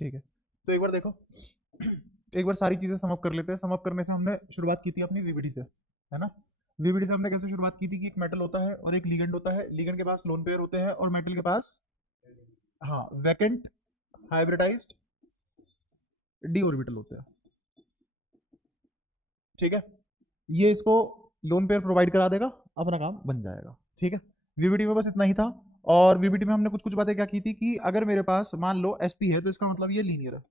ठीक है, तो एक बार देखो, एक बार सारी चीजें समअप कर लेते हैं। समअप करने से हमने शुरुआत की थी अपनी वीबीडी से, है ना। वीबीडी से हमने कैसे शुरुआत की थी कि एक मेटल होता है और एक लिगेंड होता है, लिगेंड के पास लोन पेयर होते हैं और मेटल के पास, हाँ, वैकेंट हाइब्रिडाइज्ड डी ऑर्बिटल होते हैं। ठीक है, ये इसको लोन पेयर प्रोवाइड करा देगा, अपना काम बन जाएगा। ठीक है, वीबीडी में बस इतना ही था। और वीबीडी में हमने कुछ कुछ बातें क्या की थी कि अगर मेरे पास मान लो एसपी है तो इसका मतलब ये लीनियर है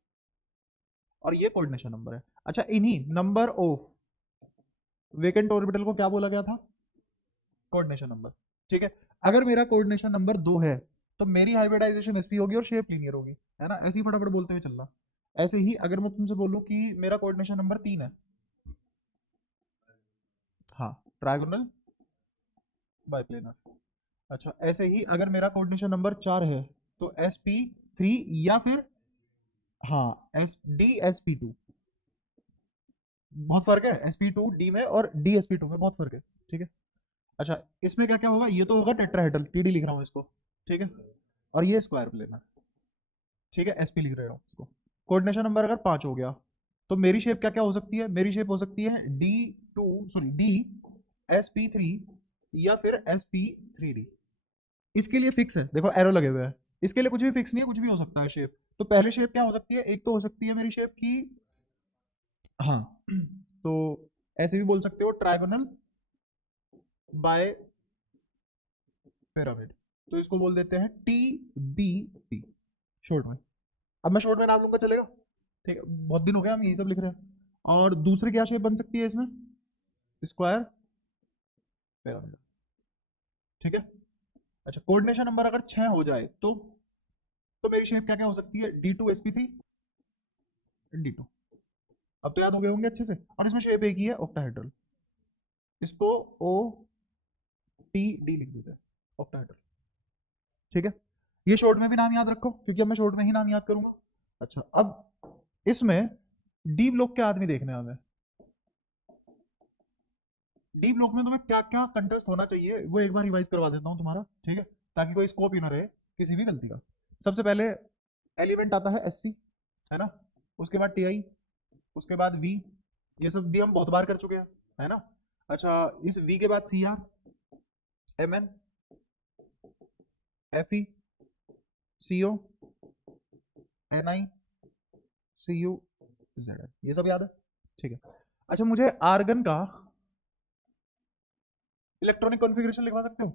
और ये कोऑर्डिनेशन नंबर है। अच्छा, इन्हीं नंबर ऑफ वेकेंट ऑर्बिटल को क्या बोला गया था? Coordination number. ठीक है, अगर मेरा कोऑर्डिनेशन नंबर 2 है तो मेरी हाइब्रिडाइजेशन एसपी होगी और शेप लीनियर होगी, है ना। ऐसे ही फटाफट बोलते हुए चलना। ऐसे ही अगर मैं तुमसे बोलूं कि मेरा कोऑर्डिनेशन नंबर 3 है, हाँ, ट्रायगोनल बाइप्लेनर। अच्छा, ऐसे ही अगर मेरा कोऑर्डिनेशन नंबर 4 है तो sp3 या फिर, हाँ, एस डी sp2। बहुत फर्क है sp2 डी में और डी sp2 में, बहुत फर्क है। ठीक है, अच्छा, इसमें क्या क्या होगा? ये तो होगा टेट्राहेड्रल, टीडी लिख रहा हूँ इसको। ठीक है, और ये स्क्वायर प्लेनर। ठीक है, एसपी लिख रहे हो इसको। कोऑर्डिनेशन नंबर अगर 5 हो गया तो मेरी शेप क्या क्या हो सकती है? मेरी शेप हो सकती है डी sp3 या फिर sp3d। इसके लिए फिक्स है, देखो एरो लगे हुए हैं। इसके लिए कुछ भी फिक्स नहीं है, कुछ भी हो सकता है शेप। तो पहले शेप क्या हो सकती है? एक तो हो सकती है मेरी शेप की, हाँ, तो ऐसे भी बोल सकते हो ट्राइगोनल बाय पिरामिड। तो इसको बोल देते हैं टी बी पी शॉर्ट में। अब मैं शॉर्ट में नाम लूंगा, चलेगा? ठीक है, बहुत दिन हो गया हम यही सब लिख रहे हैं। और दूसरी क्या शेप बन सकती है इसमें? Square pyramid. ठीक है, अच्छा, कोऑर्डिनेशन नंबर अगर 6 हो जाए तो मेरी शेप क्या क्या हो सकती है? D2sp3 D2। अब तो याद हो गए होंगे अच्छे से। और इसमें शेप एक ही है, ऑक्टाहेड्रल। इसको ओ टी डी लिख देते हैं, ऑक्टाहेड्रल। ठीक है, ये शॉर्ट में भी नाम याद रखो क्योंकि अब मैं शॉर्ट में ही नाम याद करूंगा। अच्छा, अब इसमें डी ब्लॉक के आदमी देखने हैं हमें। डी ब्लॉक में तुम्हें क्या क्या कंटेस्ट होना चाहिए वो एक बार रिवाइज करवा देता हूँ तुम्हारा, ठीक है, ताकि कोई स्कोप ही ना रहे किसी भी गलती का। सबसे पहले एलिमेंट आता है एससी, है ना। उसके बाद टीआई, उसके बाद वी। ये सब भी हम बहुत बार कर चुके हैं, है ना। अच्छा, इस वी के बाद C R, M N, F E, C O, N I, C U, Z I. ये सब याद है? ठीक है, अच्छा, मुझे आर्गन का इलेक्ट्रॉनिक कॉन्फ़िगरेशन लिखवा सकते हो?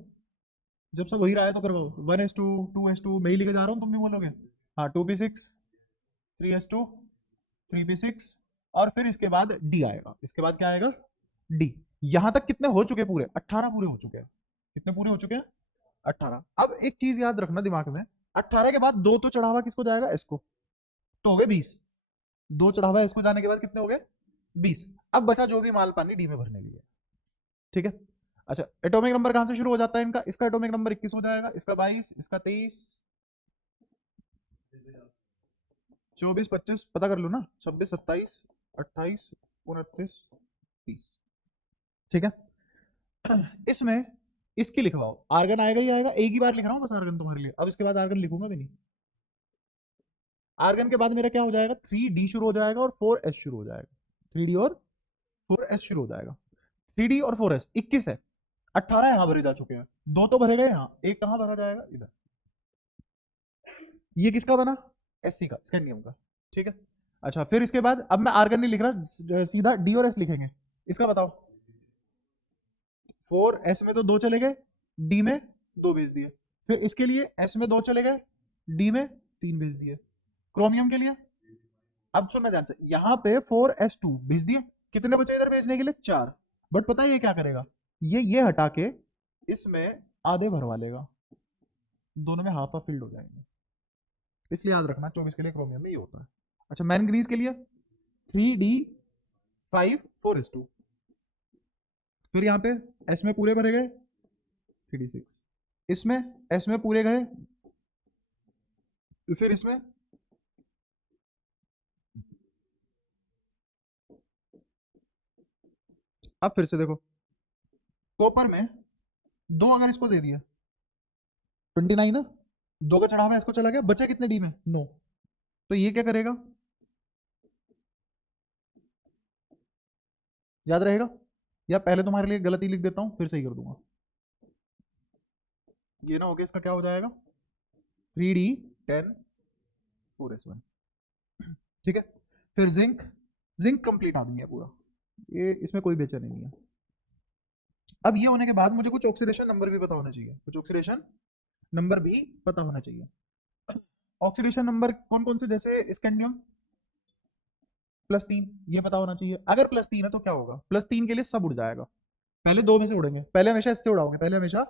जब सब वही रहा है तो करवाओ। 1s2, 2s2 मैं ही लिखे जा रहा हूँ, तुम भी बोलोगे। हाँ, 2p6, 3s2, 3p6, और फिर इसके बाद डी आएगा। इसके बाद क्या आएगा? डी। यहां तक कितने हो चुके? पूरे 18 पूरे हो चुके हैं। कितने पूरे हो चुके हैं? 18। अब एक चीज याद रखना दिमाग में, 18 के बाद दो तो चढ़ावा किसको जाएगा? इसको। तो हो गए 20। दो चढ़ावा इसको जाने के बाद कितने हो गए? 20। अब बचा जो भी माल पानी डी में भरने के लिए। ठीक है, अच्छा, एटॉमिक नंबर कहां से शुरू हो जाता है इनका? इसका एटॉमिक नंबर 21 हो जाएगा, इसका 22, इसका 23, 24, 25, पता कर लो ना, 26, 27, 28, 29, 30। ठीक है, इसमें इसकी लिखवाओ। आर्गन आएगा ही आएगा, एक ही बार लिख रहा हूं बस आर्गन तुम्हारे लिए। अब इसके बाद आर्गन लिखूंगा भी नहीं। आर्गन के बाद मेरा क्या हो जाएगा? 3D शुरू हो जाएगा और 4s शुरू हो जाएगा। 3D और 4s शुरू हो जाएगा। 3D और 4s 21 है, 18 यहां भरे जा चुके हैं, दो तो भरे गए यहां, एक कहां भरा जाएगा? इधर। ये किसका बना? एससी का, स्कैंडियम का। ठीक है, अच्छा, फिर इसके बाद अब मैं आर्गन नहीं लिख रहा, सीधा डी और एस लिखेंगे। इसका बताओ। 4s में तो दो चले गए, डी में दो भेज दिए। फिर इसके लिए एस में दो चले गए, डी में तीन भेज दिए। क्रोमियम के लिए, अब सुनना ध्यान से, यहां पे 4s2 भेज दिए। कितने बचे इधर भेजने के लिए? 4। बट पता है ये क्या करेगा? ये हटा के इसमें आधे भरवा लेगा, दोनों में हाफ हाफ फिल्ड हो जाएंगे। इसलिए याद रखना 24 के लिए क्रोमियम में ये होता है। अच्छा, मैंगनीज के लिए 3d5 4s2। फिर यहाँ पे एस में पूरे भरे गए, 3d6। इसमें एस में पूरे गए, फिर इसमें अब फिर से देखो, कॉपर में दो अगर इसको दे दिया, 29 ना, दो का चढ़ावा इसको चला गया, बचे कितने डी में? 9। तो ये क्या करेगा, याद रहेगा, या पहले तुम्हारे लिए गलती लिख देता हूं फिर सही कर दूंगा। ये ना हो गया, इसका क्या हो जाएगा 3D10 4s1। ठीक है, फिर जिंक, जिंक कंप्लीट आदमी है पूरा, ये इसमें कोई बेचैनी नहीं है। अब ये होने के बाद मुझे कुछ ऑक्सीडेशन नंबर भी पता होना चाहिए, कुछ ऑक्सीडेशन नंबर भी पता होना चाहिए। ऑक्सीडेशन नंबर कौन कौन से, जैसे स्कैंडियम +3, ये पता होना चाहिए। अगर +3 है तो क्या होगा, +3 के लिए सब उड़ जाएगा, पहले 2 में से उड़ेंगे, पहले हमेशा एस से उड़ाओगे, पहले हमेशा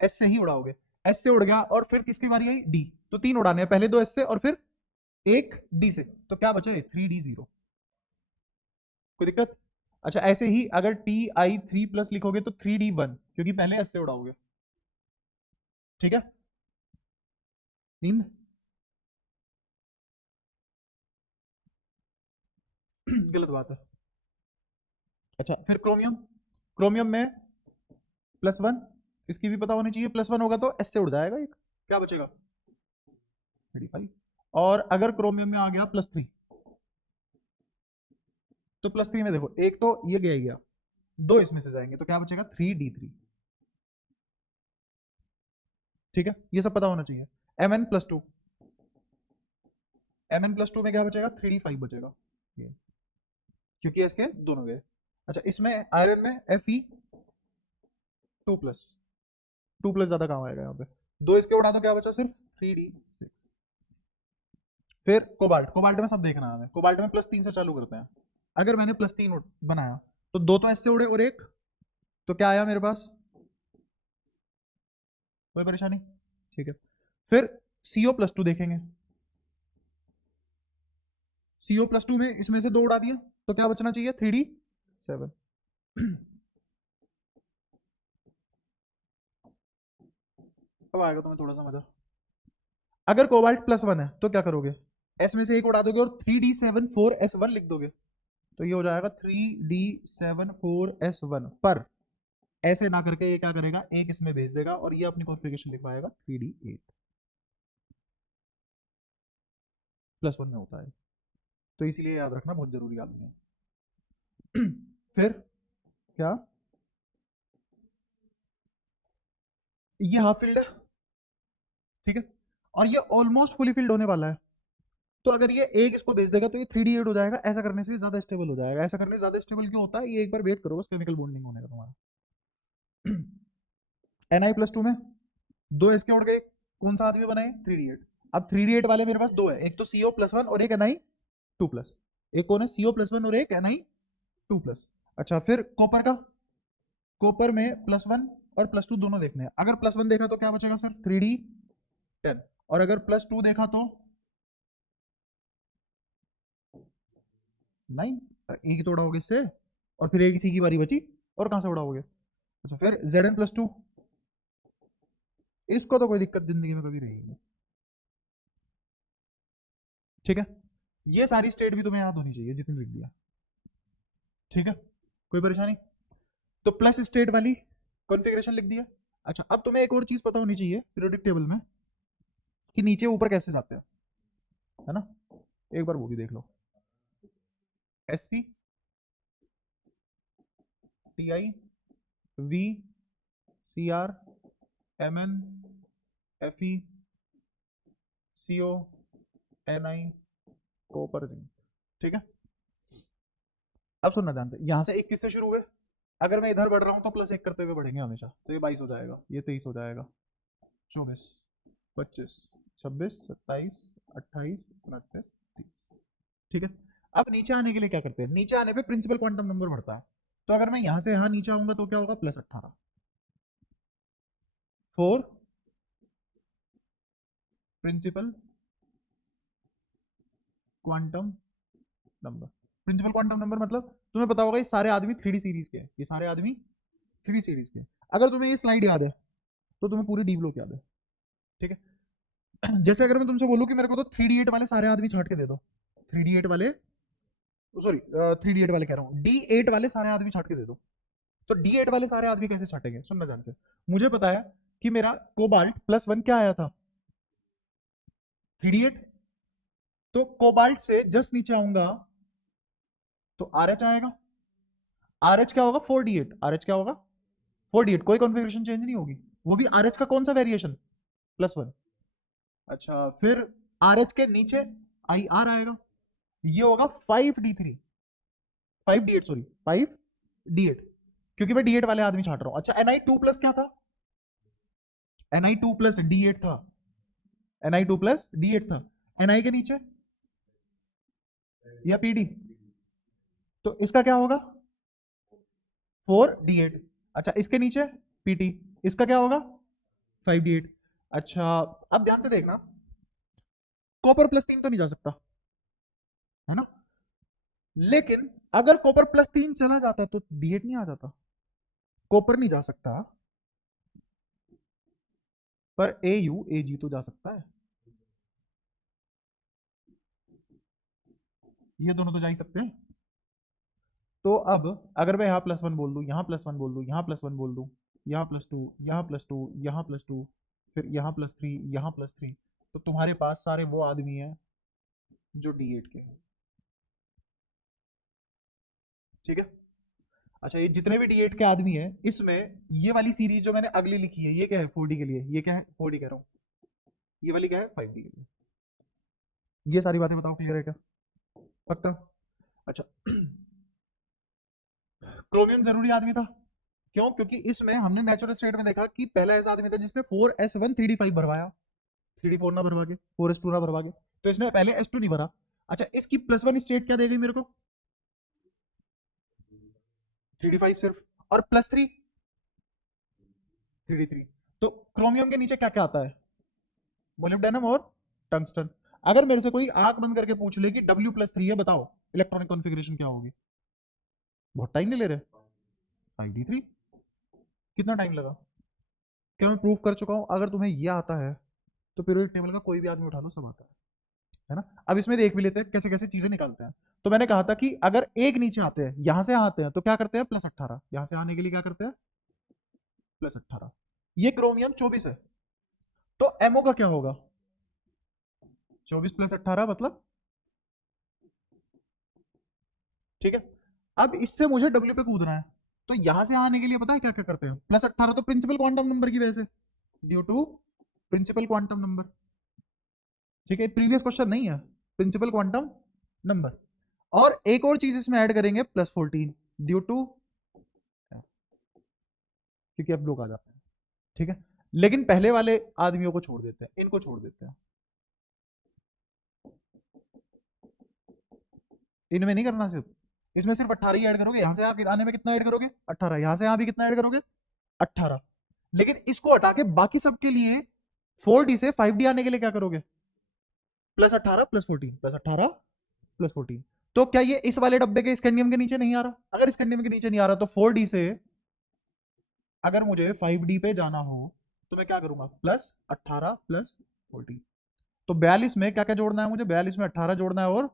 एस से ही उड़ाओगे, एस से उड़ गया और फिर किसकी बारी आई, डी, तो 3 उड़ाने हैं, पहले 2 एस से और फिर 1 डी से, तो क्या बचे 3D0, कोई दिक्कत। अच्छा ऐसे ही अगर Ti3+ लिखोगे तो 3D1, क्योंकि पहले एस से उड़ाओगे। ठीक है, नींद गलत बात है। अच्छा फिर क्रोमियम, क्रोमियम में +1, इसकी भी पता होनी चाहिए, +1 होगा तो एस से उड़ जाएगा एक, क्या बचेगा 35। और अगर क्रोमियम में आ गया +3, तो +3 में देखो एक तो ये गया ही गया, 2 इसमें से जाएंगे, तो क्या बचेगा 3D3। ठीक है, ये सब पता होना चाहिए। Mn+2, Mn+2 में क्या बचेगा 3D5 बचेगा, ये क्योंकि इसके दोनों गए। अच्छा इसमें आयरन में Fe2+, 2+ ज्यादा काम आएगा यहाँ पे, 2 इसके उड़ा दो, क्या बचा सिर्फ 3D6। फिर कोबाल्ट, कोबाल्ट में सब देखना है हमें, कोबाल्ट में +3 से चालू करते हैं। अगर मैंने +3 बनाया तो 2 तो ऐसे उड़े और एक, तो क्या आया मेरे पास, कोई परेशानी। ठीक है, फिर CO+2 देखेंगे, CO+2 में इसमें से 2 उड़ा दिया, तो क्या बचना चाहिए 3D7। अब आएगा तुम्हें थोड़ा सा मजा। अगर कोबाल्ट +1 है तो क्या करोगे, एस में से एक उड़ा दोगे और 3D7 4s1 लिख दोगे, तो ये हो जाएगा 3D7 4s1, पर ऐसे ना करके ये क्या करेगा, एक इसमें भेज देगा और ये अपनी कॉन्फ़िगरेशन लिख पाएगा 3D8 +1 में होता है, तो इसीलिए याद रखना बहुत जरूरी आदमी है। फिर क्या, ये हाफ फील्ड है, ठीक है, और ये ऑलमोस्ट फुली फिल्ड होने वाला है, तो अगर ये एक इसको भेज देगा तो ये 3D8 हो जाएगा, ऐसा करने से ज्यादा स्टेबल हो जाएगा। ऐसा करने से ज्यादा स्टेबल क्यों होता है, ये एक बार वेट करो बस केमिकल बॉन्डिंग होने का तुम्हारा। Ni+2 में 2 इसके उड़ गए, कौन सा आदमी बनाए 3D8। अब 3D8 वाले मेरे पास 2 है, एक तो CO+1 और एक Ni2+, एक कौन है CO+1 और एक Ni2+। अच्छा फिर कॉपर का, कॉपर में +1 और +2 दोनों देखने हैं। अगर +1 देखा तो क्या बचेगा सर 3D10, और अगर +2 देखा तो 9, एक ही तो उड़ाओगे इससे, और फिर एक इसी की बारी बची, और कहां से उड़ाओगे। अच्छा फिर Zn+2, इसको तो कोई दिक्कत जिंदगी में कभी रहेगी नहीं। ठीक है, ये सारी स्टेट भी तुम्हें याद होनी चाहिए जितनी लिख दिया। ठीक है, कोई परेशानी। तो प्लस स्टेट वाली कॉन्फ़िगरेशन लिख दिया। अच्छा अब तुम्हें एक और चीज पता होनी चाहिए पीरियोडिक टेबल में, कि नीचे ऊपर कैसे जाते हैं, है ना, एक बार वो भी देख लो। SC TI V CR MN FE CO NI copper zinc. ठीक है, अब सुनना ध्यान से, यहां से 21 से शुरू हुए, अगर मैं इधर बढ़ रहा हूं तो +1 करते हुए बढ़ेंगे हमेशा, तो ये 22 हो जाएगा, ये 23 हो जाएगा, 24 25 26 27 28 29 30। ठीक है, अब नीचे आने के लिए क्या करते हैं, नीचे आने पे प्रिंसिपल क्वांटम नंबर बढ़ता है, तो अगर मैं यहां से यहां नीचे आऊंगा तो क्या होगा +18, 4 principal quantum number. Principal quantum number मतलब तुम्हें पता होगा ये सारे आदमी 3D सीरीज के हैं, ये सारे आदमी 3D सीरीज के हैं। अगर तुम्हें ये स्लाइड याद है तो तुम्हें पूरी डी ब्लॉक याद है। ठीक है, जैसे अगर मैं तुमसे बोलूं कि मेरे को तो 3D8 वाले सारे आदमी छाट के दे दो, 3D8 वाले, सॉरी 3D8 वाले कह रहा हूँ, D8 वाले सारे आदमी छाट के दे दो, तो D8 वाले सारे आदमी कैसे छाटेंगे, सुनना ध्यान से। मुझे पता है कि मेरा कोबाल्ट +1 क्या आया था 3D8, तो कोबाल्ट से जस्ट नीचे आऊंगा तो आर एच आएगा। आर एच क्या होगा 4d8। आर एच क्या होगा 4d8, कोई कॉन्फ़िगरेशन चेंज नहीं होगी। वो भी आर एच का कौन सा वेरिएशन +1। अच्छा फिर आर एच के नीचे आई आर आएगा, ये होगा 5d3 5d8 सॉरी 5d8, क्योंकि मैं d8 वाले आदमी छाट रहा हूं। अच्छा ni2 प्लस क्या था, ni2 प्लस d8 था, ni2 प्लस d8 था। ni के नीचे या pd, तो इसका क्या होगा 4d8। अच्छा इसके नीचे pt, इसका क्या होगा 5d8। अच्छा अब ध्यान से देखना, कॉपर +3 तो नहीं जा सकता है ना, लेकिन अगर कॉपर +3 चला जाता तो d8 नहीं आ जाता। कॉपर नहीं जा सकता पर AU AG तो जा सकता है, ये दोनों तो जा ही सकते हैं। तो अब अगर मैं यहाँ +1 बोल दूं, यहाँ +1 बोल दूं, यहाँ +1 बोल दूं, यहाँ +2, यहाँ +2, यहाँ +2, फिर यहाँ +3, यहाँ +3, तो तुम्हारे पास सारे वो आदमी हैं जो d8 के हैं। ठीक है। अच्छा ये जितने भी d8 के आदमी हैं, इसमें ये वाली सीरीज जो मैंने अगली लिखी है ये क्या है 4d के लिए, ये क्या है 4d कह रहा हूँ, ये वाली क्या है 5d के लिए। ये सारी बातें बताओ क्लियर है क्या, पक्का। अच्छा क्रोमियम जरूरी आदमी था, क्यों, क्योंकि इसमें हमने नेचुरल स्टेट में देखा कि पहला ऐसा आदमी था जिसने 4s1 3d5 भरवाया, 3d4 ना भरवा के, 4s2 ना भरवा के, तो इसने पहले s2 नहीं भरा। अच्छा इसकी +1 स्टेट क्या दे गई मेरे को 3d5 सिर्फ, और +3 3d3। तो क्रोमियम के नीचे क्या क्या आता है, मोलिब्डेनम और टंगस्टन। अगर मेरे से कोई आंख बंद करके पूछ ले कि W+3 है बताओ इलेक्ट्रॉनिक कॉन्फ़िगरेशन क्या होगी, बहुत टाइम नहीं ले रहे, 5d3। कितना टाइम लगा, क्या मैं प्रूफ कर चुका हूं। अगर तुम्हें ये आता है तो पीरियोडिक टेबल का कोई भी आदमी उठा लो सब आता है ना। अब इसमें देख भी लेते हैं कैसे कैसे चीजें निकालते हैं। तो मैंने कहा था कि अगर एक नीचे आते हैं, यहां से आते हैं तो क्या करते हैं +18, यहां से आने के लिए क्या करते हैं +18। ये क्रोमियम 24 है, तो एमओ का क्या होगा 24 + 18 मतलब, ठीक है। अब इससे मुझे डब्ल्यू पे कूदना है, तो यहां से आने के लिए पता है क्या क्या करते हैं, +18 तो प्रिंसिपल क्वांटम नंबर की वजह से, due to principal quantum number. ठीक है, प्रीवियस क्वेश्चन नहीं है, प्रिंसिपल क्वांटम नंबर। और एक और चीज इसमें ऐड करेंगे +14 ड्यू टू, क्योंकि अब लोग आ जाते हैं। ठीक है, लेकिन पहले वाले आदमियों को छोड़ देते हैं, इनको छोड़ देते हैं, इनमें नहीं करना सिर्फ, इसमें सिर्फ 18 ही ऐड करोगे। यहां से आप आने में कितना ऐड करोगे 18, यहां से यहां भी कितना ऐड करोगे 18। लेकिन इसको हटा के बाकी सबके लिए 4d से 5d आने के लिए क्या करोगे +18 +14 +18 +14। तो क्या ये इस वाले डब्बे के स्कैंडियम के नीचे नहीं आ रहा, अगर स्कैंडियम के नीचे नहीं आ रहा तो 4d से अगर मुझे 5d पे जाना हो तो मैं क्या करूंगा +18 +14। तो 42 में क्या क्या जोड़ना है मुझे, 42 में 18 जोड़ना है और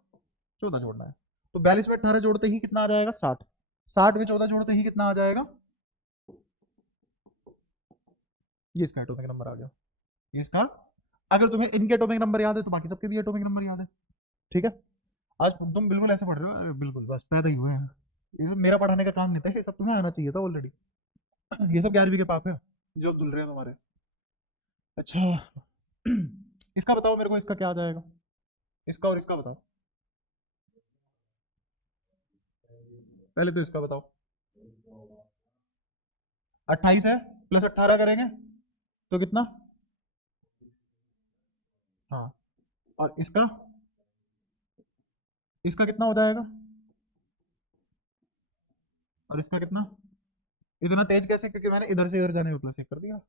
14 जोड़ना है। तो 42 में 18 जोड़ते ही कितना आ जाएगा 60, 60 में 14 जोड़ते ही कितना आ जाएगा, ये इसका एटॉमिक नंबर आ गया, ये इसका। अगर तुम्हें इनके एटॉमिक नंबर याद है तो बाकी सबके भी एटॉमिक नंबर याद है। ठीक है, आज तुम बिल्कुल ऐसे पढ़ रहे हो, अरे बिल्कुल बस पैदा ही हुए हैं, ये सब मेरा पढ़ाने का काम नहीं था, ये सब तुम्हें आना चाहिए था ऑलरेडी। ये सब 11वीं के पाप है जो अब धुल रहे हैं तुम्हारे। अच्छा इसका बताओ मेरे को, इसका क्या आ जाएगा, इसका और इसका बताओ, पहले तो इसका बताओ। 28 है, +18 करेंगे तो कितना, हाँ, और इसका कितना हो जाएगा, और इसका कितना, इतना तेज कैसे, क्योंकि मैंने इधर से इधर जाने में +1 कर दिया।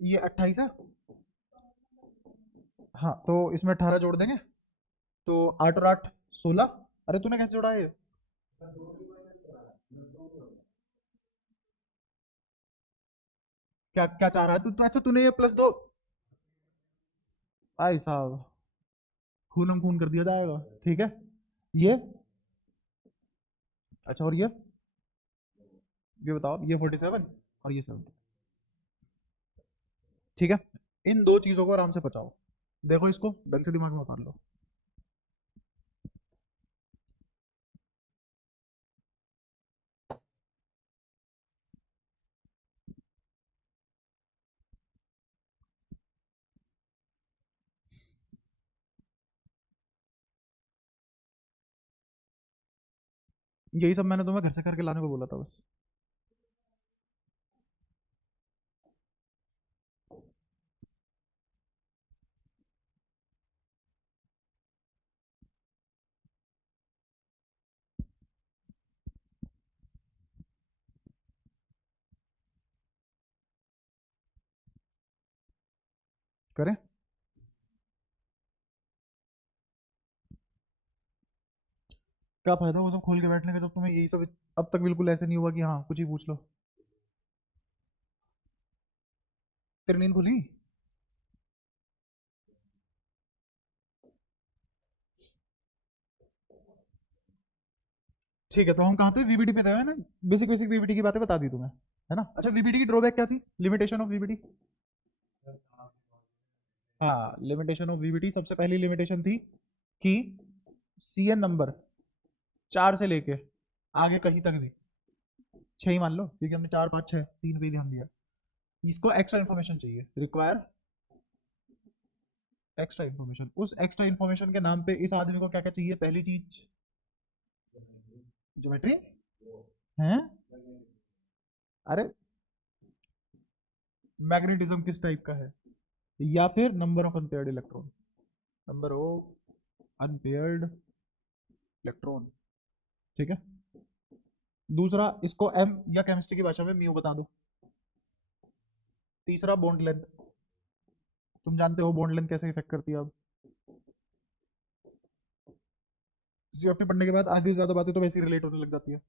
ये 28 है, हाँ तो इसमें 18 जोड़ देंगे, तो 8 और 8 16। अरे तूने कैसे जोड़ा है ये, क्या क्या चाह रहा है तू तो, अच्छा तूने ये +2, भाई साहब खून हम खून कर दिया जाएगा। ठीक है, ये, अच्छा और ये बताओ, ये 47 और ये 70। ठीक है, इन दो चीजों को आराम से बचाओ। देखो इसको ढंग से दिमाग में उतार लो। यही सब मैंने तुम्हें घर से करके लाने को बोला था बस। करें? क्या फायदा वो सब खोल के बैठने का जब तुम्हें यही सब अब तक बिल्कुल ऐसे नहीं हुआ कि हाँ कुछ ही पूछ लो। तेरी नींद खुली? ठीक है, तो हम कहाँ थे? वीबीडी पे थे ना। बेसिक बेसिक वीबीडी की बातें बता दी तुम्हें, है ना? अच्छा, वीबीडी की ड्रॉबैक क्या थी? Limitation of VBD. हाँ, लिमिटेशन ऑफ वीबीडी सबसे पहली लिमिटेशन थी कि सीएन नंबर 4 से लेके आगे कहीं तक भी 6 ही मान लो, क्योंकि हमने 4 5 6 3 पे ही ध्यान दिया। इसको एक्स्ट्रा इन्फॉर्मेशन चाहिए, रिक्वायर एक्स्ट्रा इन्फॉर्मेशन। उस एक्स्ट्रा इन्फॉर्मेशन के नाम पे इस आदमी को क्या क्या चाहिए? पहली चीज ज्योमेट्री है। अरे मैग्नेटिज्म किस टाइप का है, या फिर number of unpaired electron, number of unpaired electron. ठीक है। दूसरा, इसको एम या केमिस्ट्री की भाषा में म्यू बता दो। तीसरा, बॉन्ड लेंथ। तुम जानते हो बॉन्ड लेंथ कैसे इफेक्ट करती है। अब सीएफटी पढ़ने के बाद आधी से ज्यादा बातें तो वैसे ही रिलेट होने लग जाती है।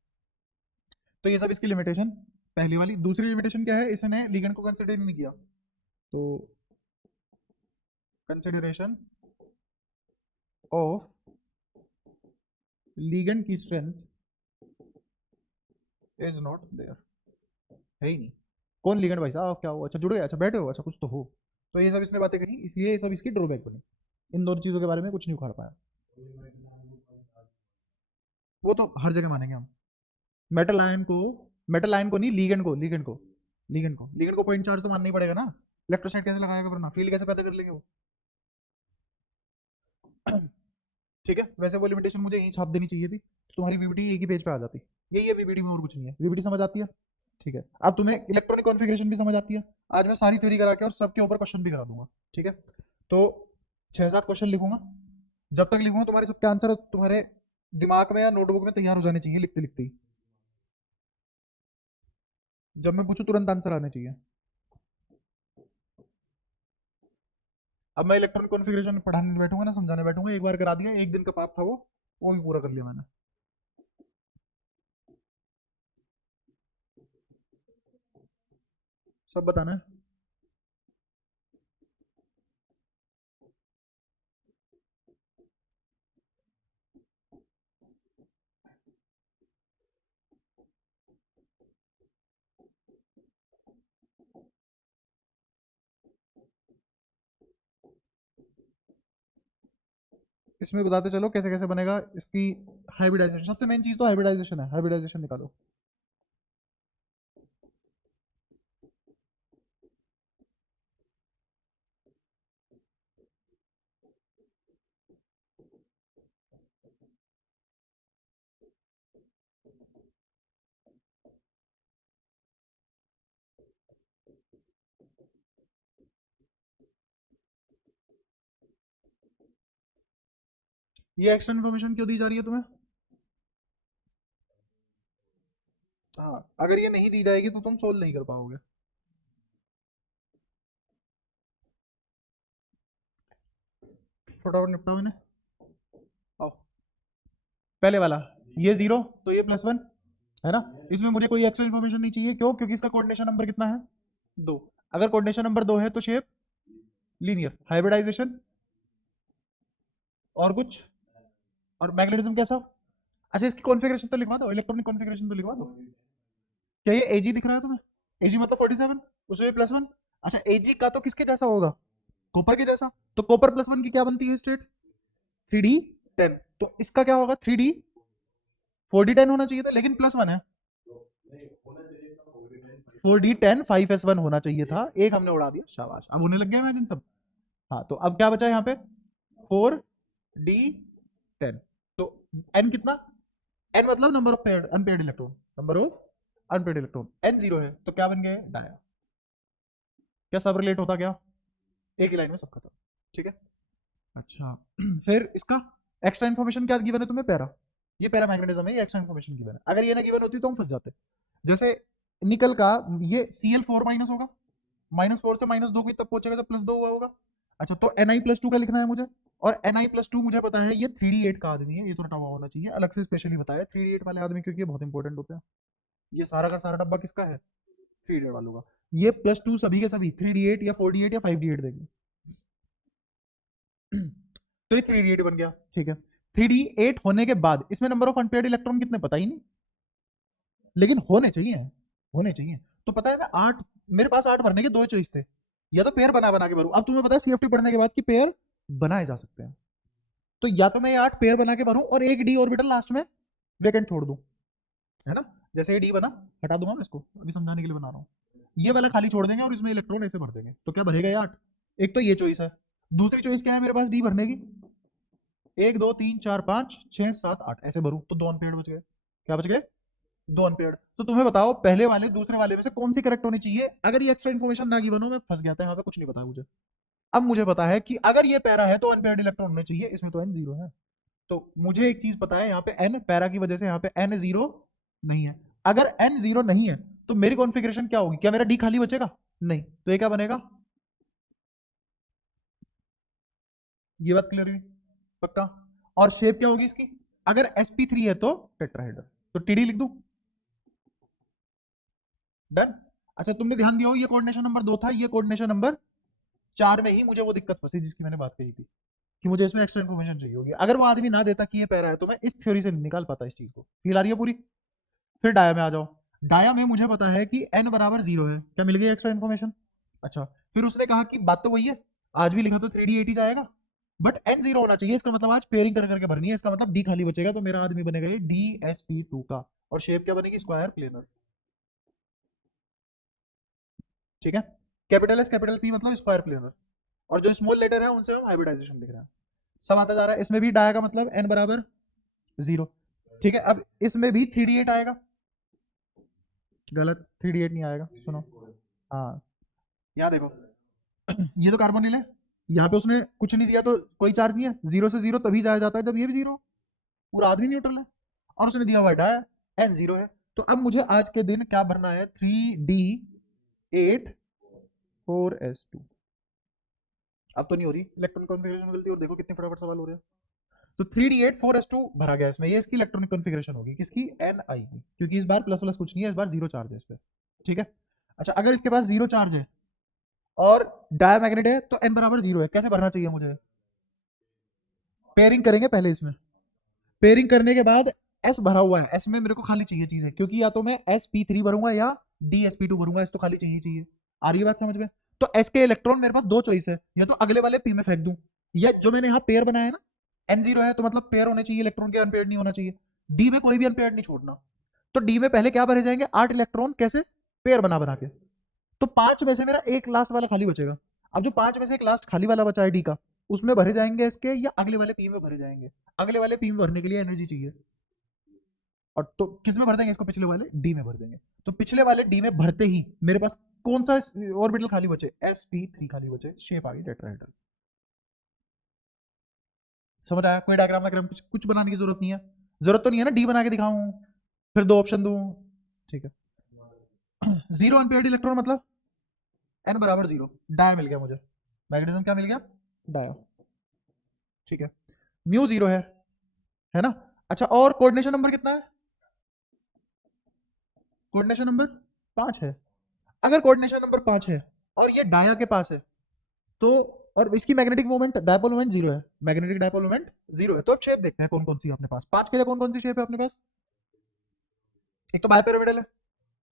तो ये सब इसकी लिमिटेशन पहली वाली। दूसरी लिमिटेशन क्या है? इसने लिगेंड को कंसिडर नहीं किया, तो कंसिडरेशन ऑफ लिगेंड की स्ट्रेंथ इज नॉट देयर, है ही नहीं। कौन लिगेंड भाई साहब? क्या हो? अच्छा जुड़ गए, अच्छा बैठे हो, अच्छा कुछ तो हो। तो ये सब इसने बातें कही, इसलिए ये सब इसकी ड्रॉबैक बनी। इन दोनों चीजों के बारे में कुछ नहीं उखाड़ पाया। वो तो हर जगह मानेंगे हम। मेटल आयन को, मेटल आयन को नहीं, लीगेंड को, लीगेंड को, लीगेंड को पॉइंट चार्ज तो मानना ही पड़ेगा ना। इलेक्ट्रोस्टैट कैसे लगाएगा वरना? फील्ड कैसे पैदा कर लेंगे वो? ठीक है, वैसे वो लिमिटेशन मुझे यही छाप देनी चाहिए थी, तुम्हारी वीबीटी एक ही पेज पे आ जाती। यही है वीबीटी में, और कुछ नहीं है। वीबीटी समझ आती है? ठीक है। अब तुम्हें इलेक्ट्रॉनिक कॉन्फ़िगरेशन भी समझ आती है। आज मैं सारी थ्योरी करा के और सबके ऊपर क्वेश्चन भी करा दूंगा। ठीक है, तो 6 7 क्वेश्चन लिखूंगा। जब तक लिखूंगा तुम्हारे सबके आंसर तुम्हारे दिमाग में या नोटबुक में तैयार हो जाने चाहिए, लिखते लिखते ही। जब मैं पूछूं तुरंत आंसर आने चाहिए। अब मैं इलेक्ट्रॉनिक कॉन्फ़िगरेशन पढ़ाने बैठूंगा ना, समझाने बैठूंगा, एक बार करा दिया, एक दिन का पाप था वो भी पूरा कर लिया मैंने। सब बताना है। इसमें बताते चलो कैसे कैसे बनेगा इसकी हाइब्रिडाइजेशन। सबसे मेन चीज तो हाइब्रिडाइजेशन है, हाइब्रिडाइजेशन निकालो। ये एक्स्ट्रा इन्फॉर्मेशन क्यों दी जा रही है तुम्हें? हाँ, अगर ये नहीं दी जाएगी तो तुम सोल्व नहीं कर पाओगे। फटाफट निपटाओ इन्हें। आओ, पहले वाला, ये 0 तो ये +1, है ना? इसमें मुझे कोई एक्स्ट्रा इन्फॉर्मेशन नहीं चाहिए। क्यों? क्योंकि इसका कोऑर्डिनेशन नंबर कितना है? 2। अगर कोऑर्डिनेशन नंबर 2 है तो शेप लीनियर। हाइब्रिडाइजेशन और कुछ, और मैग्नेटिज्म कैसा? अच्छा, इसकी कॉन्फ़िगरेशन तो लिखवा दो, इलेक्ट्रॉनिक कॉन्फ़िगरेशन तो लिखवा दो। क्या ये एजी दिख रहा है तुम्हें? एजी मतलब 47, उसमें +1। अच्छा, एजी का तो किसके जैसा होगा? कॉपर के जैसा। तो कॉपर +1 की क्या बनती है स्टेट? 3d10। तो इसका क्या होगा? 3d 4d10 होना चाहिए था, लेकिन +1 है। 4d10 5s1 होना चाहिए था, एक हमने उड़ा दिया, शाबाश। अब होने लग गया इमेजिन सब। हाँ, तो अब क्या बचा यहाँ पे? 4d10। तो n कितना? n मतलब number of paired unpaired electron, number of unpaired electron. n 0 है तो क्या बन गए? डाया। क्या सब रिलेट होता गया? एक ही लाइन में सब खत्म। ठीक है। अच्छा फिर इसका एक्स्ट्रा इन्फॉर्मेशन क्या गिवन है तुम्हें? पैरा, ये पैरा मैग्नेटिज्म है, ये एक्स्ट्रा इन्फॉर्मेशन गिवन है। अगर ये ना गिवन होती तो हम फंस जाते। जैसे निकल का ये Cl4- होगा, -4 से -2 की तब पहुंचेगा जब +2 हुआ होगा। अच्छा, तो Ni+2 का लिखना है मुझे, और Ni+2 मुझे पता है ये 3d8 का आदमी है, ये तो रटा हुआ होना चाहिए, अलग से स्पेशली बताया 3d8 वाले आदमी, क्योंकि ये बहुत इंपॉर्टेंट होते हैं। ये सारा का सारा डब्बा किसका है? 3d8 वालों का। ये +2 सभी के सभी 3d8 या 4d8 या 5d8 देंगे। तो ये 3d8 बन गया। ठीक है, 3d8 होने के बाद इसमें नंबर ऑफ अनपेयर्ड इलेक्ट्रॉन कितने पता ही नहीं, लेकिन होने चाहिए, होने चाहिए। तो पता है मैं 8, मेरे पास 8 भरने के 2 चॉइस थे, या तो पेयर बना बना के भरूं। अब तुम्हें पता है सीएफटी पढ़ने के बाद कि पेयर बनाए जा सकते हैं, तो या तो मैं ये 8 पेयर बना के भरूं और एक डी ऑर्बिटल लास्ट में वेकेंट छोड़ दूं, है ना। जैसे ये डी बना, हटा दूंगा मैं इसको, अभी समझाने के लिए बना रहा हूँ। ये वाला खाली छोड़ देंगे और इसमें इलेक्ट्रॉन ऐसे भर देंगे, तो क्या भरेगा ये 8? एक तो ये चॉइस है। दूसरी चॉइस क्या है मेरे पास डी भरने की? 1 2 3 4 5 6 7 8 ऐसे भरूं, तो 2 अनपेयर्ड बच गए। क्या बच गए? 2 अनपेयर्ड। तो तुम्हें बताओ पहले वाले दूसरे वाले में से कौन सी करेक्ट होनी चाहिए? अगर ये एक्स्ट्रा इन्फॉर्मेशन ना गिवन हो, मैं फंस गया था यहाँ पे, कुछ नहीं पता है मुझे। अब मुझे पता है कि अगर ये पैरा है तो अनपेयर्ड इलेक्ट्रॉन होने चाहिए, इसमें तो n 0 है। तो मुझे एक चीज पता है, यहाँ पे n पैरा की वजह से यहाँ पे n 0 नहीं है। अगर n 0 नहीं है तो मेरी कॉन्फ़िगरेशन क्या होगी? क्या मेरा d खाली बचेगा? नहीं। तो ये क्या बनेगा? ये बात क्लियर हुई? पक्का? और शेप क्या होगी इसकी? अगर sp3 है तो टेट्राहेड्रल, तो td लिख दूं? डन। अच्छा, तुमने ध्यान दिया हो ये कोऑर्डिनेशन नंबर 2 था, ये कोऑर्डिनेशन नंबर 4 में ही मुझे वो दिक्कत फंसी जिसकी मैंने बात कही थी, कि मुझे इसमें एक्स्ट्रा इन्फॉर्मेशन चाहिए होगी। अगर वो आदमी ना देता कि ये पैरा है तो मैं इस थ्योरी से नहीं निकाल पाता इस चीज को। फील आ रही है पूरी? फिर डाया में आ जाओ। डाया में मुझे पता है कि n बराबर 0 है, क्या मिल गई एक्स्ट्रा इन्फॉर्मेशन? अच्छा, फिर उसने कहा कि बात तो वही है, आज भी लिखा तो 3d8 जाएगा, बट n 0 होना चाहिए। इसका मतलब आज पेयरिंग कर करके भरनी है, इसका मतलब d खाली बचेगा, तो मेरा आदमी बनेगा ये dsp2 का, और शेप क्या बनेगी? Square planar. ठीक है, कैपिटल एस कैपिटल पी मतलब स्क्वायर प्लेनर, और जो स्मॉल लेटर है उनसे हम हाइब्रिडाइजेशन लिख रहे हैं। सब आता जा रहा है। इसमें भी डाया का मतलब n बराबर 0। ठीक है, अब इसमें भी 3d8 आएगा। गलत, 3d8 नहीं आएगा, सुनो। हाँ, यहाँ देखो ये तो कार्बोनिल है, यहाँ पे उसने कुछ नहीं दिया तो कोई चार्ज नहीं है, 0 से 0 तभी जाया जाता है जब ये भी 0, पूरा आदमी न्यूट्रल है, और उसने दिया हुआ डाया n 0 है। तो अब मुझे आज के दिन क्या भरना है? 3d8 4s2। अब तो नहीं हो रही इलेक्ट्रॉनिक कॉन्फ़िगरेशन गलती, और देखो कितने फटाफट सवाल हो रहे हैं। तो 3d8 4s2 भरा गया इसमें, ये इसकी इलेक्ट्रॉनिक कॉन्फ़िगरेशन होगी, किसकी? ni की, क्योंकि इस बार प्लस प्लस कुछ नहीं है, इस बार 0 चार्ज है इस पे। ठीक है। अच्छा, अगर इसके पास 0 चार्ज है और डायमैग्नेट है तो n बराबर 0 है, कैसे भरना चाहिए मुझे? पेयरिंग करेंगे पहले इसमें, पेयरिंग करने के बाद s भरा हुआ है, s में मेरे को खाली चाहिए चीजें, क्योंकि या तो मैं sp3 भरूंगा या dsp2 भरूंगा, s तो खाली चाहिए चाहिए। आ रही है बात समझ में? तो s के इलेक्ट्रॉन मेरे पास दो चॉइस है, या तो अगले वाले p में फेंक दूं, या जो मैंने यहाँ पेयर बनाया है ना, n 0 है तो मतलब पेयर होने चाहिए इलेक्ट्रॉन के, अनपेयर्ड नहीं होना चाहिए। d में कोई भी अनपेयर्ड नहीं छोड़ना, तो d में पहले क्या भरे जाएंगे? 8 इलेक्ट्रॉन, कैसे? पेयर बना बना के। तो 5 में से मेरा एक लास्ट वाला खाली बचेगा। अब जो 5 में से एक लास्ट खाली वाला बचा है डी का, उसमें भरे जाएंगे इसके, या अगले वाले पी में भरे जाएंगे? अगले वाले पी में भरने के लिए एनर्जी चाहिए, और तो किस में भर देंगे इसको? पिछले वाले डी में भर देंगे। तो पिछले वाले डी में भरते ही मेरे पास कौन सा ऑर्बिटल खाली बचे? sp3 खाली बचे, शेप आ गई टेट्राहेड्रल। समझ आया? कोई डायग्राम वायग्राम कुछ कुछ बनाने की जरूरत नहीं है, जरूरत तो नहीं है ना डी बना के दिखाऊं फिर दो ऑप्शन दूं। ठीक है, 0 अनपेयर्ड इलेक्ट्रॉन मतलब n बराबर 0, डाया मिल गया मुझे, मैग्नेटिज्म क्या मिल गया? डाया। ठीक है, म्यू 0 है ना। अच्छा, और कोऑर्डिनेशन नंबर कितना है? कोऑर्डिनेशन नंबर 5 है। अगर कोऑर्डिनेशन नंबर 5 है और ये डाया के पास है, तो और इसकी मैग्नेटिक मोमेंट डायपोल मोमेंट 0 है, मैग्नेटिक डायपोल मोमेंट 0 है, तो अब शेप देखते हैं कौन कौन सी अपने पास। 5 के लिए कौन कौन सी शेप है अपने पास? एक तो बाय पिरामिडल है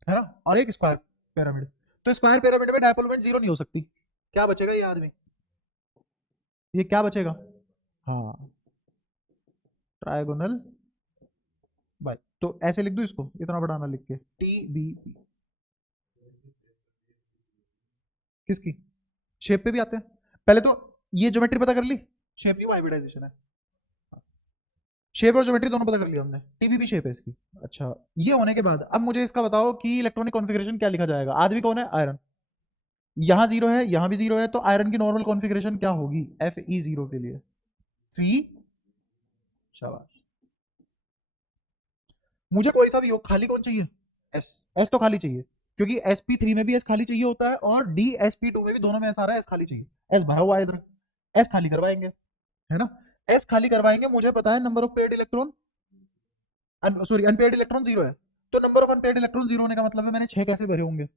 ना, और एक स्क्वायर पिरामिड। तो स्क्वायर पिरामिड में डायपोल मोमेंट 0 नहीं हो सकती, क्या बचेगा ये आदमी? ये क्या बचेगा? हाँ, ट्रायगोनल बाय। तो ऐसे लिख दूं इसको, इतना बढ़ाना लिख के, टी बी। किसकी? शेप पे भी आते हैं। पहले तो ये ज्योमेट्री पता कर ली, शेप नहीं, हाइब्रिडाइजेशन है। शेप और ज्योमेट्री दोनों पता कर लिया हमने, टीबी भी शेप है इसकी। अच्छा, ये होने के बाद अब मुझे इसका बताओ कि इलेक्ट्रॉनिक कॉन्फ़िगरेशन क्या लिखा जाएगा। आदमी कौन है? आयरन। यहाँ जीरो है, यहाँ भी जीरो है, तो आयरन की नॉर्मल कॉन्फ़िगरेशन क्या होगी? एफ ई जीरो के लिए 3। शाबाश। मुझे कोई सा भी हो, खाली कौन चाहिए? एस। एस तो खाली चाहिए, क्योंकि sp3 में भी एस खाली चाहिए होता है, और dsp2 में भी, दोनों में एस आ रहा है, एस खाली चाहिए। एस भरा हुआ है इधर, एस खाली करवाएंगे, है ना? एस खाली करवाएंगे। मुझे पता है number of paid electron, sorry unpaired electron zero है, तो number of unpaired electron zero होने का मतलब है मैंने 6 कैसे भरे होंगे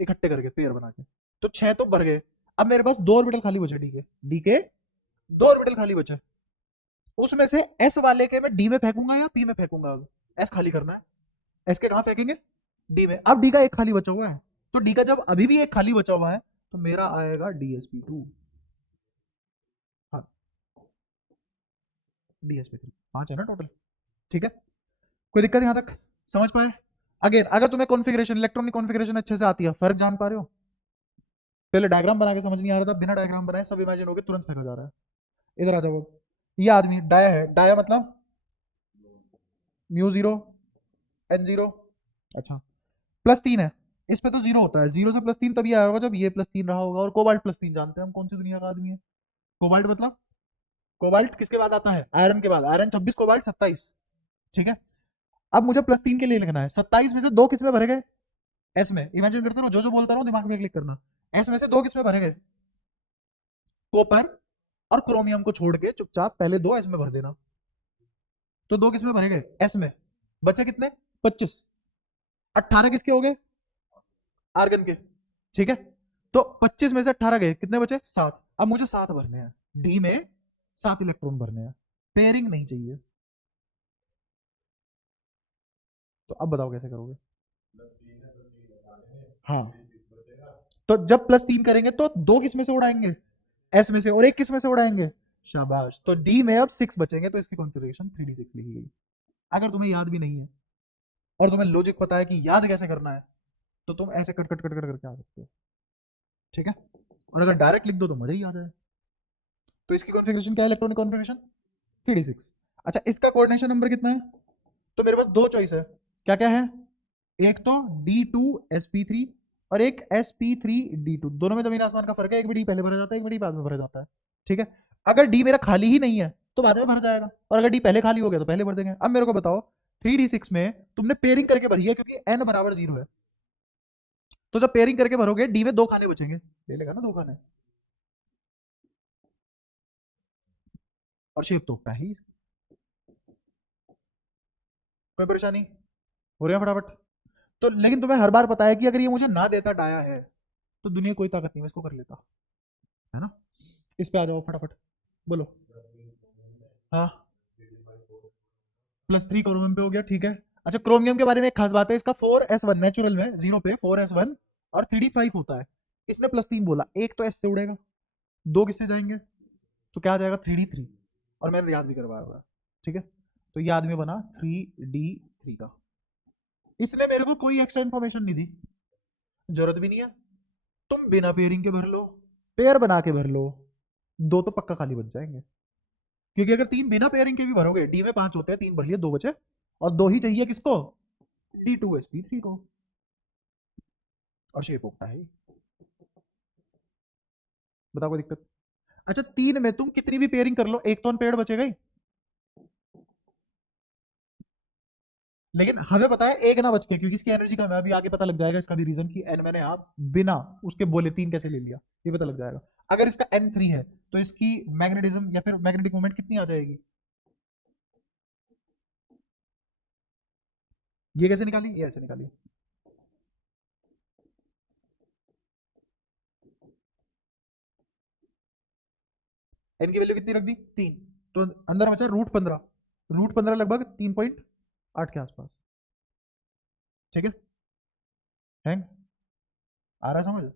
इकट्ठे करके, पेयर बना के। तो 6 तो भर गए। अब मेरे पास 2 ऑर्बिटल खाली बचे, डी के, डी के 2 ऑर्बिटल खाली बचे। उसमें से एस वाले के मैं डी में फेंकूंगा या पी में फेंकूंगा? अब एस खाली करना है, एस के कहां फेंकेंगे? डी में। अब डी का एक खाली बचा हुआ है, तो डी का जब अभी भी एक खाली बचा हुआ है, तो मेरा आएगा DsP2। हाँ, DsP3 5 है ना टोटल। ठीक है, कोई दिक्कत यहां तक? समझ पाए? अगेन, अगर तुम्हें कॉन्फ़िगरेशन, इलेक्ट्रॉनिक कॉन्फ़िगरेशन अच्छे से आती है, फर्क जान पा रहे हो? पहले डायग्राम बना के समझ नहीं आ रहा था, बिना डायग्राम बनाए सब इमेजिन हो गए, तुरंत फेंका जा रहा है। इधर आ जाओ। ये आदमी डाया है, डाया मतलब म्यू जीरो, एन जीरो। अच्छा, +3 है, इस पे तो जीरो होता है, जीरो से +3 तभी आया होगा जब ये +3 रहा होगा। और कोबाल्ट +3 जानते हैं हम कौन सी दुनिया का आदमी है। कोबाल्ट मतलब, कोबाल्ट किसके बाद आता है? आयरन के बाद। Iron 26, cobalt 27। ठीक है, अब मुझे +3 के लिए लिखना है। 27 में से 2 किस में भरे गए? एस में। इमेजिन करते रहो, जो बोलता रहो दिमाग में क्लिक करना। एस में से 2 किस में भरे गए? कॉपर और क्रोमियम को छोड़ के चुपचाप पहले 2 एस में भर देना। तो 2 किस में भरे गए? एस में। बचे कितने? 25। 18 किसके हो गए? आर्गन के। ठीक है, तो 25 में से 18 गए, कितने बचे? 7। अब मुझे 7 भरने हैं, डी में 7 इलेक्ट्रॉन भरने हैं, पेयरिंग नहीं चाहिए। तो अब बताओ कैसे करोगे? हाँ, तो जब +3 करेंगे तो 2 किस में से उड़ाएंगे? एस में से, और 1 किस में से उड़ाएंगे? शाबाश। तो डी में अब 6 बचेंगे, तो इसकी कॉन्फ़िगरेशन 3d6 लिखी गई। अगर तुम्हें याद भी नहीं है और तुम्हें लॉजिक पता है कि याद कैसे करना है, तो तुम ऐसे कट कट कट कट करके आ सकते हो। ठीक है, और अगर डायरेक्ट लिख दो तो मजा ही आ जाए। तो इसकी कॉन्फ़िगरेशन क्या है? Electronic configuration 3d6। अच्छा, इसका कोऑर्डिनेशन नंबर कितना है? तो मेरे पास 2 चॉइस है। क्या क्या है? एक तो D2sp3 और एक sp3d2। दोनों में जमीन आसमान का फर्क है, एक में डी पहले भरा जाता है, एक में डी बाद में भरा जाता है। ठीक है, अगर डी मेरा खाली ही नहीं है तो बाद में भर जाएगा, और अगर डी पहले खाली हो गया तो पहले भर देंगे। अब मेरे को बताओ, 3d6 में तुमने पेयरिंग करके भरी है, क्योंकि n बराबर 0 है। तो जब पेयरिंग करके भरोगे, डी में 2 खाने बचेंगे, ले लेगा ना 2 खाने, और शेप तो उगता है ही। कोई परेशानी हो रही है? फटाफट। तो लेकिन तुम्हें हर बार पता है कि अगर ये मुझे ना देता डाया है, तो दुनिया कोई ताकत नहीं, मैं इसको कर लेता, है ना? इस पे आ जाओ फटाफट, बोलो। हाँ, +3 क्रोमियम पे हो गया, ठीक है। अच्छा, क्रोमियम के बारे में एक खास बात है, इसका 4s1 नेचुरल में, जीरो पे 4s1 और 3d5 होता है। इसने +3 बोला, एक तो एस से उड़ेगा, 2 किससे जाएंगे? तो क्या आ जाएगा? 3d3। और मैंने याद भी करवाया हुआ है। ठीक है, तो ये आदमी बना 3d3 का। इसने मेरे को कोई एक्स्ट्रा इन्फॉर्मेशन नहीं दी, जरूरत भी नहीं है। तुम बिना पेयरिंग के भर लो, पेयर बना के भर लो, 2 तो पक्का खाली बच जाएंगे। क्योंकि अगर 3 बिना पेयरिंग के भी भरोगे, डी में 5 होते हैं, 3 भर लिए, 2 बचे, और 2 ही चाहिए किसको? D2sp3 को, और शेप होता है। बताओ कोई दिक्कत? अच्छा, 3 में तुम कितनी भी पेयरिंग कर लो, एक तो अनपेयर्ड बचेगा ही। लेकिन हमें पता है एक ना बच के, क्योंकि इसकी एनर्जी कम है। अभी आगे पता लग जाएगा इसका भी रीजन, कि एन मैंने आप बिना उसके बोले 3 कैसे ले लिया, ये पता लग जाएगा। अगर इसका n3 है, तो इसकी मैग्नेटिज्म या फिर मैग्नेटिक मोमेंट कितनी आ जाएगी? ये कैसे निकाली? ये ऐसे निकाली। एन की वैल्यू कितनी रख दी? 3। तो अंदर बचा √15। √15 लगभग 3.8 के आसपास। ठीक है, हैंग आ रहा है समझ?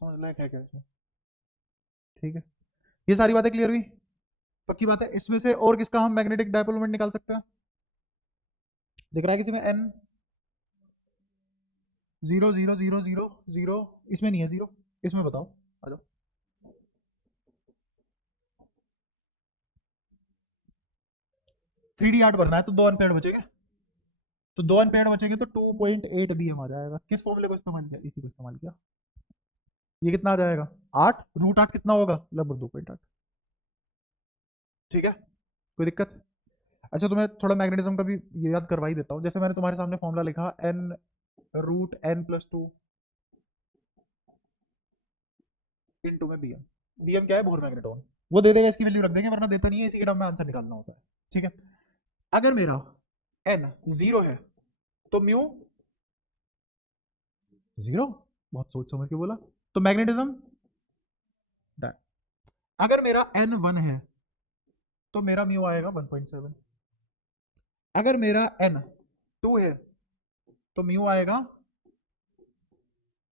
समझ लायक है क्या इसमें? ठीक है, ये सारी बातें क्लियर हुई? पक्की बात है। इसमें से और किसका हम मैग्नेटिक डायपोल मोमेंट निकाल सकते हैं? दिख रहा है किसी में? n 0 0 0 0 0, इसमें नहीं है 0, इसमें बताओ, आ जाओ। थ्री डी आर्ट भरना है तो 2 अनपेड बचेंगे, तो 2 अनपेड बचेंगे तो 2.8 bm आ जाएगा। किस फॉर्मूले को इस्तेमाल किया? इसी को इस्तेमाल किया। ये कितना आ जाएगा? 8 रूट 8 कितना होगा? लगभग 2.8। ठीक है, कोई दिक्कत? अच्छा, तुम्हें थोड़ा मैग्नेटिज्म का भी ये याद करवा ही देता हूँ। जैसे मैंने तुम्हारे सामने फॉर्मूला लिखा n root n plus 2 into में bm। bm क्या है? Bohr magneton. वो दे देगा, इसकी वैल्यू रख देंगे, वरना देता नहीं है, इसी के टर्म में आंसर निकालना होता है। ठीक है, अगर मेरा n 0 है तो म्यू 0, बहुत सोच समझ के बोला, तो मैग्नेटिज्म डन। अगर मेरा n 1 है तो मेरा म्यू आएगा 1.7। अगर मेरा n 2 है तो म्यू आएगा,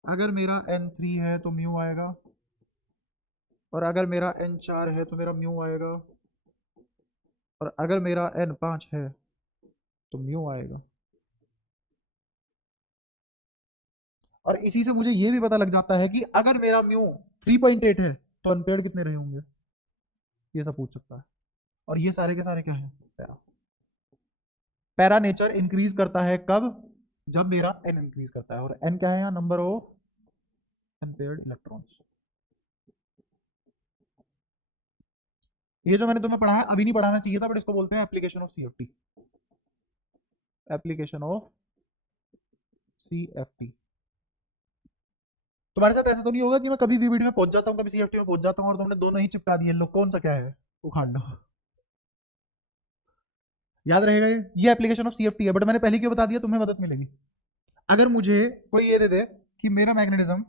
अगर मेरा n 3 है तो म्यू आएगा, और अगर मेरा n 4 है तो मेरा म्यू आएगा, और अगर मेरा n 5 है तो म्यू आएगा। और इसी से मुझे ये भी पता लग जाता है कि अगर मेरा म्यू 3.8 है तो अनपेयर्ड कितने रहे होंगे, ये सब पूछ सकता है। और ये सारे के सारे क्या है? पैरा। पैरा नेचर इंक्रीज करता है कब? जब मेरा n इंक्रीज करता है। और n क्या है यहाँ? Number of unpaired electrons. ये जो मैंने तुम्हें पढ़ाया अभी नहीं पढ़ाना चाहिए था, बट इसको बोलते हैं application of CFT. Application of CFT. तुम्हारे साथ ऐसा तो नहीं होगा कि मैं कभी वीवीडी में पहुंच जाता हूँ, कभी सीएफटी में पहुंच जाता हूँ और तुमने दोनों ही चिपका दिए? लोग कौन सा क्या है उखाड़ लो। याद रहेगा ये एप्लीकेशन ऑफ सीएफटी है। बट मैंने पहले क्यों बता दिया? तुम्हें मदद मिलेगी। अगर मुझे कोई ये दे दे कि मेरा मैग्नेटिज्म,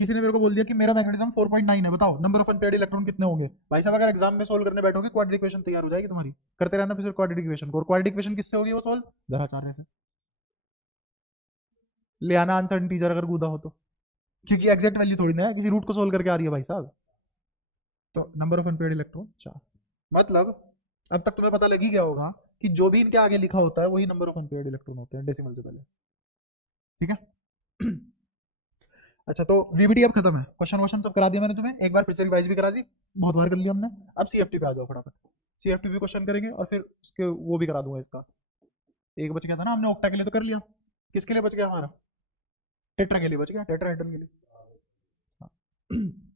किसी ने मेरे को बोल दिया कि मेरा मैग्नेटिज्म 4.9 है, बताओ नंबर ऑफ अनपेयर्ड इलेक्ट्रॉन कितने होंगे? भाई साहब, अगर एग्जाम में सोल्व करने बैठोगे क्वाड्रेटिक इक्वेशन तैयार हो जाएगी तुम्हारी। करते रहना फिर क्वाड्रेटिक इक्वेशन को। और क्वाड्रेटिक इक्वेशन किससे होगी वो सोल्व? ग्रहाचार्य से। ले आना आंसर इंटीजर अगर कूदा हो तो, क्योंकि एग्जैक्ट वैल्यू थोड़ी ना है, किसी रूट को सोल्व करके आ रही है भाई साहब। तो नंबर ऑफ अनपेयर्ड इलेक्ट्रॉन 4। मतलब अब तक तुम्हें पता लग ही गया होगा कि जो भी इनके आगे लिखा होता है वही नंबर ऑफ अनपेयर्ड इलेक्ट्रॉन होते हैं डेसिमल से पहले। ठीक है। अच्छा, तो वीबीडी अब खत्म है। क्वेश्चन वोश्चन सब करा दिया मैंने तुम्हें, एक बार फिर से रिवाइज भी करा दी, बहुत बार कर लिया हमने। अब सीएफटी पे आ जाओ फटाफट। सीएफटी भी क्वेश्चन करेंगे और फिर उसके वो भी करा दूंगा इसका। एक बच गया था ना, हमने ऑक्टा के लिए तो कर लिया, किसके लिए बच गया हमारा? टेट्रा के लिए बच गया, टेट्राहेड्रल के लिए। हाँ।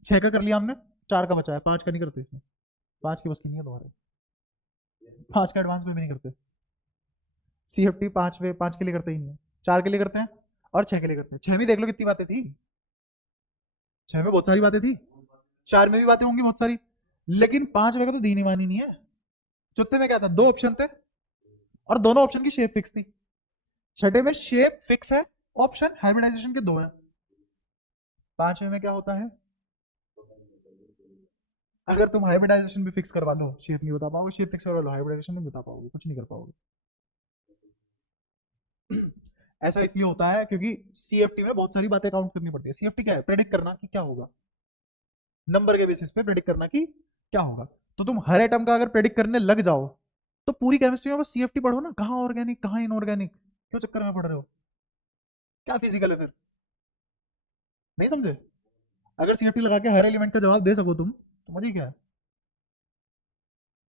6 का कर लिया हमने, 4 का बचा है, 5 का नहीं करते इसमें, 5 की बस की नहीं है तुम्हारे, 5 का एडवांस में भी नहीं करते। सीएफटी 5 के लिए करते ही नहीं है, 4 के लिए करते हैं और 6 के लिए करते हैं। 6 में देख लो कितनी बातें थी, 6 में बहुत सारी बातें थी, 4 में भी बातें होंगी बहुत सारी, लेकिन 5 में का तो दीनी मानी नहीं है। चौथे में क्या था? 2 ऑप्शन थे और दोनों ऑप्शन की शेप फिक्स थी। छठे में शेप फिक्स है, ऑप्शन हाइब्रिडाइजेशन के 2 हैं। 5वें में क्या होता है? अगर तुम हाइब्रिडाइजेशन भी फिक्स करवा लो शेप नहीं बता पाओगे, शेप फिक्स करवा लो हाइब्रिडाइजेशन नहीं बता पाओगे, कुछ नहीं कर पाओगे। ऐसा इसलिए होता है क्योंकि सीएफटी में बहुत सारी बातें काउंट करनी पड़ती है। सीएफटी क्या है? प्रेडिक्ट करना कि क्या होगा, नंबर के बेसिस पे प्रेडिक्ट करना कि क्या होगा। तो तुम हर एटम का अगर प्रेडिक्ट करने लग जाओ तो पूरी केमिस्ट्री में बस सीएफटी पढ़ो ना, कहाँ ऑर्गेनिक कहाँ इनऑर्गेनिक, क्यों चक्कर में पड़ रहे हो? क्या फिजिकल है फिर? नहीं समझे? अगर सीएफटी लगा के हर एलिमेंट का जवाब दे सको तुम तो मजा ही क्या है।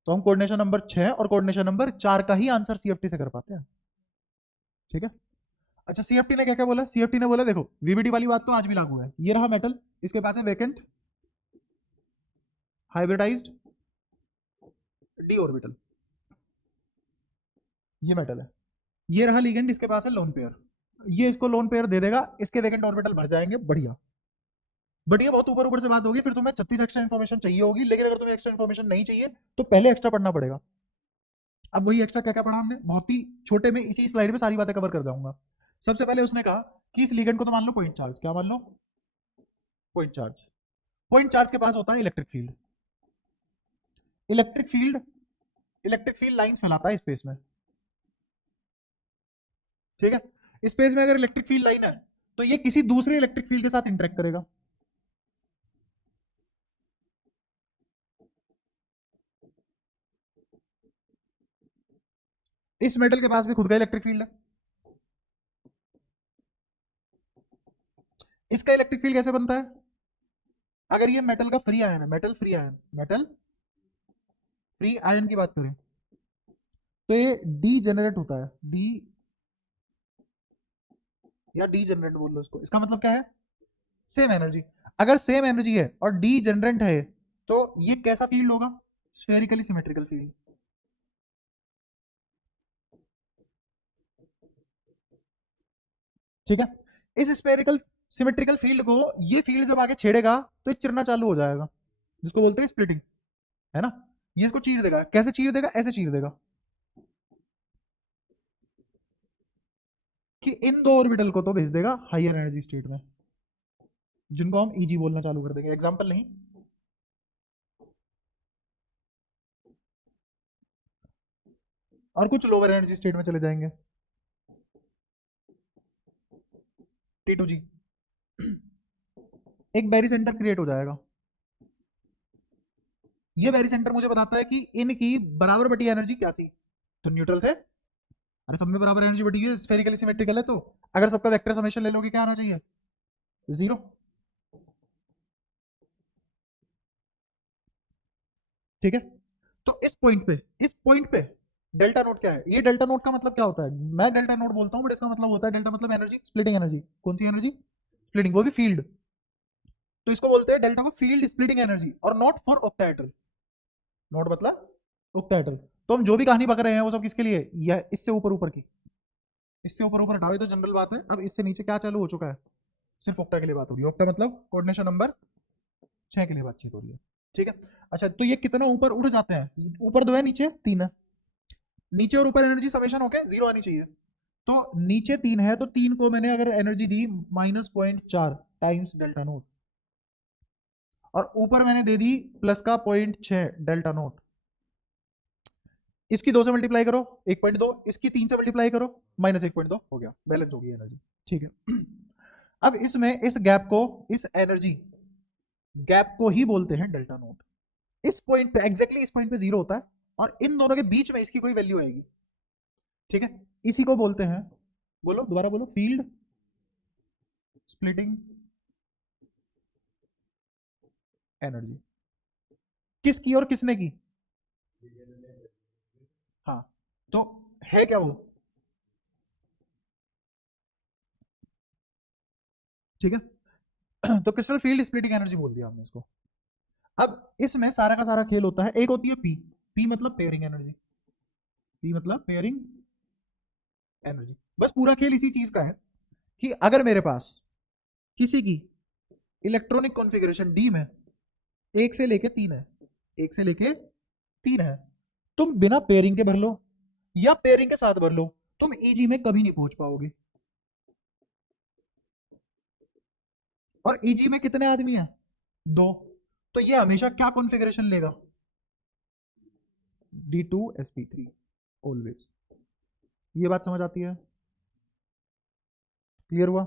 तो हम कोऑर्डिनेशन नंबर 6 और कोऑर्डिनेशन नंबर 4 का ही आंसर सीएफटी से कर पाते हैं। ठीक है। अच्छा, सीएफटी ने क्या क्या बोला? सीएफटी ने बोला देखो, वीबीडी वाली बात तो आज भी लागू है। ये रहा मेटल, इसके पास है वेकेंट हाइब्रिडाइज्ड डी ऑर्बिटल, ये मेटल है। ये रहा लिगेंड, इसके पास है लोन पेयर, ये इसको लोन पेयर दे देगा, इसके वेकेंट ऑर्बिटल भर जाएंगे, बढ़िया। बट ये बहुत ऊपर ऊपर से बात होगी, फिर तुम्हें 36 एक्स्ट्रा इन्फॉर्मेशन चाहिए होगी। लेकिन अगर तुम्हें एक्स्ट्रा इन्फॉर्मेशन नहीं चाहिए तो पहले एक्स्ट्रा पढ़ना पड़ेगा। अब वही एक्स्ट्रा क्या क्या पढ़ा हमने, बहुत ही छोटे में इसी स्लाइड में सारी बातें कवर कर जाऊंगा। सबसे पहले उसने कहा कि इस लिगेंड को तो मान लो पॉइंट चार्ज, क्या मान लो? Point charge. पॉइंट चार्ज के पास होता है electric field. Electric field, electric field lines फैलाता है स्पेस में। ठीक है, स्पेस में अगर इलेक्ट्रिक फील्ड लाइन है तो ये किसी दूसरे इलेक्ट्रिक फील्ड के साथ इंटरेक्ट करेगा। इस मेटल के पास भी खुद का इलेक्ट्रिक फील्ड है। इसका इलेक्ट्रिक फील्ड कैसे बनता है? अगर ये मेटल का फ्री आयन है, metal free ion, metal free ion की बात करें तो ये डी जनरेट होता है, डी या डी जनरेट बोल लो इसको। इसका मतलब क्या है? Same energy. अगर सेम एनर्जी है और डी जनरेट है तो ये कैसा फील्ड होगा? Spherically symmetrical field. ठीक है, इस स्फेरिकल सिमेट्रिकल फील्ड को, ये फील्ड जब आगे छेड़ेगा तो ये चिरना चालू हो जाएगा, जिसको बोलते हैं स्प्लिटिंग, है ना। ये इसको चीर देगा। कैसे चीर देगा? ऐसे चीर देगा कि इन दो ऑर्बिटल को तो भेज देगा हायर एनर्जी स्टेट में, जिनको हम ईजी बोलना चालू कर देंगे। एग्जांपल नहीं, और कुछ लोअर एनर्जी स्टेट में चले जाएंगे, T2G। एक बैरी सेंटर क्रिएट हो जाएगा। ये बैरी सेंटर मुझे बताता है कि इनकी बराबर बटी एनर्जी क्या थी। तो न्यूट्रल थे, अरे सब में बराबर एनर्जी बटी है, स्फेरिकली सिमेट्रिकल है, तो अगर सबका वेक्टर समेशन ले लोगे क्या आना चाहिए? 0। ठीक है, तो इस पॉइंट पे डेल्टा नोट क्या है? ये डेल्टा नोट का मतलब क्या होता है? मैं डेल्टा नोट बोलता हूं बट इसका मतलब होता है, डेल्टा मतलब एनर्जी, स्प्लिटिंग एनर्जी। कौन सी एनर्जी? स्प्लिटिंग, वो भी फील्ड। तो इसको बोलते हैं डेल्टा को फील्ड स्प्लिटिंग एनर्जी, और नॉट फॉर ऑक्टाहेड्रल। नॉट मतलब ऑक्टाहेड्रल। तो हम जो भी कहानी पकड़ रहे हैं वो सब किसके लिए? या इससे ऊपर ऊपर की, इससे ऊपर ऊपर हटाओ, ये तो जनरल बात है। अब इससे नीचे क्या चालू हो चुका है? सिर्फ ऑक्टा के लिए बात हो रही है। ऑक्टा मतलब कोऑर्डिनेशन नंबर 6 के लिए बातचीत हो रही है। ठीक है, अच्छा तो ये कितना ऊपर उठ जाते हैं? ऊपर 2 है, नीचे 3 है। नीचे और ऊपर एनर्जी समेशन होके 0 आनी चाहिए। तो नीचे 3 है, तो 3 को मैंने अगर एनर्जी दी -0.4 टाइम्स डेल्टा नोट, और ऊपर मैंने दे दी प्लस का 0.6 डेल्टा नोट। इसकी 2 से मल्टीप्लाई करो 1.2, इसकी 3 से मल्टीप्लाई करो -1.2, हो गया, बैलेंस हो गई एनर्जी। ठीक है, अब इसमें इस गैप को, इस एनर्जी गैप को ही बोलते हैं डेल्टा नोट। इस पॉइंट पे, एग्जैक्टली इस पॉइंट पे 0 होता है, और इन दोनों के बीच में इसकी कोई वैल्यू आएगी। ठीक है, इसी को बोलते हैं, बोलो दोबारा बोलो, फील्ड स्प्लिटिंग एनर्जी। किसकी और किसने की? हाँ, तो है क्या वो? ठीक है, तो क्रिस्टल फील्ड स्प्लिटिंग एनर्जी बोल दिया हमने इसको। अब इसमें सारा का सारा खेल होता है, एक होती है पी, पी मतलब पेयरिंग एनर्जी, पी मतलब पेयरिंग एनर्जी। बस पूरा खेल इसी चीज का है कि अगर मेरे पास किसी की इलेक्ट्रॉनिक कॉन्फ़िगरेशन डी में 1 से लेके 3 है, 1 से लेके 3 है, तुम बिना पेयरिंग के भर लो या पेयरिंग के साथ भर लो, तुम ईजी में कभी नहीं पहुंच पाओगे। और ईजी में कितने आदमी हैं? 2। तो ये हमेशा क्या कॉन्फ़िगरेशन लेगा? D2sp3 always. ये बात समझ आती है? क्लियर हुआ?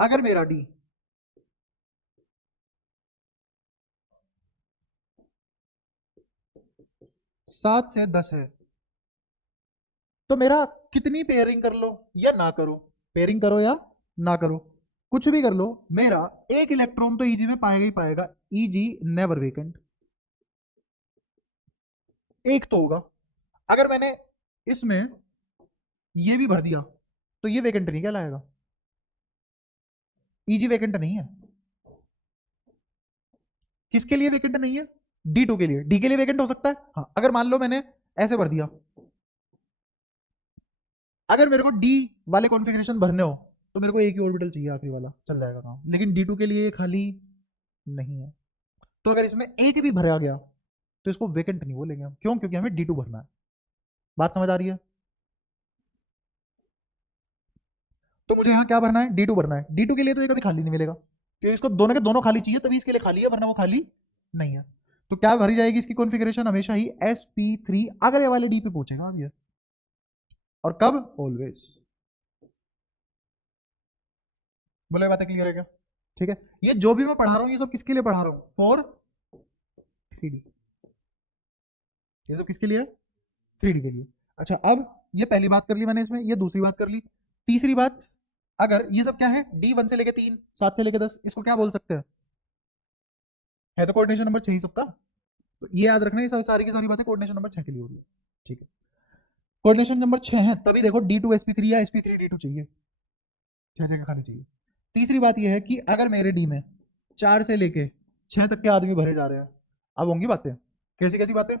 अगर मेरा डी 7 से 10 है, तो मेरा कितनी पेयरिंग कर लो या ना करो, पेयरिंग करो या ना करो, कुछ भी कर लो, मेरा एक इलेक्ट्रॉन तो ईजी में पाएगा ही पाएगा। ईजी नेवर वेकेंट, एक तो होगा। अगर मैंने इसमें ये भी भर दिया तो ये वेकेंट नहीं कहलाएगा, ईजी वेकेंट नहीं है। किसके लिए वेकेंट नहीं है? D2 के लिए। डी के लिए वेकेंट हो सकता है, हाँ। अगर मान लो मैंने ऐसे भर दिया, अगर मेरे को डी वाले कॉन्फ़िगरेशन भरने हो तो मेरे को एक ही ऑर्बिटल चाहिए, आखिरी वाला, चल जाएगा काम। लेकिन D2 के लिए ये खाली नहीं है। तो अगर इसमें एक भी भरा गया तो इसको वेकेंट नहीं बोलेंगे हम। क्यों? क्योंकि हमें D2 भरना है। बात समझ आ रही है? तो मुझे यहाँ क्या भरना है? D2 भरना है। D2 के लिए तो ये कभी खाली नहीं मिलेगा, क्योंकि इसको दोनों के दोनों खाली चाहिए, तभी इसके लिए खाली है, वरना वो खाली नहीं है। तो क्या भरी जाएगी इसकी कॉन्फ़िगरेशन? हमेशा ही sp3 अगले वाले डी पे पहुंचेगा अब ये। और कब? ऑलवेज। बोले बातें क्लियर है क्या? ठीक है, ये जो भी मैं पढ़ा रहा हूँ ये सब किसके लिए पढ़ा रहा हूँ? For 3D। ये सब किसके लिए? 3D के लिए। अच्छा, अब ये पहली बात कर ली मैंने इसमें, ये दूसरी बात कर ली। तीसरी बात, अगर ये सब क्या है, D1 से लेके 3, 7 से लेके 10, इसको क्या बोल सकते हैं? है तो कोऑर्डिनेशन नंबर 6 ही सबका। तो ये याद रखना, ये सारी की सारी बातें कोऑर्डिनेशन नंबर 6 के लिए हो रही है। ठीक है, कोऑर्डिनेशन नंबर 6 है, तभी देखो D2 sp3 या sp3 D2 चाहिए, 6 जगह खाली चाहिए। तीसरी बात ये है कि अगर मेरे डी में 4 से लेके 6 तक के आदमी भरे जा रहे हैं, अब होंगी बातें, कैसी कैसी बातें,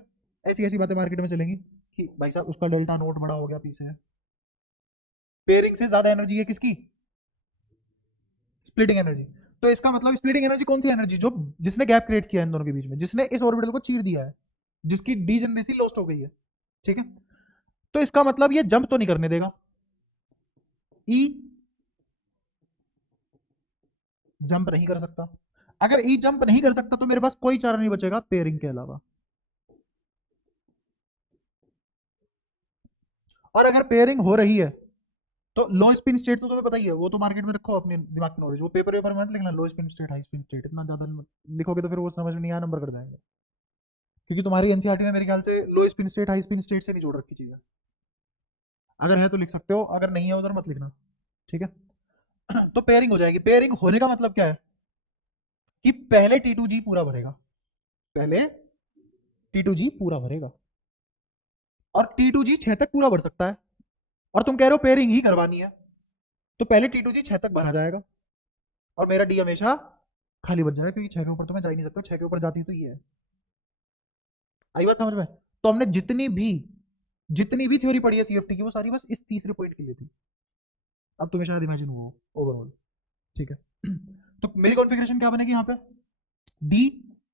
ऐसी ऐसी बातें मार्केट में चलेंगी कि भाई साहब उसका डेल्टा नोट बड़ा हो गया पीछे, पेयरिंग से ज्यादा एनर्जी है किसकी, स्प्लिटिंग एनर्जी। तो इसका मतलब स्प्लिटिंग एनर्जी कौन सी एनर्जी, जो जिसने गैप क्रिएट किया है इन दोनों के बीच में, जिसने इस ऑर्बिटल को चीर दिया है, जिसकी डीजेनरेसी लॉस्ट हो गई है। ठीक है, तो इसका मतलब ये जंप तो नहीं करने देगा, ई जंप नहीं कर सकता। अगर ई जंप नहीं कर सकता तो मेरे पास कोई चारा नहीं बचेगा पेयरिंग के अलावा। और अगर पेयरिंग हो रही है तो लो स्पिन स्टेट तो तुम्हें पता ही है, वो तो मार्केट में रखो अपने दिमाग की नॉलेज, वो पेपर वेपर मत लिखना, लो spin state high spin state इतना ज्यादा लिखोगे तो फिर वो समझ में नहीं आया, नंबर कट जाएंगे। क्योंकि तुम्हारी एनसीईआरटी ने मेरे ख्याल से लो spin state high spin state से नहीं जोड़ रखी चीजें, अगर है तो लिख सकते हो, अगर नहीं है उधर मत लिखना। ठीक है, तो पेयरिंग हो जाएगी। पेयरिंग होने का मतलब क्या है कि पहले T2G पूरा भरेगा, पहले T2G पूरा भरेगा, और T2G 6 तक पूरा भर सकता है, और तुम कह रहे हो पेयरिंग ही करवानी है, तो पहले T2G 6 तक भरा जाएगा और मेरा डी हमेशा खाली बच जाएगा, क्योंकि 6 के ऊपर तो मैं जा ही नहीं सकता, 6 के ऊपर जाती तो ये है। आई बात समझ में? तो हमने जितनी भी थ्योरी पढ़ी है सीएफटी की, वो सारी बस इस तीसरे पॉइंट के लिए थी। अब तुम्हें शायद इमेजिन हुआ ओवरऑल। ठीक है, तो मेरी कॉन्फ़िगरेशन क्या बनेगी यहाँ पे, डी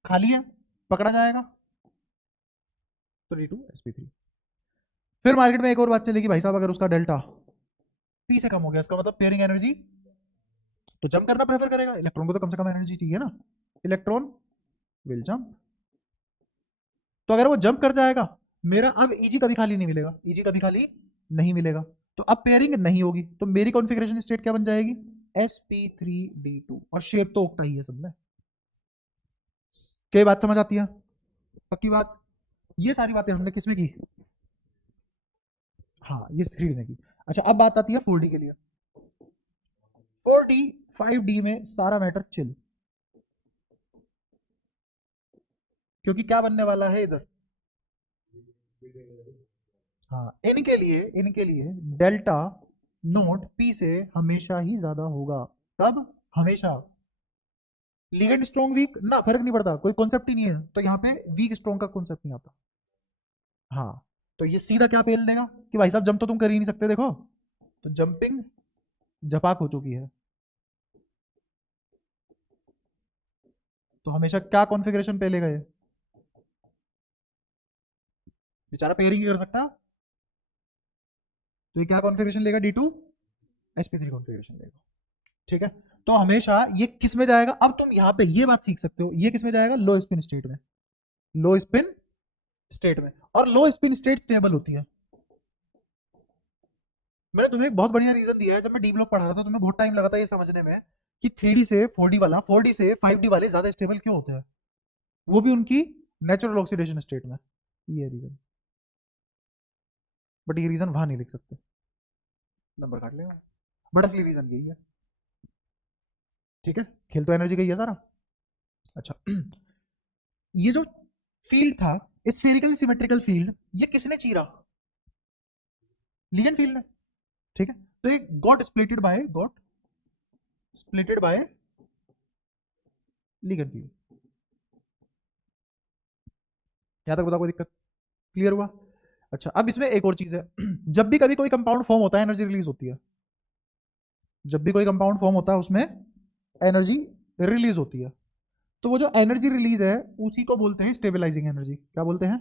खाली है, पकड़ा जाएगा, तो D2 sp3। फिर मार्केट में एक और बात चलेगी भाई साहब, अगर उसका डेल्टा पी से कम हो गया, इसका मतलब पेयरिंग एनर्जी तो जंप करना प्रेफर करेगा, इलेक्ट्रॉन को तो कम से कम एनर्जी चाहिए ना, इलेक्ट्रॉन विल जंप। तो अगर वो जंप कर जाएगा, मेरा अब ईजी कभी खाली नहीं मिलेगा, ईजी कभी खाली नहीं मिलेगा, तो अब पेयरिंग नहीं होगी, तो मेरी कॉन्फ़िगरेशन स्टेट क्या बन जाएगी, sp3d2, और शेप तो ओक्टा ही है सब में। क्या बात समझ आती है? पक्की बात। ये सारी बातें हमने किसमें की, हाँ ये 3D में की। अच्छा, अब बात आती है 4D के लिए। 4D 5D में सारा मैटर चिल, क्योंकि क्या बनने वाला है इधर, हाँ इनके लिए डेल्टा नोट पी से हमेशा ही ज्यादा होगा। कब? हमेशा। लिगेंड स्ट्रॉन्ग वीक ना फर्क नहीं पड़ता, कोई कॉन्सेप्ट ही नहीं है, तो यहाँ पे वीक स्ट्रॉन्ग का कॉन्सेप्ट नहीं आता। हाँ, तो ये सीधा क्या पेल देगा कि भाई साहब जंप तो तुम कर ही नहीं सकते, देखो तो जंपिंग झपाक हो चुकी है, तो हमेशा क्या कॉन्फ़िगरेशन पे लेगा ये, बेचारा पेयरिंग ही कर सकता, तो ये क्या कॉन्फ़िगरेशन लेगा, D2 sp3 कॉन्फ़िगरेशन लेगा। ठीक है, तो हमेशा ये किस में जाएगा, अब तुम यहां पे ये बात सीख सकते हो, ये किस में जाएगा, लो स्पिन स्टेट में, लो स्पिन स्टेट में, और लो स्पिन स्टेट स्टेबल होती है। मैंने तुम्हें एक बहुत बढ़िया रीजन दिया है, जब मैं डी ब्लॉक पढ़ा रहा था तुम्हें बहुत टाइम लगा था ये समझने में कि 3D से 4D वाला, 4D से 5D वाले ज्यादा स्टेबल क्यों होते हैं, वो भी उनकी नेचुरल ऑक्सीडेशन स्टेट में, ये रीजन। बट ये रीजन वहां नहीं लिख सकते, नंबर काट लेगा, बट असली रीजन यही है। ठीक है, खेल तो एनर्जी का ही है सारा। अच्छा, ये जो फील्ड था, स्फेरिकल सिमेट्रिकल फील्ड, ये किसने चीरा, लिगेंड फील्ड ने। ठीक है, तो ये got splitted by ligand field. यहां तक बता कोई दिक्कत, क्लियर हुआ? अच्छा, अब इसमें एक और चीज है, जब भी कभी कोई कंपाउंड फॉर्म होता है एनर्जी रिलीज होती है, जब भी कोई कंपाउंड फॉर्म होता है उसमें एनर्जी रिलीज होती है, तो वो जो एनर्जी रिलीज है उसी को बोलते हैं स्टेबलाइजिंग एनर्जी। क्या बोलते हैं?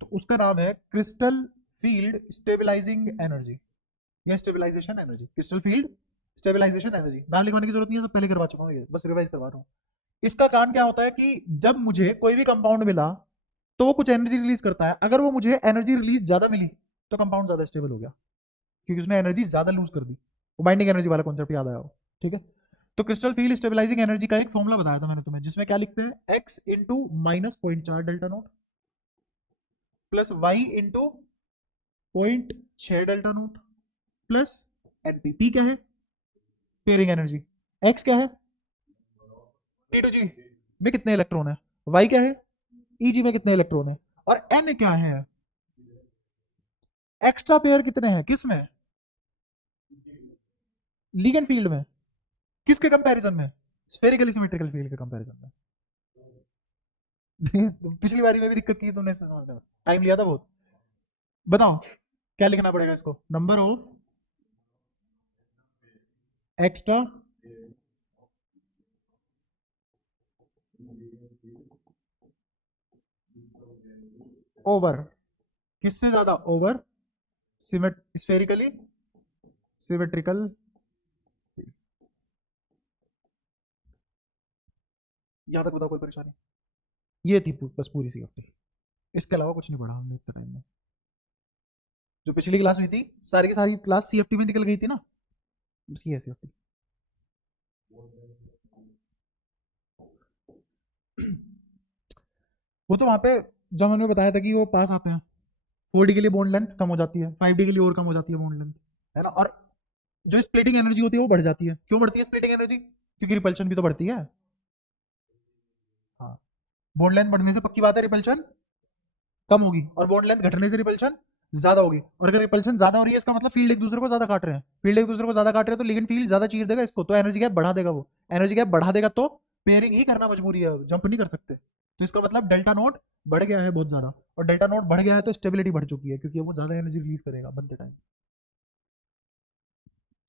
तो उसका नाम है क्रिस्टल फील्ड स्टेबलाइजिंग एनर्जी या stabilisation energy. Crystal field stabilisation energy, नाम लिखवाने की जरूरत नहीं है, सब पहले करवा चुका हूँ, ये बस रिवाइज करवा रहा हूँ। इसका कारण क्या होता है कि जब मुझे कोई भी कंपाउंड मिला तो वो कुछ एनर्जी रिलीज करता है, अगर वो मुझे एनर्जी रिलीज ज्यादा मिली तो कंपाउंड ज्यादा स्टेबल हो गया, क्योंकि उसने एनर्जी ज्यादा लूज कर दी, वो बाइंडिंग एनर्जी वाला कॉन्सेप्ट याद आया हो। ठीक है, तो क्रिस्टल फील्ड स्टेबलाइजिंग एनर्जी का एक फॉर्मूला बताया था मैंने तुम्हें, जिसमें क्या लिखते हैं, x into -0.4 delta naught plus y into 0.6 delta naught plus NP. P क्या है? Pairing energy. एक्स क्या है? T2G में कितने इलेक्ट्रॉन है? वाई क्या है? ईजी में कितने इलेक्ट्रॉन है? और एन क्या है? एक्स्ट्रा पेयर कितने हैं? किस में? लीगेंड फील्ड में। किसके कंपैरिजन में? स्फेरिकली सिमेट्रिकल फील्ड के कंपैरिजन में। पिछली बारी में भी दिक्कत की तुमने समझने में, टाइम लिया था बहुत। बताओ क्या लिखना पड़ेगा इसको? नंबर ऑफ एक्स्ट्रा ओवर, किससे ज्यादा? Over spherically symmetrical. यहां तक बताओ कोई परेशानी? ये थी बस पूरी सीएफटी, इसके अलावा कुछ नहीं पढ़ा हमने इतने टाइम में। जो पिछली क्लास हुई थी सारी की सारी क्लास सीएफटी में निकल गई थी ना, बस ये है सीएफटी। वो तो वहां पे जब हमने बताया था कि वो पास आते हैं, 4D के लिए बॉन्ड लेंथ कम हो जाती है, 5D के लिए और कम हो जाती है बॉन्ड लेंथ, है ना। और जो स्प्लिटिंग एनर्जी होती है वो बढ़ जाती है। क्यों बढ़ती है स्प्लिटिंग एनर्जी? क्योंकि रिपल्शन भी तो बढ़ती है। हाँ, बॉन्ड लेंथ बढ़ने से पक्की बात है रिपल्शन कम होगी, और बॉन्ड लेंथ घटने से रिपल्शन ज्यादा होगी। और अगर रिपल्शन ज्यादा हो रही है इसका मतलब फील्ड एक दूसरे को ज्यादा काट रहे हैं, फील्ड एक दूसरे को ज्यादा काट रहे हैं तो लिगेंड फील्ड ज्यादा चीर देगा इसको, तो एनर्जी गैप बढ़ा देगा। वो एनर्जी गैप बढ़ा देगा तो पेयरिंग ही करना मजबूरी है, जंप नहीं कर सकते। तो इसका मतलब डेल्टा नोट बढ़ गया है बहुत ज्यादा, और डेल्टा नोट बढ़ गया है तो स्टेबिलिटी बढ़ चुकी है, क्योंकि वो ज्यादा एनर्जी रिलीज करेगा बनते टाइम।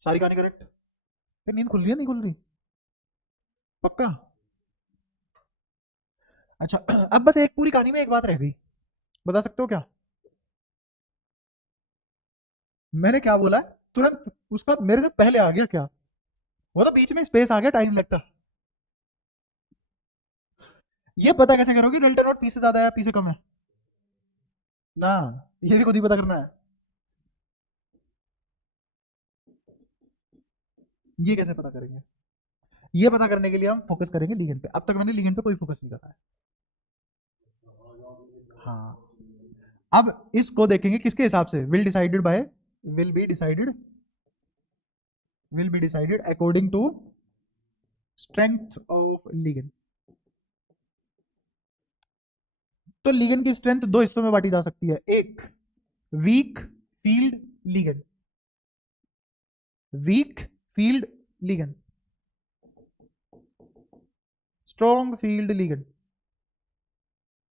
सारी कहानी करेक्ट? फिर नींद खुल रही है नहीं खुल रही? पक्का? अच्छा अब बस एक पूरी कहानी में एक बात रह गई, बता सकते हो क्या? मैंने क्या बोला है? तुरंत उसका मेरे से पहले आ गया क्या? वो तो बीच में स्पेस आ गया, टाइम लगता। ये पता कैसे करोगे डेल्टा नॉट पी से ज्यादा है या पी से कम है? ना, ये भी खुद ही पता करना है। ये कैसे पता करेंगे? ये पता करने के लिए हम फोकस करेंगे लिगेंड पे। अब तक मैंने लिगेंड पे कोई फोकस नहीं करा है। हाँ, अब इसको देखेंगे किसके हिसाब से? Will be decided will be decided according to strength of ligand. तो लिगेंड की स्ट्रेंथ दो हिस्सों में बांटी जा सकती है। एक, weak field ligand, weak field ligand, strong field ligand.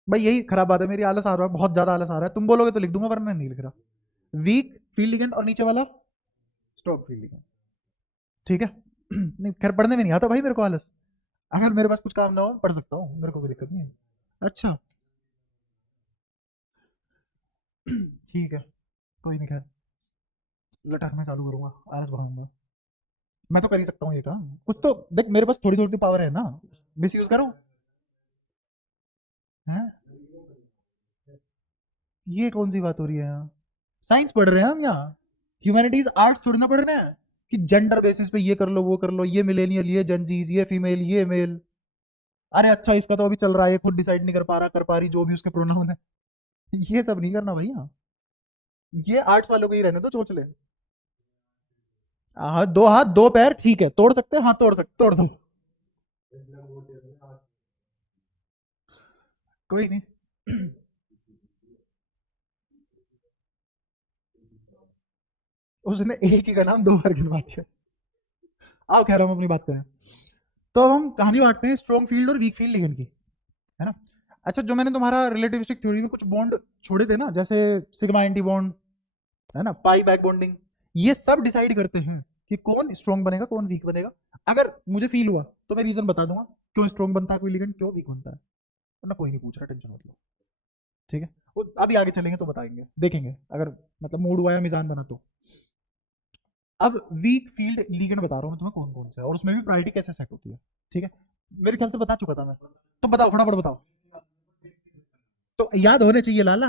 भाई यही खराब बात है, मेरी आलस आ रहा है, बहुत ज्यादा आलस आ रहा है। तुम बोलोगे तो लिख दूंगा वरना नहीं लिख रहा। वीक फील्ड लिगेंड और नीचे वाला स्ट्रॉन्ग फील्ड लिगेंड। ठीक है नहीं खैर पढ़ने में नहीं आता भाई मेरे को आलस। अगर मेरे पास कुछ काम ना हो पढ़ सकता हूँ, मेरे को कोई दिक्कत नहीं है। अच्छा ठीक है, कोई नहीं, खैर लटकना चालू करूंगा, आलस बढ़ाऊंगा। मैं तो कर ही सकता हूँ ये काम, कुछ तो देख मेरे पास थोड़ी थोड़ी पावर है ना, मिस यूज करो। हैं? ये कौन सी बात हो रही है यहाँ? साइंस पढ़ रहे हैं हम यहाँ, ह्यूमैनिटीज आर्ट्स थोड़ी ना पढ़ रहे हैं कि जेंडर बेसिस पे ये कर लो वो कर लो, ये मिलेनियल ये जेनजीज ये फीमेल ये मेल। अरे अच्छा इसका तो अभी चल रहा है, ये खुद डिसाइड नहीं कर पा रहा कर पा रही, जो भी उसके प्रोनाउन है। ये सब नहीं करना भैया, ये आर्ट्स वालों को ही रहने दो, सोच ले। हाँ, दो हाथ दो पैर ठीक है, तोड़ सकते हैं, हाँ तोड़ सकते, तोड़ दो। कोई नहीं उसने एक ही का नाम दो बार गिनवा दिया। आओ कह रहा हूँ अपनी बात करें। तो अब हम कहानी बांटते हैं स्ट्रॉन्ग फील्ड और वीक फील्ड लिगेंड की, है ना। अच्छा जो मैंने तुम्हारा रिलेटिविस्टिक थ्योरी में कुछ बॉन्ड छोड़े थे ना, जैसे सिग्मा एंटी बॉन्ड, है ना, पाई बैक बॉन्डिंग, ये सब डिसाइड करते हैं कि कौन स्ट्रॉन्ग बनेगा कौन वीक बनेगा। अगर मुझे फील हुआ तो मैं रीजन बता दूंगा क्यों स्ट्रॉन्ग बनता है कोई लिगेंड, क्यों वीक बनता है, वरना कोई नहीं पूछ रहा, टेंशन मत लो। ठीक है, वो अभी आगे चलेंगे तो बताएंगे, देखेंगे अगर मतलब मूड हुआ या मिजान बना तो। अब वीक फील्ड लिगेंड बता रहा हूँ मैं तुम्हें कौन कौन से है, और उसमें भी प्रायोरिटी कैसे सेट होती है। ठीक है, मेरे ख्याल से बता चुका था मैं, तो बताओ फटाफट बताओ। तो याद होने चाहिए लाला।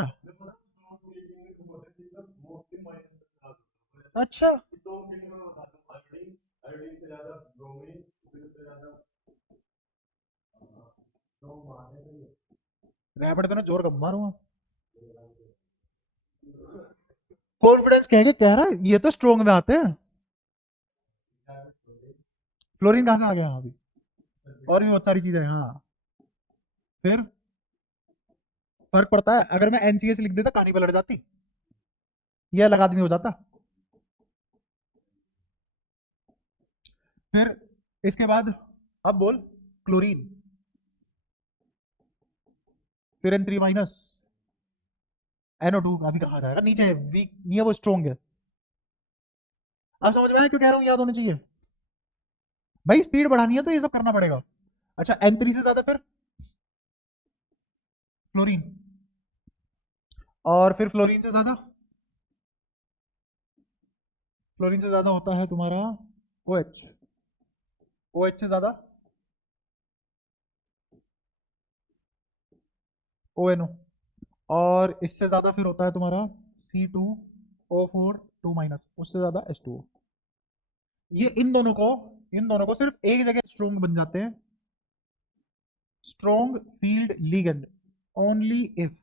अच्छा रैपिड तो ना जोर कम मारूंगा। कॉन्फिडेंस कह रहा है ये तो स्ट्रोंग में आते हैं। फ्लोरीन कहां से आ गया अभी, और भी बहुत सारी चीजें, हाँ। फिर फर्क पड़ता है, अगर मैं एनसीएस लिख देता कहानी पलट जाती, ये अलग आदमी हो जाता। फिर इसके बाद अब बोल क्लोरीन, फिर N3 NO2 अभी कहा जाएगा, नीचे है, वीक नहीं है वो, स्ट्रोंग है। अब समझ में आया क्यों कह रहा हूं याद होने चाहिए भाई, स्पीड बढ़ानी है तो ये सब करना पड़ेगा। अच्छा N3 से ज्यादा फिर फ्लोरीन, और फिर फ्लोरीन से ज्यादा होता है तुम्हारा OH, OH से ज्यादा ONO, और इससे ज्यादा फिर होता है तुम्हारा C2O4 2 उससे ज्यादा H2O। ये इन दोनों को सिर्फ एक जगह स्ट्रोंग बन जाते हैं, strong field ligand, only if,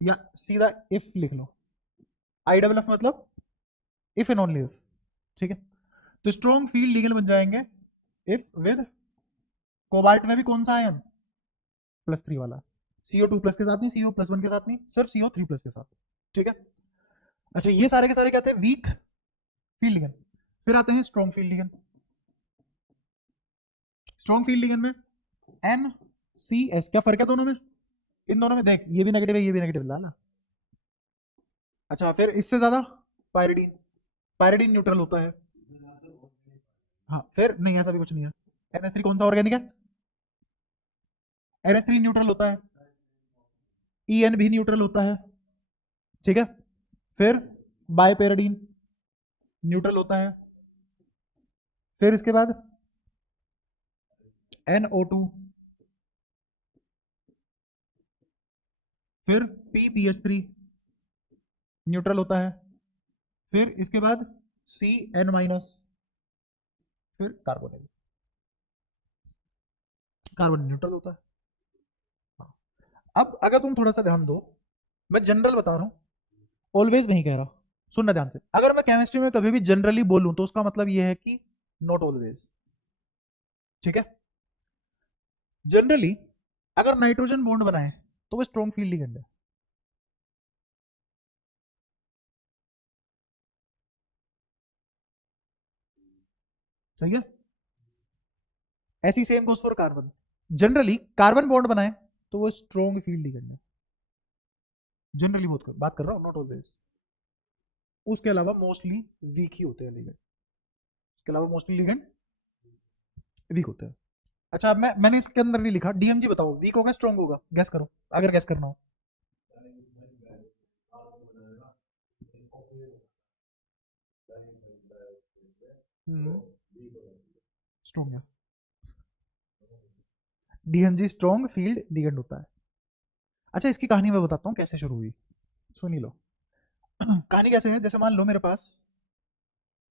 या सीधा इफ लिख लो, IFF मतलब इफ एंड ओनली इफ, ठीक है। तो स्ट्रोंग फील्ड लिगेंड बन जाएंगे इफ विद कोबाल्ट में भी कौन सा आयन, +3 वाला, CO2+ के साथ नहीं, CO+1 के साथ नहीं, सिर्फ CO3+ के साथ, ठीक है। अच्छा ये सारे के सारे कहते हैं वीक फील्ड लिगेंड। फिर आते हैं strong field ligand. Strong field ligand में NCS, क्या फर्क है दोनों में, इन दोनों में देख, ये भी नेगेटिव है, ये भी नेगेटिव ना। अच्छा फिर इससे ज्यादा पायरिडीन, पायरिडीन न्यूट्रल होता है, हाँ। फिर नहीं ऐसा भी कुछ नहीं है, NH3 कौन सा ऑर्गेनिक है, NH3 न्यूट्रल होता है, EN भी न्यूट्रल होता है, ठीक है। फिर बायपेरिडीन न्यूट्रल होता है, फिर इसके बाद NO2, फिर PPH3 न्यूट्रल होता है, फिर इसके बाद CN-, फिर कार्बोनिल, कार्बन न्यूट्रल होता है। हाँ। अब अगर तुम थोड़ा सा ध्यान दो, मैं जनरल बता रहा हूं, ऑलवेज नहीं कह रहा, सुनना ध्यान से। अगर मैं केमिस्ट्री में कभी भी जनरली बोलूं तो उसका मतलब यह है कि नॉट ऑलवेज, ठीक है। जनरली अगर नाइट्रोजन बॉन्ड बनाए तो वो स्ट्रॉन्ग फील्ड लिगेंड है, सही है। ऐसी same goes for carbon, generally carbon bond बनाए तो वो स्ट्रॉन्ग फील्ड लिगेंड है, जनरली बात कर रहा हूं, नॉट ऑलवेज। उसके अलावा मोस्टली वीक ही होते हैं लिगेंड, उसके अलावा मोस्टली लिगेंड वीक होते हैं। अच्छा अब मैंने इसके अंदर नहीं लिखा, DMG बताओ वीक होगा स्ट्रॉन्ग होगा, गैस करो, अगर गैस करना हो। स्ट्रॉन्ग है, DMG स्ट्रॉन्ग फील्ड लिगेंड होता है। अच्छा इसकी कहानी मैं बताता हूँ कैसे शुरू हुई, सुनी लो। कहानी कैसे है, जैसे मान लो मेरे पास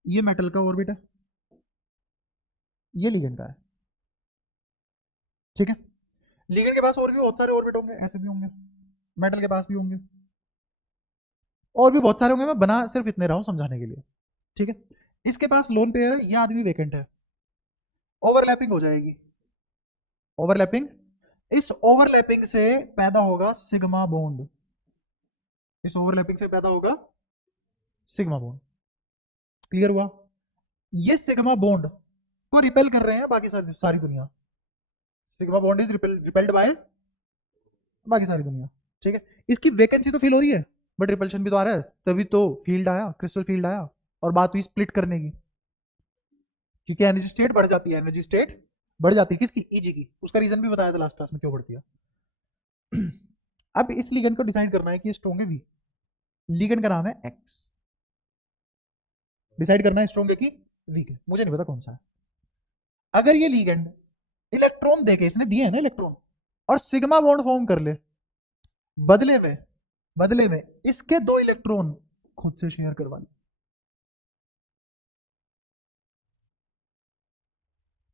ये मेटल का ऑर्बिट है, ये लिगेंड का है, ठीक है। लिगेंड के पास और भी बहुत सारे ऑर्बिट होंगे, ऐसे भी होंगे, मेटल के पास भी होंगे, और भी बहुत सारे होंगे, मैं बना सिर्फ इतने रहा हूं समझाने के लिए, ठीक है। इसके पास लोन पेयर है, ये आदमी वेकेंट है, ओवरलैपिंग हो जाएगी, ओवरलैपिंग, इस ओवरलैपिंग से पैदा होगा सिग्मा बॉन्ड, इस ओवरलैपिंग से पैदा होगा सिग्मा बॉन्ड, क्लियर हुआ। ये सिग्मा बॉन्ड को रिपेल कर रहे हैं बाकी सारी दुनिया, sigma bond is repelled by बाकी सारी दुनिया, ठीक है। इसकी वैकेंसी तो फिल हो रही है, बट रिपल्शन भी तो आ रहा है, तभी तो फील्ड आया, क्रिस्टल फील्ड आया, और बात हुई स्प्लिट करने की, क्योंकि एनर्जी स्टेट बढ़ जाती है, एनर्जी स्टेट बढ़ जाती है किसकी, ईजी की, उसका रीजन भी बताया था लास्ट क्लास में क्यों बढ़ती है। अब इस लिगेंड को डिसाइड करना है कि स्ट्रॉन्ग है वीक, लिगेंड का नाम है एक्स, डिसाइड करना है स्ट्रॉन्ग है कि वीक है, मुझे नहीं पता कौन सा है। अगर ये लिगेंड इलेक्ट्रॉन देके, इसने दिए है ना इलेक्ट्रॉन, और सिग्मा बॉन्ड फॉर्म कर ले, बदले में इसके 2 इलेक्ट्रॉन खुद से शेयर करवा ले,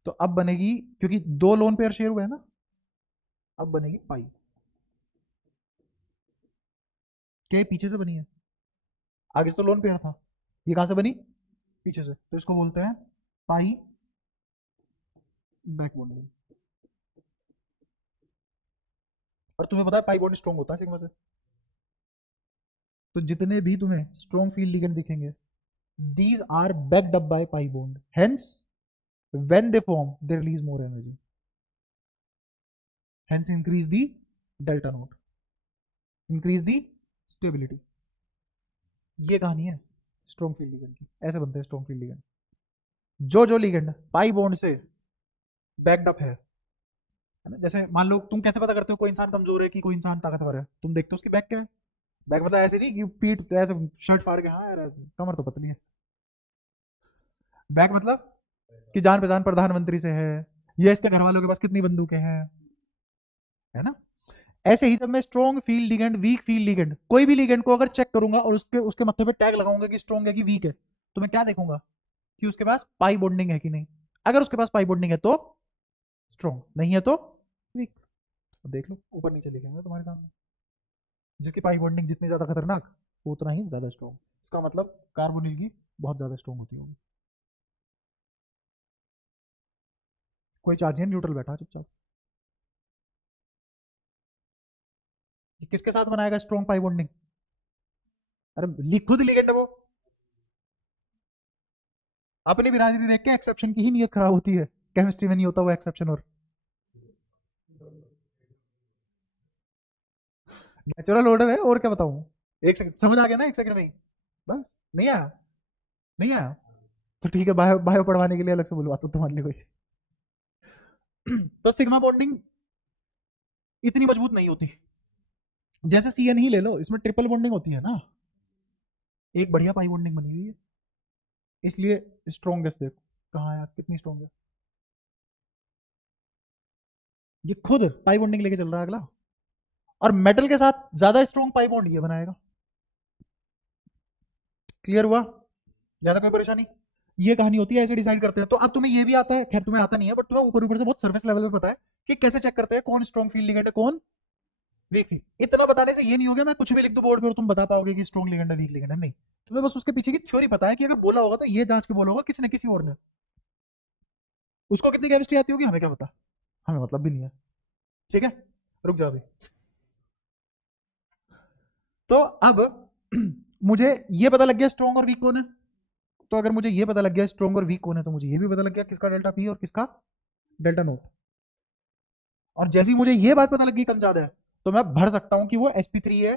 तो अब बनेगी, क्योंकि 2 लोन पेयर शेयर हुए हैं ना, अब बनेगी पाई, क्या पीछे से बनी है, आगे से तो लोन पेयर था, ये कहां से बनी, पीछे से, तो इसको बोलते हैं पाई बैक बॉन्डिंग। और तुम्हें पता है पाई बॉन्ड स्ट्रॉन्ग होता है सिग्मा से। तो जितने भी तुम्हें स्ट्रॉन्ग फील्ड लिगेंड दिखेंगे, these are backed up by pi bond, hence when they form they release more energy, hence increase the delta knot, increase the stability। ये कहानी है स्ट्रॉन्ग फील्ड लिगेंड की, ऐसे बनते हैं स्ट्रॉन्ग फील्ड लिगेंड। जो ligand pi bond से backed up है ना, जैसे मान लो तुम कैसे पता करते हो कोई इंसान कमजोर है कि कोई इंसान ताकतवर है, तुम देखते हो उसकी बैक क्या है। बैक मतलब ऐसे नहीं कि पीठ ऐसे शर्ट फाड़ के, हाँ यार कमर तो पतली है। बैक मतलब कि जान पहचान प्रधानमंत्री से है, या इसके घर वालों के पास कितनी बंदूकें हैं, है ना। ऐसे ही जब मैं strong field ligand, weak field ligand, कोई भी लिगेंड को अगर चेक करूंगा और उसके उसके मत्थे पे टैग लगाऊंगा कि स्ट्रॉन्ग है कि वीक है, तो मैं क्या देखूंगा कि उसके पास पाई बॉन्डिंग है कि नहीं। अगर उसके पास पाई बॉन्डिंग है तो स्ट्रॉन्ग, नहीं है तो वीक। देख लो ऊपर नीचे लिखेंगे तुम्हारे सामने, जिसकी पाई बॉन्डिंग जितनी ज्यादा खतरनाक वो उतना ही ज्यादा स्ट्रॉन्ग, इसका मतलब कार्बोनिल की बहुत ज्यादा स्ट्रॉन्ग होती होगी। कोई चार्ज नहीं, न्यूट्रल बैठा चुपचाप। किसके साथ बनाएगा स्ट्रॉन्ग पाई बॉन्डिंग, अरे खुद लिगेंड है वो। अपनी बिरादरी देख के एक्सेप्शन की ही नीयत खराब होती है, केमिस्ट्री में नहीं होता वो एक्सेप्शन। और नेचुरल ऑर्डर है, और क्या बताऊं। एक सेकंड समझ आ गया ना, एक सेकंड में ही, बस। नहीं आया, नहीं आया तो ठीक है, बायो बायो पढ़वाने के लिए अलग से बुलवाता हूं तुम्हारे लिए कोई। तो सिग्मा बॉन्डिंग इतनी मजबूत नहीं होती, जैसे सी एन ही ले लो, इसमें ट्रिपल बॉन्डिंग होती है ना, एक बढ़िया पाई बॉन्डिंग बनी हुई है, इसलिए स्ट्रॉन्गेस्ट देखो कहाँ है, कितनी स्ट्रॉन्ग है। ये खुद पाई बॉन्डिंग लेके चल रहा है अगला, और मेटल के साथ ज्यादा स्ट्रॉन्ग पाई बॉन्ड ये बनाएगा। क्लियर हुआ, ज्यादा कोई परेशानी। ये कहानी होती है, ऐसे डिसाइड करते हैं। तो अब तुम्हें ये भी आता है, खैर तुम्हें आता नहीं है, बट तुम्हें ऊपर ऊपर से बहुत सर्विस लेवल पे पता है कि कैसे चेक करते हैं कौन स्ट्रॉन्ग फील्ड लिगेंड है कौन वीक फील्ड। इतना बताने से ये नहीं हो गया मैं कुछ भी लिख दूं बोर्ड पे और तुम बता पाओगे कि स्ट्रॉन्ग लिगेंड है वीक लिगेंड है, नहीं। तुम्हें बस उसके पीछे की थ्योरी पता है कि अगर बोला होगा तो ये जांच के बोला होगा किसी ने किसी और ने, उसको कितनी केमिस्ट्री आती होगी हमें क्या पता, हमें मतलब भी नहीं है। ठीक है, रुक जाओ अभी। तो अब मुझे ये पता लग गया स्ट्रॉन्ग और वीक कौन है। तो अगर मुझे ये पता लग गया स्ट्रॉन्ग और वीक कौन है, तो मुझे ये भी पता लग गया किसका डेल्टा पी और किसका डेल्टा नोट। और जैसे ही मुझे ये बात पता लगी कम ज्यादा है, तो मैं भर सकता हूं कि वो sp3 है,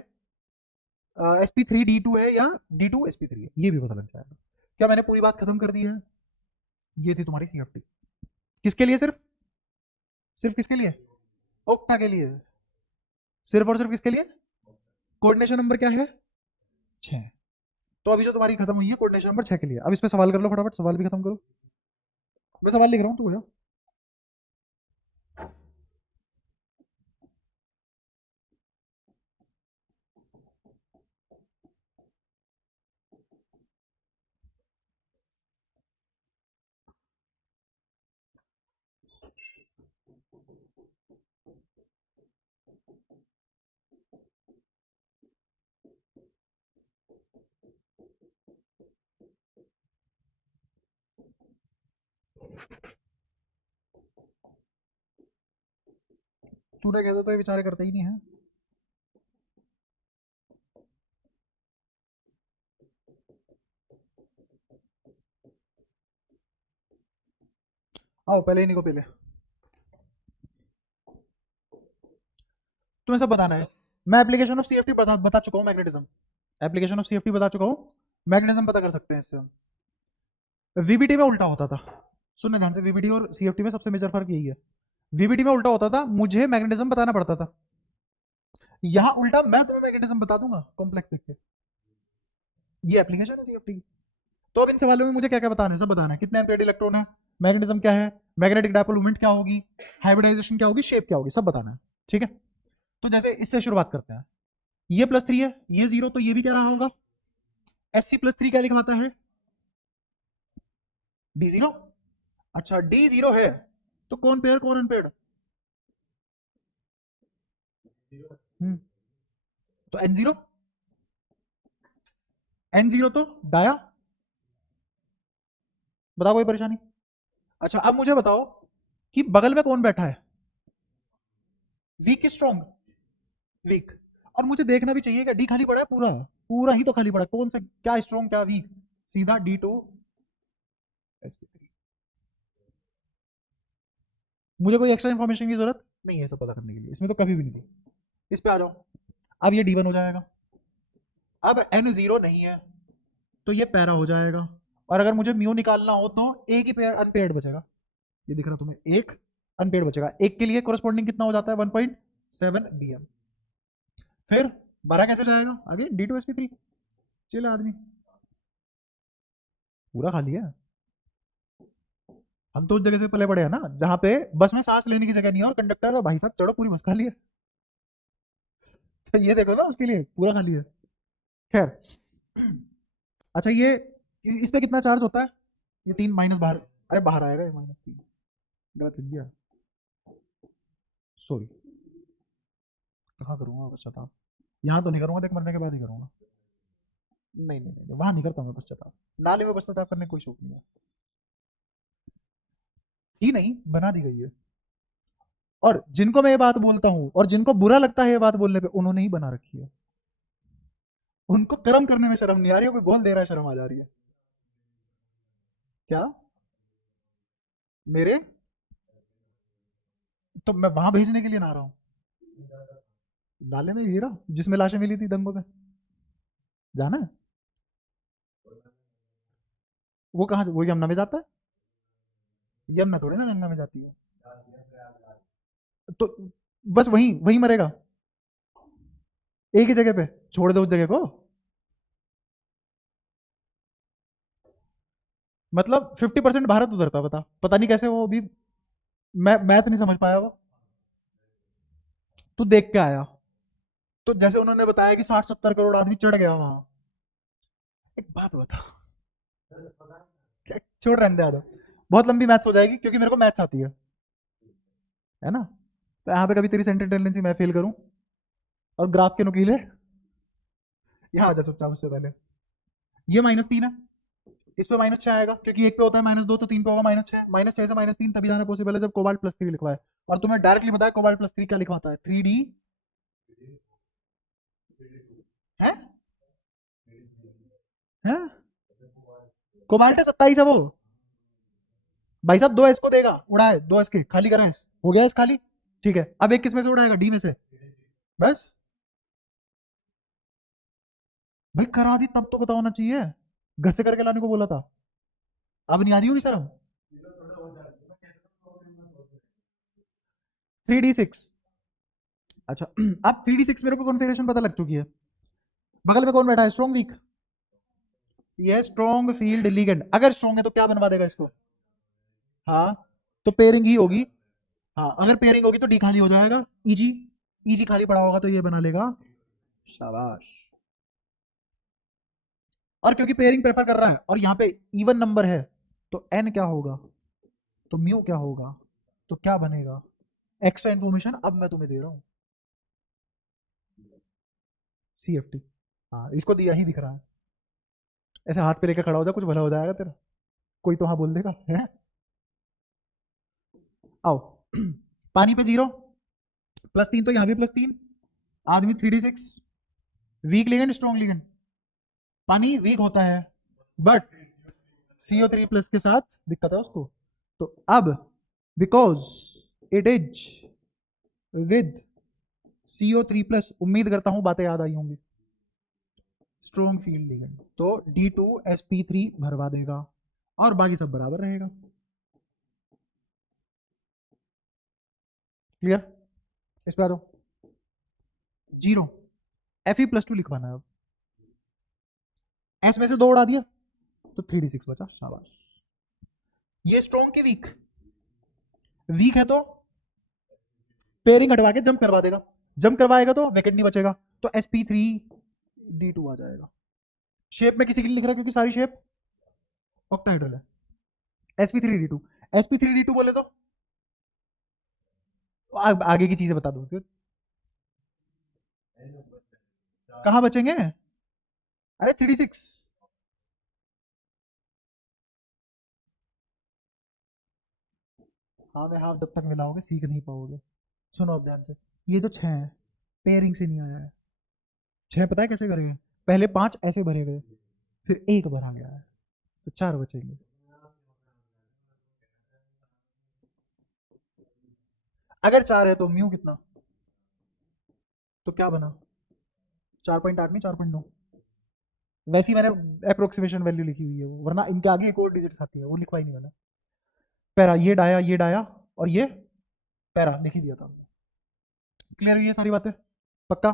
sp3d2 है या d2sp3 है, ये भी पता लग जाएगा। क्या मैंने पूरी बात खत्म कर दी है। ये थी तुम्हारी सीएफटी, किसके लिए, सिर्फ सिर्फ किसके लिए, ओक्टा के लिए, सिर्फ और सिर्फ किसके लिए, कोऑर्डिनेशन नंबर क्या है 6। तो अभी जो तुम्हारी खत्म हुई है कोऑर्डिनेशन नंबर 6 के लिए, अब इस पे सवाल कर लो फटाफट, सवाल भी खत्म करो। मैं सवाल लिख रहा हूँ तो भैया। तूने कहता तो ये विचार करते ही नहीं है। आओ पहले इन्हीं को पहले तुम्हें सब बताना है। मैं एप्लीकेशन ऑफ सीएफटी बता चुका हूँ, मैग्नेटिज्म एप्लीकेशन ऑफ सीएफटी बता चुका हूँ, मैग्नेटिज्म पता कर सकते हैं इससे हम। वीबीटी में उल्टा होता था, सुनने ध्यान से, वीबीटी और सीएफटी में सबसे मेजर फर्क यही है। वीबीटी में उल्टा होता था, मुझे मैग्नेटिज्म बताना पड़ता था। यहाँ उल्टा मैं तुम्हें मैग्नेटिज्म बता दूंगा कॉम्प्लेक्स देख के। ये एप्लीकेशन है सीएफटी की। तो अब इन सवालों में मुझे क्या क्या बताना है, सब बताना है। कितने एम्पियर इलेक्ट्रॉन है, मैग्नेटिज्म क्या है, मैग्नेटिक डायपोल मूवमेंट क्या होगी, हाइब्रिडाइजेशन क्या होगी, शेप क्या होगी, सब बताना है। ठीक है, तो जैसे इससे शुरुआत करते हैं। ये +3 है, ये 0, तो ये भी क्या रहा होगा, Sc+3 क्या लिखवाता है, D0। अच्छा D0 है, तो कौन पेयर कौन अनपेयर्ड, तो N0। N0 तो डाया, बताओ कोई परेशानी? अच्छा अब मुझे बताओ कि बगल में कौन बैठा है, वीक की स्ट्रॉन्ग, वीक। और मुझे देखना भी चाहिए कि डी खाली पड़ा है, पूरा पूरा ही तो खाली पड़ा है, कौन सा क्या स्ट्रॉन्ग क्या वीक, सीधा D2 sp3। मुझे कोई एक्स्ट्रा इन्फॉर्मेशन की जरूरत नहीं है सब पता करने के लिए, इसमें तो कभी भी नहीं थी। इस पे आ जाओ, अब ये D1 हो जाएगा। अब N0 नहीं है तो ये पैरा हो जाएगा, और अगर मुझे म्यू निकालना हो तो एक ही पेयर अनपेयर्ड बचेगा, ये दिख रहा तुम्हें, एक अनपेयर्ड बचेगा, एक के लिए कोरस्पॉन्डिंग कितना हो जाता है 1.7 DM। फिर 12 कैसे जाएगा आगे, D2 sp3, चले आदमी पूरा खाली है। हम तो उस जगह से पले पड़े हैं ना जहाँ पे बस में सांस लेने की जगह नहीं है, और कंडक्टर और भाई साहब चढ़ो पूरी बस खाली है। तो ये देखो ना उसके लिए पूरा खाली है। खैर अच्छा ये इस पे कितना चार्ज होता है, ये 3 माइनस बाहर, अरे बाहर आएगा ये -3, गलत लिख दिया, सॉरी। कहाँ करूँगा पश्चाताप, यहाँ तो नहीं करूँगा, देख मरने के बाद ही करूँगा। नहीं नहीं नहीं, वहाँ नहीं करता मैं पश्चाताप, नाले में पश्चाताप करने कोई शौक नहीं है। ही नहीं बना दी गई है, और जिनको मैं ये बात बोलता हूँ और जिनको बुरा लगता है ये बात बोलने पे, उन्होंने ही बना रखी है। उनको कर्म करने में शर्म नहीं आ रही है, कोई बोल दे रहा है शर्म आ जा रही है। क्या मेरे, तो मैं वहां भेजने के लिए ना रहा हूँ, नाले में गिरा जिसमें लाशें मिली थी दंगों में, जाना है? वो कहाँ, वो यमुना में जाता है, यमुना थोड़ी ना गंगा में जाती है। तो बस वहीं वहीं मरेगा, एक ही जगह पे, छोड़ दो उस जगह को, मतलब 50% भारत उधरता, बता पता नहीं कैसे वो भी, मैं मैथ नहीं समझ पाया वो, तू देख के आया। तो जैसे उन्होंने बताया कि 60-70 करोड़ आदमी चढ़ गया वहां, एक बात बता, क्या छोड़ रहने दे आदम, बहुत लंबी मैथ्स हो जाएगी क्योंकि मेरे को मैथ्स आती है ना। तो यहाँ पे कभी तेरी सेंटर टेंडेंसी मैं फेल करूं, और ग्राफ के नुकीले, यहाँ आ जा चुपचाप उससे पहले। ये -3 है, इस पे -6 आएगा क्योंकि एक पे होता है -2, तो 3 पे होगा -6, -6 से -3 तभी जाना पॉसिबल है जब कोबाल्ट +3 लिखवा है। और तुम्हें डायरेक्टली बताया कोबाल्ट +3 क्या लिखवाता है, 3D है, है? कोबाल्ट है 27 है वो, भाई साहब 2 S को देगा, उड़ा है 2 S के खाली करा है, हो गया S खाली, ठीक है। अब एक किस में से उड़ाएगा, D में से, बस भाई करा दी तब तो पता होना चाहिए, घर से करके लाने को बोला था, अब नहीं आ रही होगी सर हम। 3D6, अच्छा अब 3D6 मेरे को कॉन्फ़िगरेशन पता लग चुकी है। बगल में कौन बैठा है, स्ट्रॉन्ग वीक, ये स्ट्रॉन्ग फील्ड लिगेंड, अगर स्ट्रॉन्ग है तो क्या बनवा देगा इसको, हाँ तो पेयरिंग ही होगी, हाँ अगर पेयरिंग होगी तो डी खाली हो जाएगा, ईजी, ईजी खाली पड़ा होगा तो ये बना लेगा, शाबाश। और क्योंकि पेयरिंग प्रेफर कर रहा है और यहाँ पे इवन नंबर है, तो एन क्या होगा, तो म्यू क्या होगा, तो क्या बनेगा, एक्स्ट्रा इन्फॉर्मेशन अब मैं तुम्हें दे रहा हूँ, CFT, हाँ इसको दिया ही दिख रहा है, ऐसे हाथ पे लेकर खड़ा हो जा, कुछ भला हो जाएगा तेरा, कोई तो हाँ बोल देगा है। आओ पानी पे 0, +3 तो यहाँ भी +3, आदमी 3D6, week ligand strong ligand, पानी वीक होता है बट CO3+ के साथ दिक्कत है उसको, तो अब because it is with CO3+, उम्मीद करता हूं बातें याद आई होंगी, स्ट्रॉन्ग फील्ड लिगेंड, तो D2 sp3 भरवा देगा और बाकी सब बराबर रहेगा। क्लियर, इस पे आ जाओ, 0 Fe+2 लिखवाना है, अब S में से 2 उड़ा दिया तो 3D6 बचा, शाबाश। ये स्ट्रॉन्ग के वीक, वीक है तो पेयरिंग हटवा के जंप करवा देगा, जंप करवाएगा तो वैकेंट नहीं बचेगा, तो sp3D2 आ जाएगा। शेप में किसी के लिए लिख रहा है क्योंकि सारी शेप ऑक्टाहेड्रल है, sp3d2, sp3d2 बोले तो आगे की चीजें बता दो, कहां बचेंगे, अरे 3d6 हाँ में हाँ जब तक मिलाओगे सीख नहीं पाओगे। सुनो अब ध्यान से, ये जो 6 है पेयरिंग से नहीं आया है। 6 पता है कैसे करेंगे, पहले 5 ऐसे भरे गए, फिर एक भरा गया है, तो 4 बचेंगे। अगर 4 है तो म्यू कितना, तो क्या बना, 4.8 नहीं 4.9। वैसे ही मैंने अप्रोक्सीमेशन वैल्यू लिखी हुई है वो, वरना इनके आगे एक और डिजिट आती है वो लिखवाई नहीं मैंने। पैरा ये डाया और ये पैरा लिख ही दिया था। क्लियर हुई है सारी बातें, पक्का।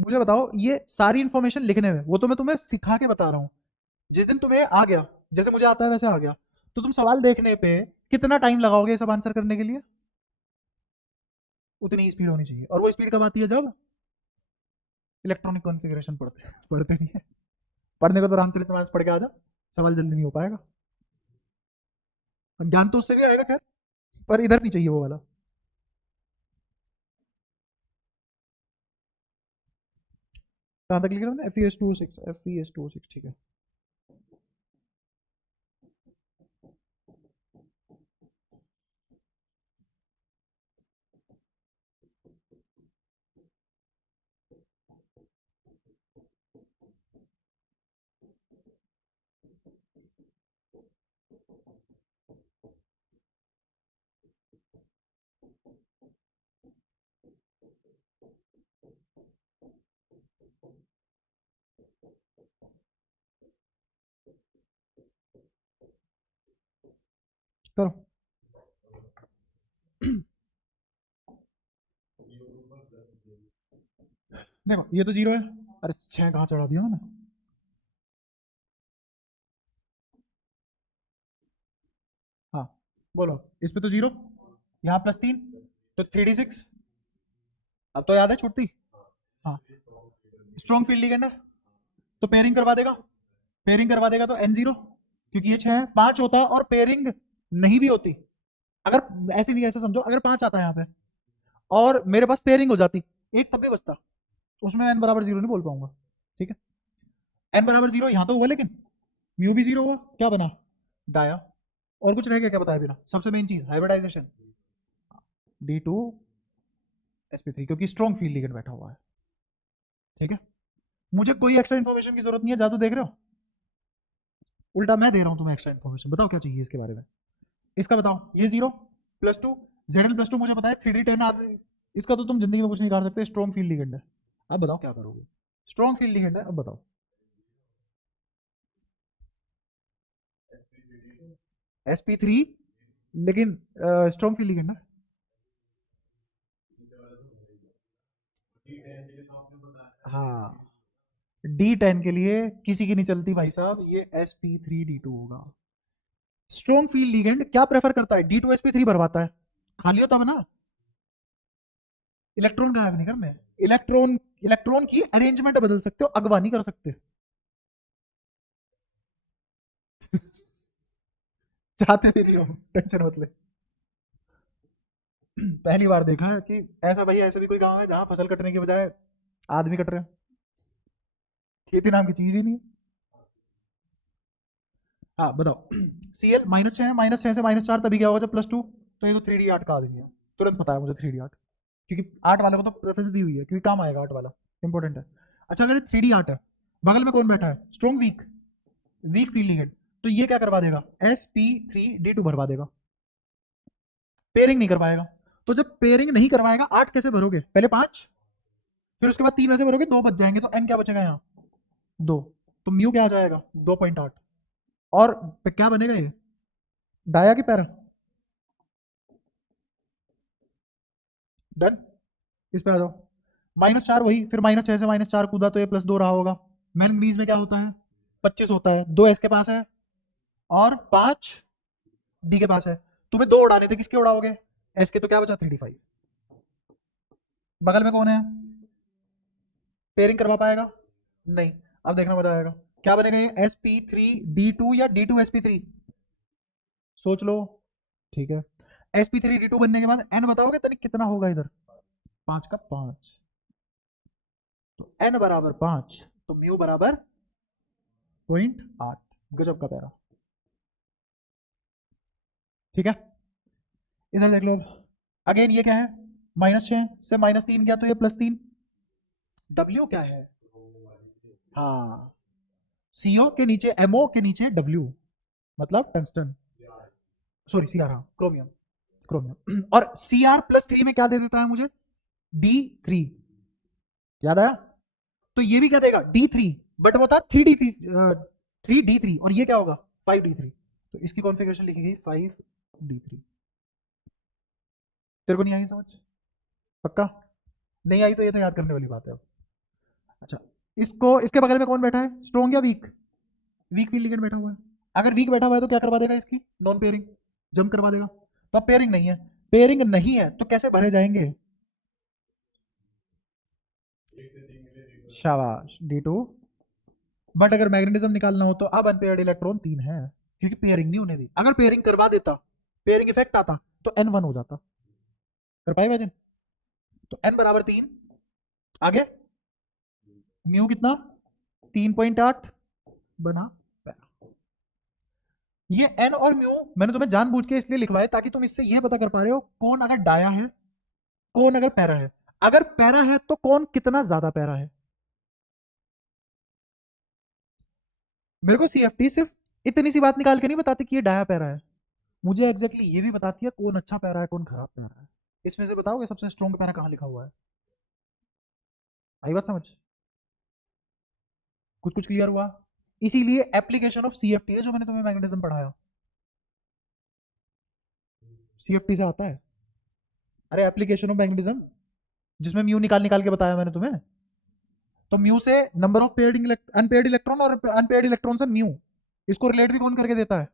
मुझे बताओ ये सारी इंफॉर्मेशन लिखने में, वो तो मैं तुम्हें सिखा के बता रहा हूँ, जिस दिन तुम्हें आ गया जैसे मुझे आता है वैसे आ गया, तो तुम सवाल देखने पे कितना टाइम लगाओगे ये सब आंसर करने के लिए, उतनी स्पीड होनी चाहिए। और वो स्पीड कब आती है, जब इलेक्ट्रॉनिक कॉन्फ़िगरेशन पढ़ते नहीं है। पढ़ने को तो रामचरितमानस पढ़ के आ जा, सवाल जल्दी नहीं हो पाएगा। ज्ञान तो उससे भी आएगा खैर, पर इधर नहीं चाहिए वो वाला। कहाँ तक लिख रहा हूँ, FES26 ठीक है। करो। देखो ये तो 0 है, अरे 6 कहाँ चढ़ा दिया मैंने। हाँ बोलो, इस पे तो 0, यहाँ +3, तो 3d6। अब तो याद है छुट्टी। हाँ स्ट्रॉन्ग फील्ड लिगेंड है, तो पेयरिंग करवा देगा, पेयरिंग करवा देगा तो n0, क्योंकि ये 6 है। 5 होता और पेयरिंग नहीं भी होती, अगर ऐसे नहीं, ऐसे समझो अगर 5 आता है यहाँ पे और मेरे पास पेयरिंग हो जाती एक, तब भी बचता, उसमें n बराबर 0 नहीं बोल पाऊंगा। ठीक है, n बराबर 0 यहाँ तो हुआ, लेकिन म्यू भी 0 हुआ, क्या बना, डाया। और कुछ रह गया क्या बताया बिना, सबसे मेन चीज हाइब्रिडाइजेशन, D2sp3, क्योंकि स्ट्रॉन्ग फील्ड लिगेंड बैठा हुआ है। ठीक है, मुझे कोई एक्स्ट्रा इन्फॉर्मेशन की जरूरत नहीं है, जादू देख रहे हो, उल्टा मैं दे रहा हूँ तुम्हें एक्स्ट्रा इन्फॉर्मेशन। बताओ क्या चाहिए इसके बारे में, इसका बताओ। ये 0 +2 ZL+2 मुझे पता है, 3D10 आदि, इसका तो तुम जिंदगी में कुछ नहीं कर सकते, स्ट्रॉन्ग फील्ड लिगेंड है। अब बताओ क्या करोगे, स्ट्रॉन्ग फील्ड लिगेंड है, अब बताओ। sp3, लेकिन स्ट्रॉन्ग फील्ड लिगेंड है। हाँ D10 के लिए किसी की नहीं चलती भाई साहब, ये sp3d2 होगा। स्ट्रॉन्ग फील्ड लिगेंड क्या प्रेफर करता है, D2sp3 भरवाता है, खाली हो तब ना, इलेक्ट्रॉन गायब नहीं करने। इलेक्ट्रॉन, इलेक्ट्रॉन की अरेंजमेंट बदल सकते हो, अगवा नहीं कर सकते। चाहते भी नहीं हो, टेंशन मत ले। पहली बार देखा है कि ऐसा, भाई ऐसा भी कोई गांव है जहां फसल कटने के बजाय आदमी कट रहे हैं, खेती नाम की चीज ही नहीं है। हाँ बताओ, Cl -6 है, -6 से -4 तभी क्या होगा जब +2, तो ये तो 3D8 का आदमी है, तुरंत पता है मुझे 3D8, क्योंकि 8 वाले को तो प्रेफरेंस दी हुई है, क्योंकि काम आएगा 8 वाला, इंपॉर्टेंट है। अच्छा अगर 3D8 है, बगल में कौन बैठा है, strong week, week field ligand, तो ये क्या करवा देगा, sp3d2 भरवा देगा, पेयरिंग नहीं करवाएगा। तो जब पेयरिंग नहीं करवाएगा, 8 कैसे भरोगे, पहले 5, फिर उसके बाद 3 वैसे भरोगे, 2 बच जाएंगे, तो n क्या बचेगा यहाँ, 2, तो म्यू क्या आ जाएगा 2.8। और क्या बनेगा ये, डाया की पैरा, डन। इस पे आ जाओ, -4 वही, फिर -6 से -4 कूदा तो ये +2 रहा होगा। मैंगनीज में क्या होता है, 25 होता है, 2 एस के पास है और 5 डी के पास है। तुम्हें 2 उड़ाने थे, किसके उड़ाओगे, एस के, तो क्या बचा 3d5। बगल में कौन है, पेयरिंग करवा पाएगा नहीं, अब देखना मजा आएगा, क्या बनेगा ये sp3d2 या d2sp3, सोच लो। ठीक है, sp3d2 बनने के बाद n बताओगे तनिक कितना होगा इधर, 5 का 5, तो n बराबर 5, तो म्यू बराबर 0.8। गजब का पैरा। ठीक है, इधर देख लो। अगेन ये क्या है, -6 से -3 गया तो ये +3। डब्ल्यू क्या है, हाँ, सीओ के नीचे एमओ के नीचे डब्ल्यू, मतलब टंगस्टन, सॉरी सीआर, हाँ क्रोमियम, क्रोमियम। और Cr+3 में क्या दे देता है मुझे, D3, याद आया। तो ये भी क्या देगा, D3, बट वो था 3D3, 3D3, और ये क्या होगा 5D3। तो इसकी कॉन्फ़िगरेशन लिखी गई 5D3। तेरे को नहीं आई समझ, पक्का नहीं आई तो ये तो याद करने वाली बात है अब। अच्छा, इसको, इसके बगल में कौन बैठा है, स्ट्रॉन्ग या वीक, वीक फील्ड लिगेंड बैठा हुआ है। अगर वीक बैठा हुआ है तो क्या करवा देगा, इसकी नॉन पेयरिंग, जंप करवा देगा। तो अब पेयरिंग नहीं है, पेयरिंग नहीं है तो कैसे भरे जाएंगे, शाबाश D2। बट अगर मैग्नेटिज्म निकालना हो तो अब अनपेयर्ड इलेक्ट्रॉन 3 है, क्योंकि पेयरिंग नहीं होने दी। अगर पेयरिंग करवा देता, पेयरिंग इफेक्ट आता, तो N1 हो जाता। कर पाए वजन, तो N बराबर 3, आगे म्यू कितना 3.8 बना। ये N और म्यू मैंने तुम्हें जानबूझ के इसलिए लिखवाया ताकि तुम इससे यह पता कर पा रहे हो कौन अगर डाया है, कौन अगर पैरा है। अगर पैरा है तो कौन कितना ज्यादा पैरा है। मेरे को सीएफटी सिर्फ इतनी सी बात निकाल के नहीं बताती कि ये डाया पैरा है, मुझे एग्जैक्टली ये भी बताती है कौन अच्छा पैरा है कौन खराब पैरा है। इसमें से बताओगे सबसे स्ट्रॉन्ग पैरा कहाँ लिखा हुआ है, आई बात समझ, कुछ कुछ क्लियर हुआ। इसीलिए एप्लीकेशन ऑफ सीएफटी है जो मैंने तुम्हें मैग्नेटिज्म पढ़ाया, सीएफटी से आता है। अरे एप्लीकेशन ऑफ मैग्नेटिज्म, जिसमें म्यू निकाल निकाल के बताया मैंने तुम्हें। तो म्यू से number of paired unpaired electron, और अनपेयर्ड इलेक्ट्रॉन से म्यू, इसको रिलेट भी कौन करके देता है,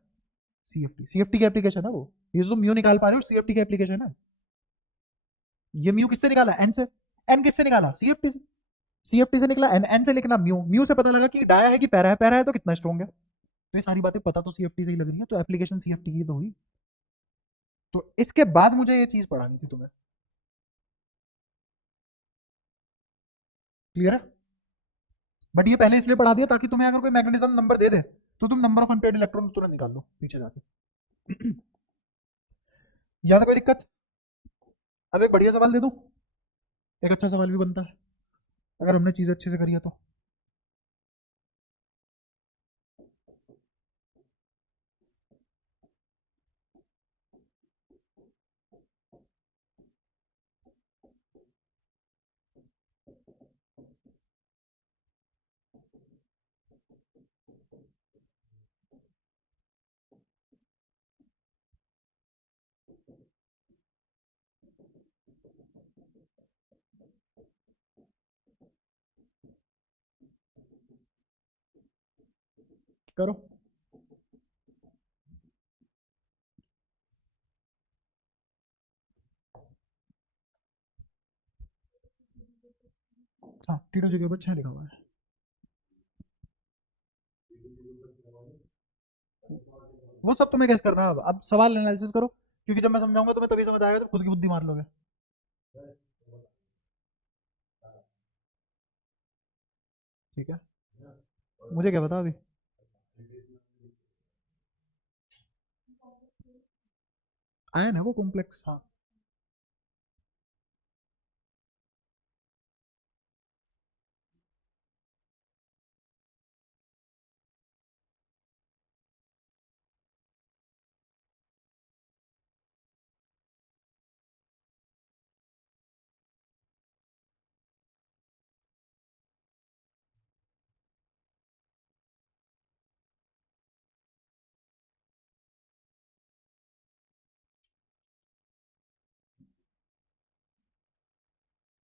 सीएफटी। सीएफटी की एप्लीकेशन है वो, ये जो म्यू निकाल पा रहे हो सीएफटी की एप्लीकेशन है। ये म्यू किससे निकाला, एन से, एन किससे निकाला, सीएफटी से, सीएफटी से निकला एन, एन से लिखना म्यू, म्यू से पता लगा कि डाया है कि पैरा है, पैरा है तो कितना स्ट्रॉन्ग है। तो ये सारी बातें पता तो सीएफटी से ही लग रही है, तो एप्लीकेशन सीएफटी की तो हुई। तो इसके बाद मुझे ये चीज पढ़ानी थी तुम्हें, क्लियर है। बट ये पहले इसलिए पढ़ा दिया ताकि तुम्हें अगर कोई मैग्नेटिज्म नंबर दे दे तो तुम नंबर ऑफ अनपेयर्ड इलेक्ट्रॉन तुरंत निकाल लो पीछे जाके। ज्यादा कोई दिक्कत। अब एक बढ़िया सवाल दे दूं, एक अच्छा सवाल भी बनता है अगर हमने चीज अच्छे से करी है तो। करो, हाँ T2 जगह पर 6 लिखा हुआ है। वो सब तुम्हें कैसे करना है, अब सवाल एनालिसिस करो, क्योंकि जब मैं समझाऊंगा तुम्हें तभी समझ आएगा, तो खुद की बुद्धि मार लोगे। ठीक है, मुझे क्या पता अभी, आया ना वो कॉम्प्लेक्स, हाँ।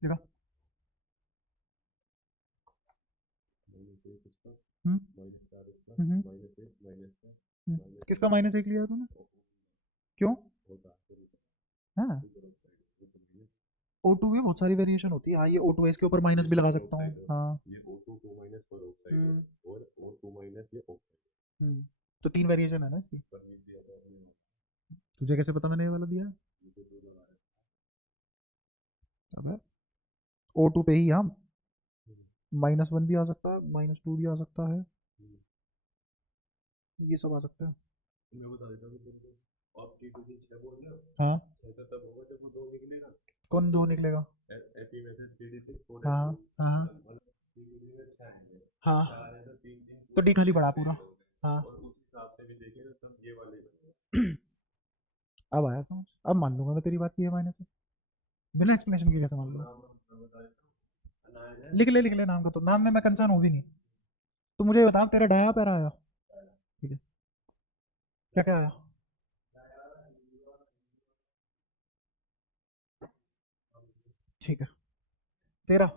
देखा, हम्म, हम्म, किसका -1 लिया तूने, क्यों, हाँ O2 में बहुत सारी वेरिएशन होती है, हाँ ये O2 है, इसके ऊपर माइनस भी लगा सकता हूँ, हाँ। हम्म, तो 3 वेरिएशन है ना इसकी, तुझे कैसे पता मैंने ये वाला दिया है। अब O2 पे ही हम -1 भी आ सकता है, -2 भी आ सकता है, ये सब आ सकता है। मैं बता देता हूँ तुमको। आप T2 की 6 बोल रहे हो, हाँ 6 तो तब होगा जब वो 2 निकलेगा। कौन 2 निकलेगा? एपी में से 3D6 4 हाँ S2 हाँ मतलब T2 में 6 आएंगे। हाँ 6 आ रहे हैं तो 3 3 तो पूरे डी खाली पड़ा 6 पूरा। पेड हो गए। हाँ और उस हिसाब से भी देखें तो तब ये वाले बनेंगे। अब आया समझ, अब मान लूंगा मैं तेरी बात की है मायने से, बिना एक्सप्लेनेशन के कैसे मान लूंगा? नाम मैं बता देता हूँ। अनाज है। लिख ले नाम का, तो नाम में मैं कंसर्न हूँ भी नहीं। तो मुझे ये बता तेरा डाया पैरा आया, ठीक है, क्या क्या आया? ठीक है, तेरा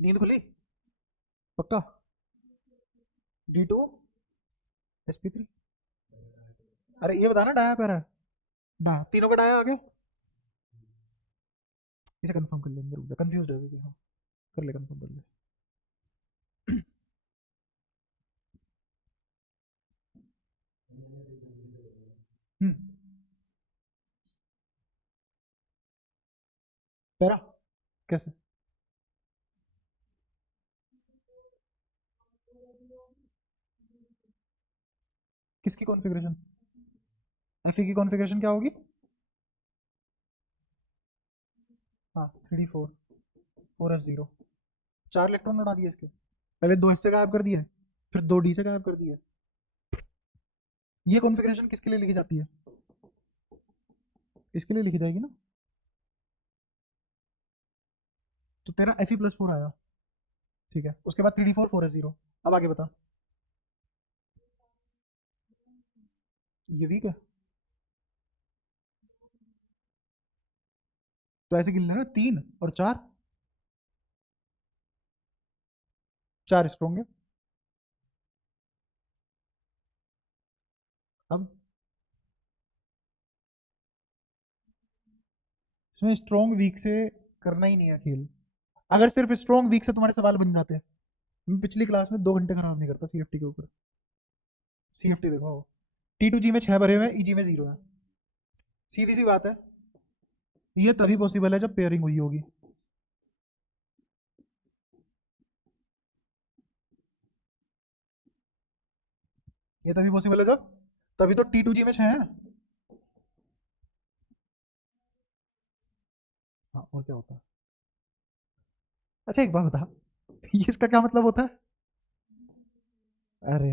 नींद खुली पक्का? D2 SP3, अरे ये बता ना डाया पैरा, डाया तीनों का डाया आ गया, इसे कंफर्म कर ले, अंदर कंफ्यूज है अभी। हाँ कर ले, कंफर्म कर ले। हम्म, पैरा कैसे? किसकी कॉन्फ़िगरेशन? Fe की कॉन्फ़िगरेशन क्या होगी? हाँ 3D4 4s0, 4 इलेक्ट्रॉन उड़ा दिए इसके, पहले 2 इससे गायब कर दिए, फिर 2 डी से गायब कर दिए। ये कॉन्फ़िगरेशन किसके लिए लिखी जाती है? इसके लिए लिखी जाएगी ना। तो तेरा Fe+4 आया, ठीक है, उसके बाद 3D4 4s0। अब आगे बता, ये वीक है तो ऐसे गिन लेना, 3 और 4, 4 स्ट्रॉन्ग है। अब इसमें स्ट्रॉन्ग वीक से करना ही नहीं है खेल। अगर सिर्फ स्ट्रॉन्ग वीक से तुम्हारे सवाल बन जाते, मैं पिछली क्लास में 2 घंटे खराब नहीं करता CFT के ऊपर। CFT देखो, T2G में 6 भरे हुए हैं, EG में 0 है, सीधी सी बात है। ये तभी पॉसिबल है जब पेयरिंग हुई होगी। ये तभी पॉसिबल है जब, तभी तो T2G में 6 है। हाँ और क्या होता है? अच्छा एक बात बता, इसका क्या मतलब होता है? अरे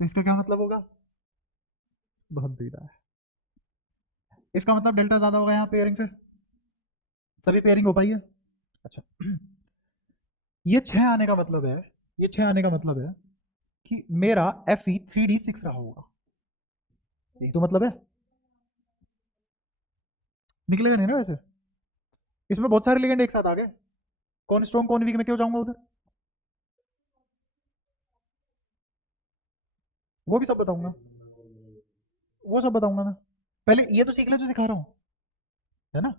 तो इसका क्या मतलब होगा? बहुत दीदा है। इसका मतलब डेल्टा ज्यादा होगा यहाँ पेयरिंग से, तभी पेयरिंग हो पाई है। अच्छा ये 6 आने का मतलब है, ये 6 आने का मतलब है कि मेरा Fe 3D6 रहा होगा, यही तो मतलब है। निकलेगा नहीं ना वैसे, इसमें बहुत सारे लिगेंड एक साथ आ गए, कौन स्ट्रॉन्ग कौन वीक में क्यों जाऊंगा उधर, वो भी सब बताऊंगा, वो सब बताऊंगा मैं। पहले ये तो सीख ले जो सिखा रहा हूँ, है ना।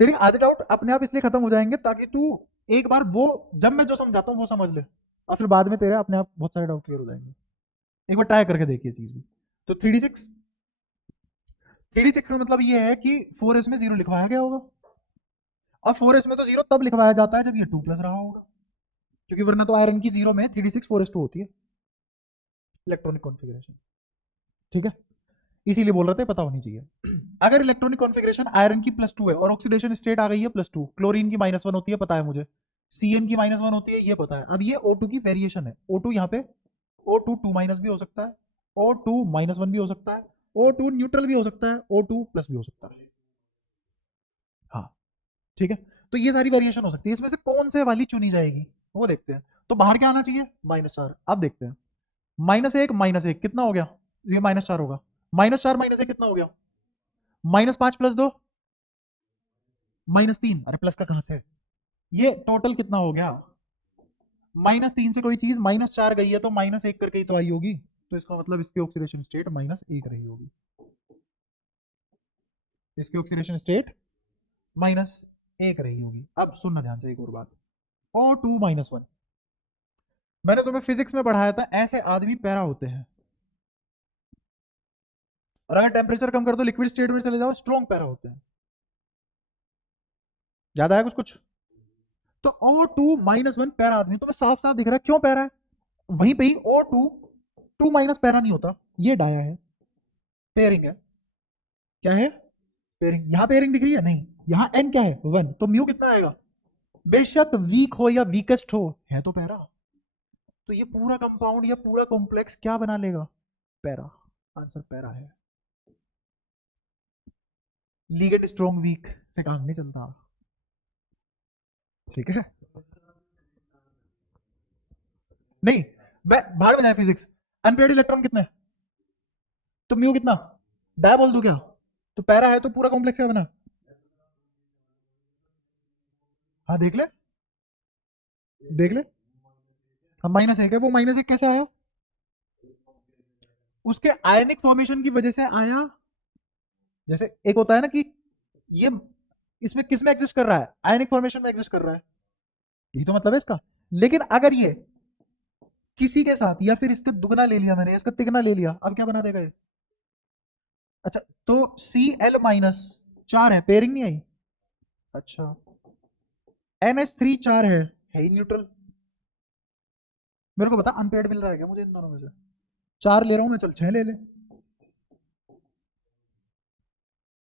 तेरे आधे डाउट अपने आप इसलिए खत्म हो जाएंगे ताकि तू एक बार वो, जब मैं जो समझाता हूँ वो समझ ले, और फिर बाद में तेरे अपने आप बहुत सारे डाउट क्लियर हो जाएंगे। एक बार ट्राई करके देखिए चीज भी। तो 3D6, 3D6 का मतलब ये है कि 4s में 0 लिखवाया गया होगा, और 4s में तो 0 तब लिखवाया जाता है जब ये 2 प्लस रहा होगा, क्योंकि वरना तो आयरन की 0 में 3D6 4s2 होती है इलेक्ट्रॉनिक कॉन्फ़िगरेशन, ठीक है। इसीलिए बोल रहे थे पता होनी चाहिए। अगर इलेक्ट्रॉनिक कॉन्फ़िगरेशन आयरन की +2 है और ऑक्सीडेशन स्टेट आ गई है +2, क्लोरीन की -1 होती है पता है मुझे, CN की -1 होती है ये पता है। अब ये O2 की वेरिएशन है, O2 यहाँ पे O2 2- भी हो सकता है, O2 -1 भी हो सकता है, O2 न्यूट्रल भी हो सकता है, O2 प्लस भी हो सकता है। हाँ ठीक है, तो ये सारी वेरिएशन हो सकती है, इसमें से कौन से वाली चुनी जाएगी वो देखते हैं। तो बाहर क्या आना चाहिए? -4। अब देखते हैं, -1 कितना हो गया? ये -4 होगा, -4 -1 कितना हो गया? -5 + 2 -3, अरे प्लस का कहां से, ये टोटल कितना हो गया? -3 से कोई चीज -4 गई है तो -1 करके ही तो आई होगी, तो इसका मतलब इसकी ऑक्सीडेशन स्टेट -1 रही होगी, इसकी ऑक्सीडेशन स्टेट -1 रही होगी। अब सुनना ध्यान से एक और बात, O2 -1, मैंने तुम्हें फिजिक्स में पढ़ाया था ऐसे आदमी पैरा होते हैं, और अगर टेम्परेचर कम कर दो लिक्विड स्टेट में चले जाओ स्ट्रॉन्ग पैरा होते हैं, याद आया कुछ कुछ? तो O2-1 पैरा आदमी, तो साफ साफ दिख रहा है क्यों पैरा है। वहीं पे ही O2 पैरा नहीं होता, ये डाया है, पेयरिंग है। क्या है? पेयरिंग। यहां पेयरिंग दिख रही है नहीं, यहां n क्या है 1, तो म्यू कितना आएगा, बेशक वीक हो या वीकेस्ट हो, है तो पैरा। तो ये पूरा कंपाउंड या पूरा कॉम्प्लेक्स क्या बना लेगा, पैरा। आंसर पैरा है। लीगेंड स्ट्रॉन्ग वीक से काम नहीं चलता, ठीक है। नहीं, भाड़ में जाए फिजिक्स। अनपेयर्ड इलेक्ट्रॉन कितने, तो म्यू कितना, डाय बोल दूं क्या, तो पैरा है तो पूरा कॉम्प्लेक्स क्या बना। हाँ देख ले, देख ले। हम -1 है, वो -1 कैसे आया, उसके आयनिक फॉर्मेशन की वजह से आया। जैसे एक होता है ना कि ये इसमें किस में एग्जिस्ट कर रहा है, आयनिक फॉर्मेशन में एग्जिस्ट कर रहा है, यही तो मतलब है इसका। लेकिन अगर ये किसी के साथ या फिर इसका दुगना ले लिया मैंने, इसका तिगना ले लिया, अब क्या बना देगा ये। अच्छा, तो Cl-4 है, पेयरिंग नहीं आई। अच्छा, NH3 4 है ही न्यूट्रल। मेरे को बता अनपेयर्ड मिल रहा है क्या मुझे इन दोनों में से, 4 ले रहा हूं मैं, चल 6 ले ले,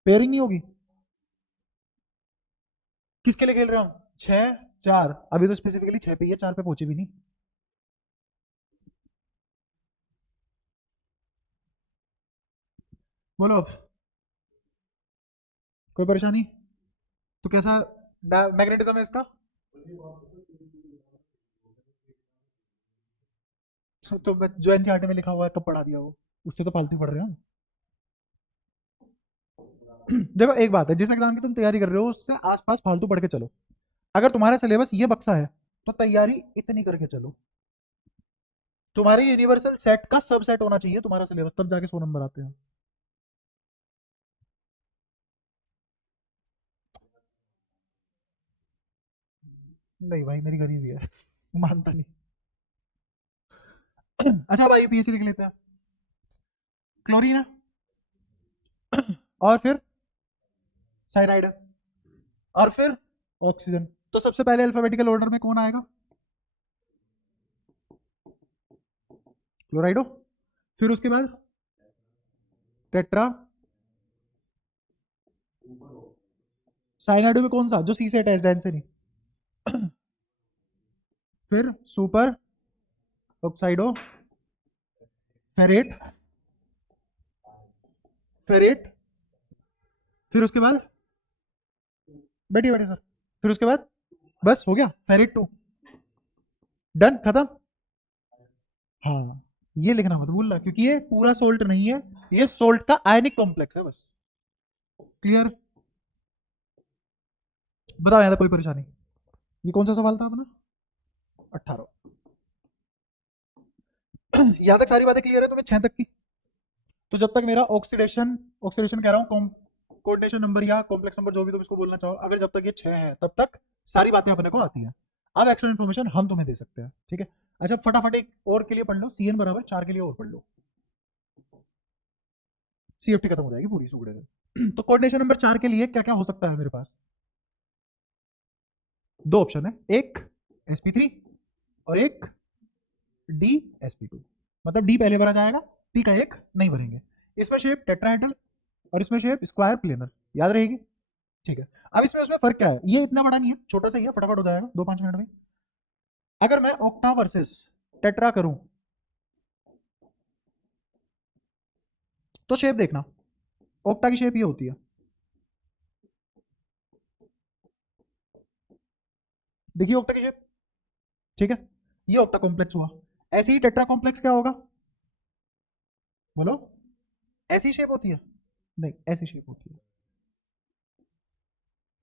पेयरिंग नहीं होगी। किसके लिए खेल रहे हो हम, 6 4, अभी तो स्पेसिफिकली 6 पे ही है, 4 पे पहुंचे भी नहीं। बोलो अब, कोई परेशानी, तो कैसा मैग्नेटिज्म है इसका। तो जो एनसीईआरटी में लिखा हुआ है कब पढ़ा दिया वो, उससे तो फालतू पढ़ रहे हो हम। देखो एक बात है, जिस एग्जाम की तुम तैयारी कर रहे हो उससे आसपास फालतू पढ़ के चलो। अगर तुम्हारा सिलेबस ये बक्सा है तो तैयारी इतनी करके चलो। तुम्हारे यूनिवर्सल सेट का सबसेट होना चाहिए तुम्हारा सिलेबस, तब जाके 100 नंबर आते हैं। नहीं भाई मेरी गरीबी है, मानता नहीं। अच्छा भाई पीएससी लिख लेते हैं। क्लोरीन है, और फिर साइनाइड है, और फिर ऑक्सीजन। तो सबसे पहले अल्फाबेटिकल ऑर्डर में कौन आएगा, क्लोराइडो। फिर उसके बाद टेट्रा, साइनाइडो में कौन सा, जो सी से अटैच्ड है, इनसे नहीं। फिर सुपर ऑक्साइडो, फेरेट, फेरेट। फिर उसके बाद, बैठिए बैठिए सर, फिर उसके बाद बस हो गया, फेरेट 2, डन, खत्म। हाँ, ये लिखना मत भूलना क्योंकि ये पूरा सोल्ट नहीं है, ये सोल्ट का आयनिक कॉम्प्लेक्स है बस। क्लियर, बताओ यहां कोई परेशानी। ये कौन सा सवाल था अपना, 18। यहां तक सारी बातें क्लियर है तुम्हें, 6 तक की। तो जब तक मेरा ऑक्सीडेशन ऑक्सीडेशन कह रहा हूँ, कोऑर्डिनेशन नंबर या कॉम्प्लेक्स नंबर जो भी तुम इसको बोलना चाहो, अगर जब तक ये 6 है तब तक सारी बातें अपने को आती हैं। अब एक्स्ट्रा इन्फॉर्मेशन हम तुम्हें दे सकते हैं, ठीक है। अच्छा फटाफट एक और के लिए पढ़ लो, CN बराबर 4 के लिए और पढ़ लो, CFT खत्म हो जाएगी पूरी सुगड़े में। तो कोऑर्डिनेशन नंबर 4 के लिए क्या क्या हो सकता है मेरे पास, 2 ऑप्शन है, एक sp3 और एक dsp2। मतलब d पहले भरा जाएगा, p का एक नहीं भरेंगे। इसमें शेप टेट्राहेड्रल और इसमें शेप स्क्वायर प्लेनर, याद रहेगी, ठीक है। अब इसमें उसमें फर्क क्या है, ये इतना बड़ा नहीं है, छोटा सा ही है, फटाफट हो जाएगा 2-5 मिनट में। अगर मैं ऑक्टा वर्सेस टेट्रा करूं तो शेप देखना, ऑक्टा की शेप ये होती है, देखिए ऑक्टा की शेप, ठीक है। ये ऑक्टा कॉम्प्लेक्स हुआ। ऐसे ही टेट्रा कॉम्प्लेक्स क्या होगा, बोलो, ऐसी शेप होती है, नहीं ऐसी शेप होती है,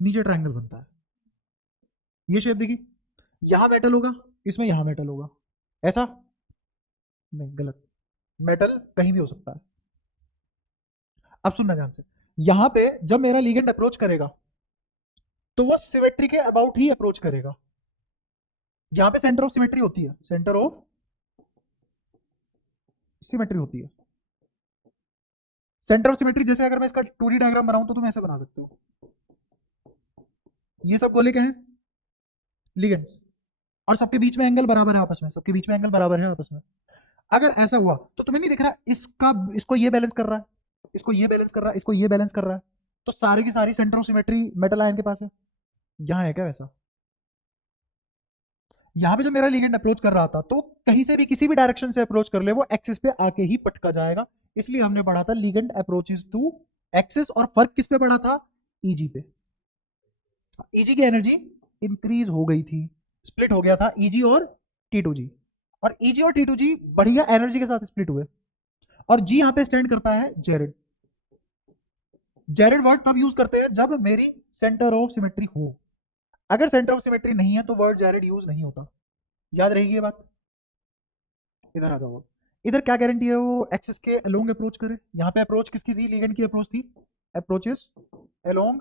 नीचे ट्रायंगल बनता है, ये शेप देखी, यहां मेटल होगा, इसमें यहां मेटल होगा, ऐसा नहीं, गलत, मेटल कहीं भी हो सकता है। अब सुनना ध्यान से, यहां पे जब मेरा लिगेंड अप्रोच करेगा तो वो सिमेट्री के अबाउट ही अप्रोच करेगा, यहां पे सेंटर ऑफ सिमेट्री होती है, सेंटर ऑफ सिमेट्री होती है। सेंटर ऑफ सिमेट्री जैसे अगर मैं इसका 2D डायग्राम बनाऊं तो तुम ऐसे बना सकते हो, ये सब गोले क्या है, लिगेंड्स, और सबके बीच में एंगल बराबर है आपस में, सबके बीच में एंगल बराबर है आपस में। अगर ऐसा हुआ तो तुम्हें नहीं दिख रहा इसका, इसको ये बैलेंस कर रहा है, इसको ये बैलेंस कर रहा है, इसको ये बैलेंस कर रहा है, तो सारी की सारी centre of symmetry metal ion के पास है। यहां है क्या वैसा? यहां पे जब मेरा लिगेंड अप्रोच कर रहा था तो कहीं से भी किसी भी डायरेक्शन से अप्रोच कर ले वो एक्सिस पे आके ही पटका जाएगा, इसलिए हमने पढ़ा था लिगेंड अप्रोचेस टू एक्सिस, और फर्क किस पे पड़ा था? ईजी पे। ईजी की एनर्जी इंक्रीज हो गई थी, स्प्लिट हो गया था ईजी और T2G, और ईजी और T2G बढ़िया एनर्जी के साथ स्प्लिट हुए, और जी यहां पे स्टैंड करता है जेरेड। जेरेड वर्ड तब यूज करते हैं जब मेरी सेंटर ऑफ सिमेट्री हो, अगर सेंटर ऑफ सिमेट्री नहीं है तो वर्ड जेरेड यूज नहीं होता, याद रहेगी ये बात। इधर आ जाओ, इधर क्या गारंटी है वो एक्सिस के अलोंग अप्रोच करे? यहाँ पे अप्रोच किसकी थी? लिगेंड की अप्रोच थी, अप्रोचेस अलोंग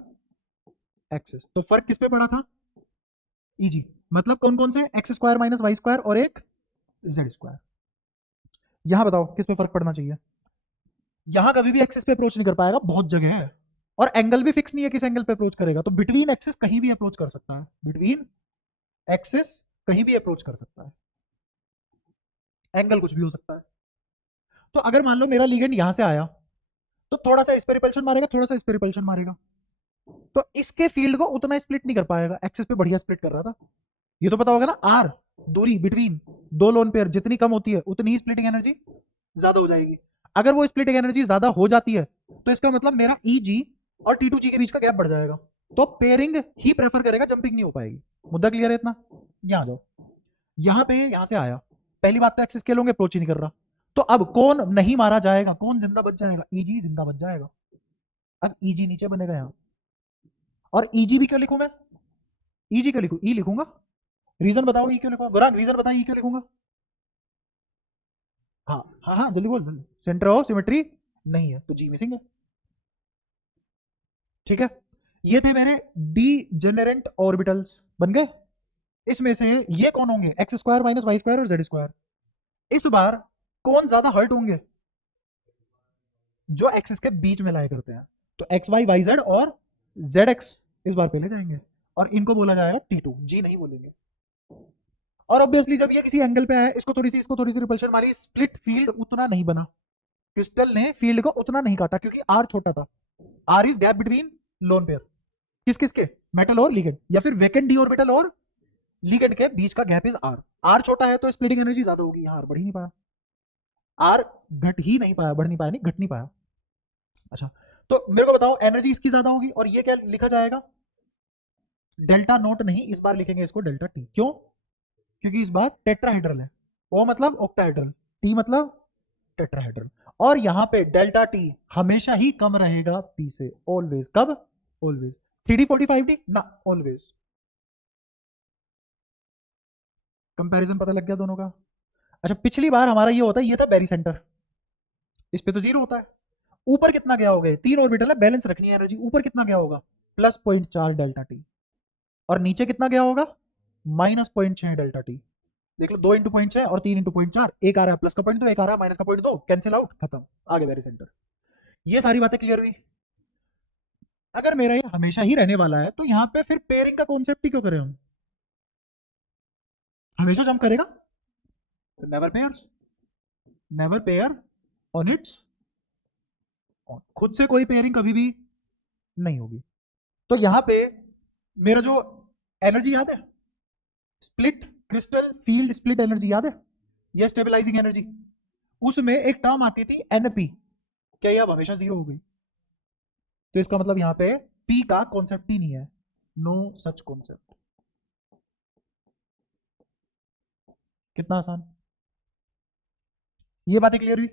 एक्सिस, तो फर्क किस पे पड़ा था? ईजी, मतलब कौन कौन से? X square minus y square और एक जेड स्क्वायर। यहां बताओ किस पे फर्क पड़ना चाहिए? यहां कभी भी एक्सिस पे अप्रोच नहीं कर पाएगा, बहुत जगह है, और एंगल भी फिक्स नहीं है किस एंगल पे अप्रोच करेगा, तो बिटवीन एक्सिस कहीं भी अप्रोच कर सकता है, बिटवीन एक्सिस कहीं भी अप्रोच कर सकता है, एंगल कुछ भी हो सकता है। तो अगर मान लो मेरा लिगेंड यहां से आया तो थोड़ा सा इस पे रिपल्शन मारेगा, थोड़ा सा इस पे रिपल्शन मारेगा, तो इसके फील्ड को उतना स्प्लिट नहीं कर पाएगा, एक्सिस पे बढ़िया स्प्लिट कर रहा था, ये तो पता होगा ना। आर दूरी बिटवीन दो लोन पेयर जितनी कम होती है उतनी ही स्प्लिटिंग एनर्जी ज्यादा हो जाएगी, अगर वो स्प्लिटिंग एनर्जी ज्यादा हो जाती है तो इसका मतलब मेरा Eg और T2G के बीच का गैप बढ़ जाएगा, तो पेयरिंग ही प्रेफर करेगा, जंपिंग नहीं हो पाएगी। मुद्दा क्लियर है इतना? यहां जाओ, यहां पे यहां से आया, पहली बात तो एक्सिस के लोग अप्रोच ही नहीं कर रहा, तो अब कौन नहीं मारा जाएगा, कौन जिंदा बच जाएगा? Eg जिंदा बच जाएगा। अब Eg नीचे बनेगा यहां, और Eg भी क्यों लिखूं मैं? Eg क्यों लिखूं? E लिखूंगा, रीजन बताओ ई क्यों लिखूंगा? गुरांग रीजन बताएं ई क्यों लिखूंगा? हाँ हाँ हाँ जल्दी बोल, सेंटर ऑफ सिमेट्री नहीं है तो जी मिसिंग है, ठीक है। ये थे मेरे डीजेनरेंट ऑर्बिटल्स बन गए, इसमें से ये कौन होंगे? X square minus y square और जेड स्क्वायर। इस बार कौन ज्यादा हर्ट होंगे? जो एक्सिस के बीच में लाया करते हैं, तो एक्स वाई वाई जेड और जेड एक्स इस बार पहले जाएंगे, और इनको बोला जाएगा T2, जी नहीं बोलेंगे। और ऑब्वियसली जब ये किसी एंगल पे है, इसको थोड़ी सी रिपल्शन मारी, स्प्लिट फील्ड उतना नहीं बना, क्रिस्टल ने फील्ड को उतना नहीं काटा क्योंकि आर छोटा था, r is gap between lone pair, किस किस के? मेटल और लिगेंड, या फिर वैकेंट डी ऑर्बिटल और लिगेंड के बीच का गैप इज आर, आर छोटा है तो स्प्लिटिंग एनर्जी ज्यादा होगी, यहाँ बढ़ ही नहीं पाया, आर घट ही नहीं पाया, बढ़ नहीं पाया, नहीं घट नहीं पाया। अच्छा, तो मेरे को बताओ एनर्जी इसकी ज्यादा होगी, और ये क्या लिखा जाएगा? डेल्टा नोट नहीं, इस बार लिखेंगे इसको डेल्टा टी, क्यों? क्योंकि इस बार टेट्राहेड्रल है, ओ मतलब ऑक्टाहेड्रल, टी मतलब टेट्राहेड्रल, और यहां पे डेल्टा टी हमेशा ही कम रहेगा पी से, ऑलवेज। कब? ऑलवेज। 3D 45D ना, ऑलवेज। कंपैरिजन पता लग गया दोनों का? अच्छा, पिछली बार हमारा ये होता है, ये था बेरी सेंटर, इस पे तो जीरो होता है, ऊपर कितना गया होगा? 3 ऑर्बिटल है, बैलेंस रखनी है एनर्जी, ऊपर कितना गया होगा? प्लस 0.4 डेल्टा टी, और नीचे कितना गया होगा? Minus 0.6 delta T. देख लो, 2 इंटू 0.6 और 3 इंटू 0.4, एक आ रहा है प्लस का 0.2, एक आ रहा है माइनस का 0.2, कैंसिल आउट, खत्म, आगे वेरी सेंटर। ये सारी बातें क्लियर हुई? अगर मेरा ये हमेशा ही रहने वाला है तो यहाँ पे फिर पेयरिंग का कॉन्सेप्ट ही क्यों करें हम? हमेशा जंप करेगा तो never pairs, never pair on it's, खुद से कोई पेयरिंग कभी भी नहीं होगी। तो यहां पे मेरा जो एनर्जी याद है, split crystal field split energy याद है, यह स्टेबलाइजिंग एनर्जी, उसमें एक टर्म आती थी एनपी, क्या यह अब हमेशा जीरो हो गई? तो इसका मतलब यहां पे पी का कॉन्सेप्ट ही नहीं है, नो सच कॉन्सेप्ट। कितना आसान, ये बातें क्लियर हुई?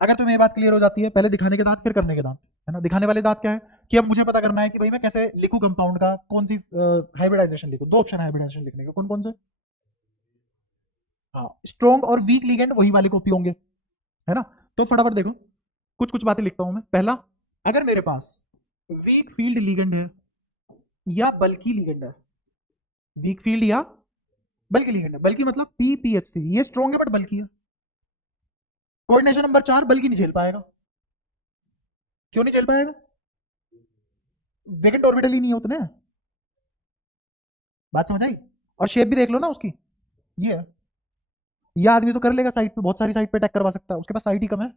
अगर तुम्हें ये बात क्लियर हो जाती है, पहले दिखाने के दांत फिर करने के दांत, है ना। दिखाने वाले दांत क्या है कि अब मुझे पता करना है कि भाई मैं कैसे लिखूं कंपाउंड का, कौन सी हाइब्रिडाइजेशन लिखूं, दो ऑप्शन है हाइब्रिडाइजेशन लिखने के, कौन कौन से? हाँ, स्ट्रॉन्ग और वीक लिगेंड वही वाली कॉपी होंगे, है ना। तो फटाफट देखो, कुछ कुछ बातें लिखता हूं मैं। पहला, अगर मेरे पास वीक फील्ड लिगेंड है या बल्कि लिगेंड है, वीक फील्ड या बल्कि लिगेंड है, बल्कि मतलब PPH3, ये स्ट्रॉन्ग है बट बल्कि है। कोऑर्डिनेशन नंबर 4, बल्कि नहीं झेल पाएगा, क्यों नहीं झेल पाएगा? वेकेंट ऑर्बिटल ही नहीं है उतने, बात समझ आई? और शेप भी देख लो ना उसकी, ये है। ये आदमी तो कर लेगा साइट पे, बहुत सारी साइट पे अटैक करवा सकता है, उसके पास साइट ही कम है।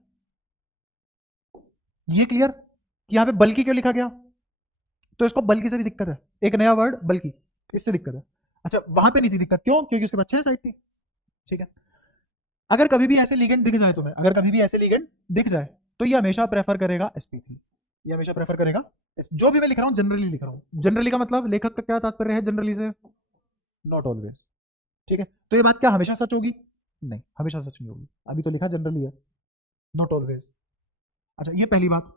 ये क्लियर कि यहाँ पे बल्कि क्यों लिखा गया, तो इसको बल्कि से भी दिक्कत है, एक नया वर्ड बल्कि, इससे दिक्कत है। अच्छा वहां पे नहीं थी दिक्कत, क्यों? क्योंकि उसके बच्चे हैं साइट थी। ठीक है, अगर कभी भी ऐसे लिगेंड दिख जाए तुम्हें, अगर कभी भी ऐसे लिगेंड दिख जाए, तो ये हमेशा प्रेफर करेगा sp3, ये हमेशा प्रेफर करेगा। जो भी मैं लिख रहा हूँ जनरली लिख रहा हूँ, जनरली का मतलब लेखक का क्या तात्पर्य है जनरली से, नॉट ऑलवेज। ठीक है, तो ये बात क्या हमेशा सच होगी? नहीं, हमेशा सच नहीं होगी, अभी तो लिखा जनरली है, नॉट ऑलवेज। अच्छा ये पहली बात।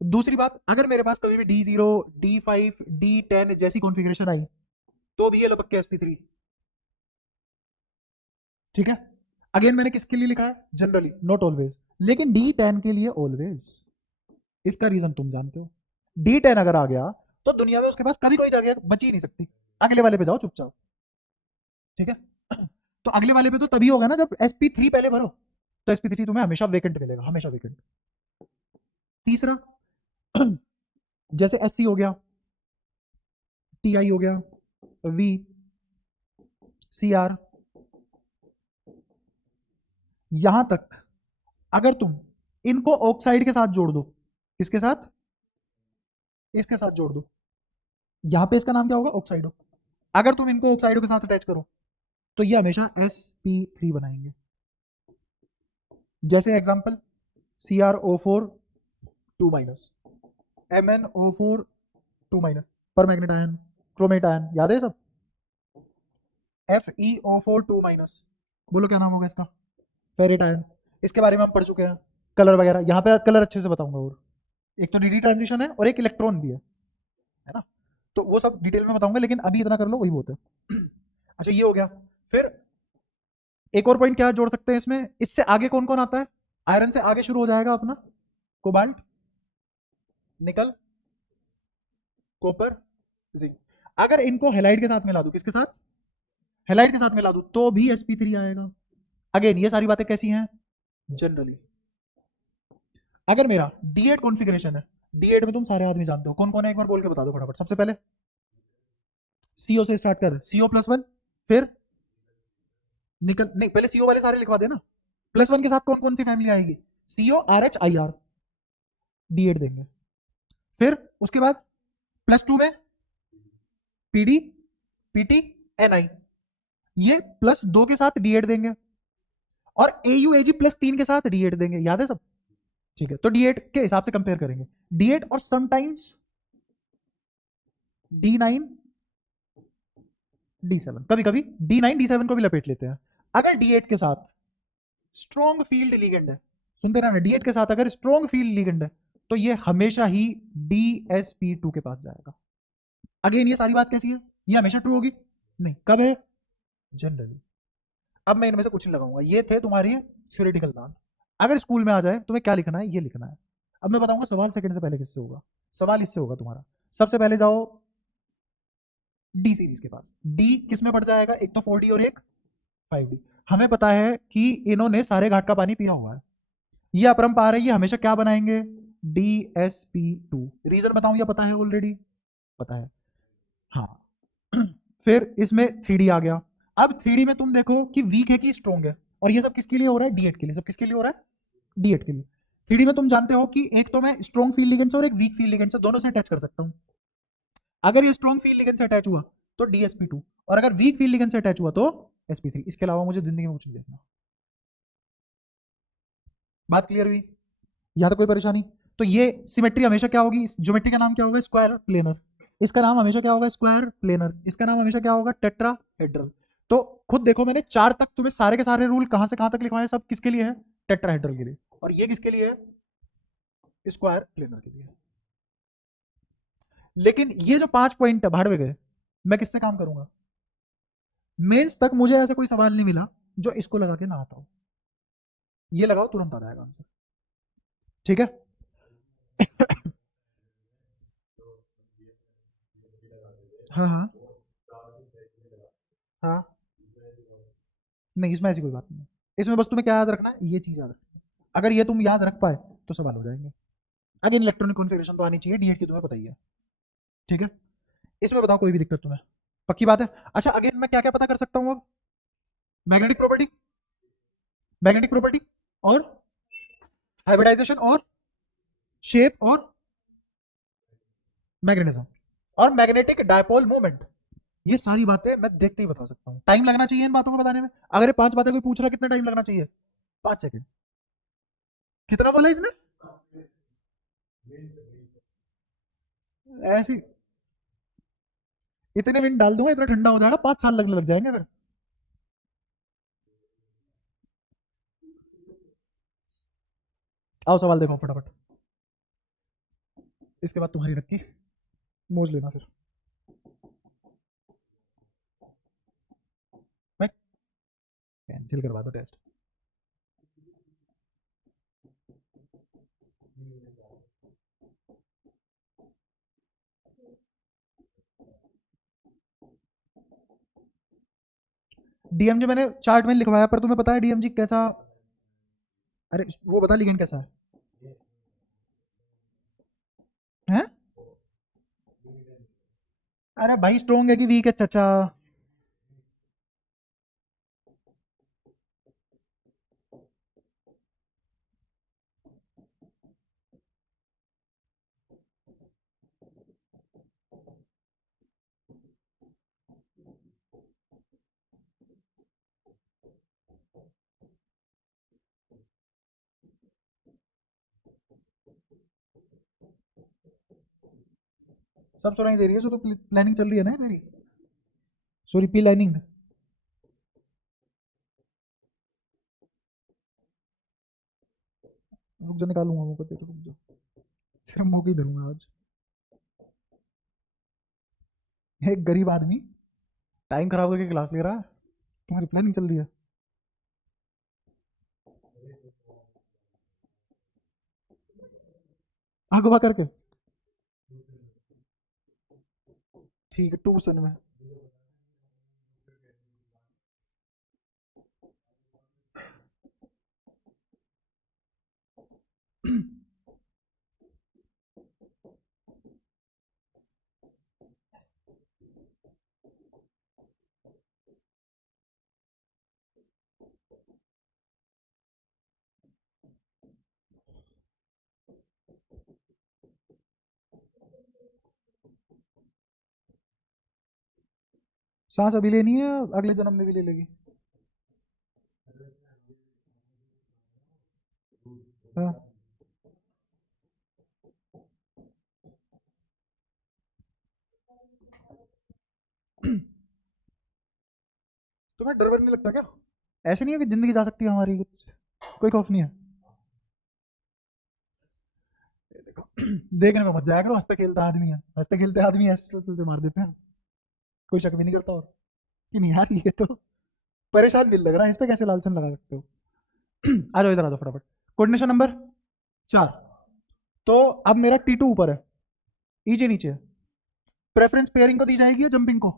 दूसरी बात, अगर मेरे पास कभी भी D0, D5, D10 जैसी कॉन्फ़िगरेशन आई, तो भी ये लो पक्के sp3। ठीक है, अगेन मैंने किसके लिए लिखा है? जनरली, नॉट ऑलवेज, लेकिन D10 के लिए ऑलवेज। इसका रीजन तुम जानते हो, D10 अगर आ गया तो दुनिया में उसके पास कभी कोई जगह बची ही नहीं सकती, अगले वाले पे जाओ चुपचाप। ठीक है, तो अगले वाले पे तो तभी होगा ना जब sp3 पहले भरो, तो sp3 तुम्हें हमेशा वेकेंट मिलेगा, हमेशा वेकेंट। तीसरा, जैसे SC हो गया, TI हो गया, V, CR, यहां तक अगर तुम इनको ऑक्साइड के साथ जोड़ दो, किसके साथ? इसके साथ जोड़ दो, यहां पे इसका नाम क्या होगा? ऑक्साइडो। अगर तुम इनको ऑक्साइडो के साथ अटैच करो, तो ये हमेशा sp3 बनाएंगे। जैसे example, CrO4 2 minus, MnO4 2 minus, पर मैग्नेट आयन, क्रोमेट आयन, याद है सब? FeO4 2 माइनस, बोलो क्या नाम होगा इसका? Ferrate ion. इसके बारे में हम पढ़ चुके हैं, कलर वगैरह, यहाँ पे कलर अच्छे से बताऊंगा। और एक तो डी ट्रांजिशन है और एक इलेक्ट्रॉन भी है ना, तो वो सब डिटेल में बताऊंगा, लेकिन अभी इतना कर लो वही बहुत है। अच्छा ये हो गया, फिर एक और पॉइंट क्या जोड़ सकते हैं इसमें, इससे आगे कौन कौन आता है? आयरन से आगे शुरू हो जाएगा अपना कोबाल्ट, निकल, कॉपर, जिंक। अगर इनको हेलाइड के साथ मिला दूं, किसके साथ? हेलाइड के साथ मिला दूं, तो भी sp3 आएगा। अगेन ये सारी बातें कैसी हैं? जनरली। अगर मेरा D8 कॉन्फ़िगरेशन है, D8 में तुम सारे आदमी जानते हो कौन कौन है, एक बार बोल के बता दो फटाफट। सबसे पहले CO से स्टार्ट कर, CO+1, फिर निकल, नहीं पहले CO वाले सारे लिखवा देना। +1 के साथ कौन कौन सी फैमिली आएगी? CO, RH, IR, D8 देंगे। फिर उसके बाद +2 में PD, PT, NI, ये +2 के साथ D8 देंगे, और AU, AG +3 के साथ D8 देंगे, याद है सब? ठीक है, तो D8 के हिसाब से कंपेयर करेंगे, D8 और समटाइम्स D9, D7, कभी कभी D9, D7 को भी लपेट लेते हैं। अगर D8 के साथ स्ट्रॉन्ग फील्ड लिगेंड है, सुनते रहना, D8 के साथ अगर स्ट्रॉन्ग फील्ड लिगेंड है, तो ये हमेशा ही DsP2 के पास जाएगा। अगेन ये सारी बात कैसी है? ये हमेशा ट्रू होगी? नहीं, कब है? जनरली। अब मैं इनमें से कुछ नहीं लगाऊंगा, ये थे तुम्हारी थ्योरेटिकल दांत। अगर स्कूल में आ जाए तुम्हें क्या लिखना है, ये लिखना है। अब मैं बताऊंगा सवाल सेकंड से पहले किससे होगा। सवाल इससे होगा तुम्हारा, सबसे पहले जाओ डी सीरीज के पास। डी किस में पड़ जाएगा? एक तो 4D और एक 5D। हमें पता है कि इन्होंने सारे घाट का पानी पिया हुआ है, ये अपरंपार है, ये हमेशा क्या बनाएंगे? DsP2। रीजन बताऊं या पता है ऑलरेडी? पता है, हाँ। फिर इसमें 3D आ गया। अब 3D में तुम देखो कि वीक है कि स्ट्रॉन्ग है, और ये सब किसके लिए हो रहा है? D8 के लिए। सब किसके लिए हो रहा है? D8 के लिए। 3D में तुम जानते हो कि एक तो मैं स्ट्रॉन्ग फील्ड लिगेंड से और एक वीक फील्ड लिगेंड से दोनों से अटैच कर सकता हूं। अगर ये स्ट्रॉन्ग फील्ड लिगेंड से अटैच हुआ तो DsP2, और अगर वीक फील्ड लिगेंड से अटैच हुआ तो sp3। इसके अलावा मुझे जिंदगी में कुछ नहीं देखना। बात क्लियर हुई? यहां तक कोई परेशानी? तो ये सिमेट्री हमेशा क्या होगी? ज्योमेट्री का नाम क्या होगा? Square planar. इसका नाम हमेशा क्या होगा? Square planar. इसका नाम हमेशा क्या होगा? टेट्राहेड्रल। तो खुद देखो, मैंने 4 तक तुम्हें सारे के सारे रूल कहां से कहां तक लिखवाए, सब किसके लिए है? टेट्राहेड्रल के लिए। और ये किसके लिए है? स्क्वायर प्लेनर के लिए। लेकिन ये जो 5 पॉइंट है भाड़ में गए, मैं किससे काम करूंगा? मेंस तक मुझे ऐसा कोई सवाल नहीं मिला जो इसको लगा के ना आता हो। ये लगाओ, तुरंत आ जाएगा आंसर। ठीक है। हाँ हाँ हाँ, नहीं इसमें ऐसी कोई बात नहीं है। इसमें बस तुम्हें क्या याद रखना है? ये चीज याद रखना है। अगर ये तुम याद रख पाए तो सवाल हो जाएंगे। अगेन इलेक्ट्रॉनिक कॉन्फ़िगरेशन तो आनी चाहिए, D8 की तुम्हें पता ही है। ठीक है, इसमें बताओ कोई भी दिक्कत तुम्हें? पक्की बात है। अच्छा अगेन मैं क्या क्या पता कर सकता हूँ अब? मैग्नेटिक प्रॉपर्टी, मैग्नेटिक प्रॉपर्टी और हाइब्रिडाइजेशन और शेप और मैग्नेटिज्म और मैग्नेटिक डायपोल मूवमेंट, ये सारी बातें मैं देखते ही बता सकता हूँ। टाइम लगना चाहिए इन बातों को बताने में। अगर ये 5 बातें कोई पूछ रहा कितना टाइम लगना चाहिए? 5 सेकंड। कितना बोला इसने? ऐसी इतने मिनट डाल दूंगा, इतना ठंडा हो जाएगा, 5 साल लगने लग जाएंगे फिर। आओ सवाल देखो फटाफट, इसके बाद तुम्हारी रखी मोज लेना फिर। मैं कैंसिल करवा दो टेस्ट। डीएमजी मैंने चार्ट में लिखवाया, पर तुम्हें पता है डीएमजी कैसा? अरे वो बता लिगेंड कैसा है? अरे भाई स्ट्रॉन्ग है कि वीक है चाचा? सब सुनाई दे रही है, जो तो प्लानिंग चल रही है ना मेरी। Sorry P lining. रुक जा निकालूंगा मुंह को, तेरे रुक जा, सिर्फ मुंह की धरूंगा आज। एक गरीब आदमी टाइम खराब करके क्लास ले रहा है, तुम्हारी प्लानिंग चल रही है। अगवा करके ठीक है, ट्यूशन में। सांस अभी लेनी है, अगले जन्म में भी ले लेगी। हाँ। तुम्हें डर वर नहीं लगता क्या? ऐसे नहीं है कि जिंदगी जा सकती है हमारी, कुछ कोई खौफ नहीं है? ये देखो देखने में मत जाया करो, हंसते खेलता आदमी है, हंसते खेलते आदमी ऐसे चलते मार देते हैं, कोई शक भी नहीं करता। और कि नहीं यार, ये तो परेशान भी लग रहा है, इस पे कैसे लालचन लगा सकते हो? आ जाओ इधर, आ जाओ फटाफट। Coordination number 4। तो अब मेरा T2 ऊपर है, ईजे नीचे है। प्रेफरेंस पेयरिंग को दी जाएगी या जंपिंग को?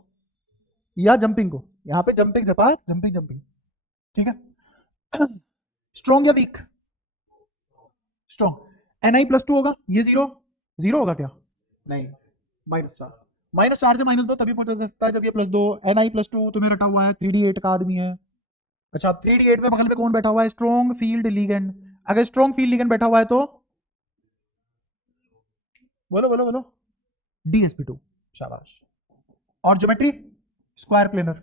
या जंपिंग को? यहाँ पे जंपिंग झपाट, जंपिंग जंपिंग। ठीक है। स्ट्रॉन्ग या वीक? स्ट्रॉन्ग। Ni+2 होगा, ये जीरो जीरो होगा क्या? नहीं, -4। -4 से -2 तभी पहुंचा जा सकता है जब ये +2। Ni+2 तुम्हें रटा हुआ है, 3D8 का आदमी है। अच्छा 3D8 में बगल में कौन बैठा हुआ है? Strong field ligand. अगर स्ट्रॉन्ग फील्ड लिगेंड बैठा हुआ है तो बोलो बोलो बोलो। DsP2। शाबाश। और ज्योमेट्री स्क्वायर प्लेनर।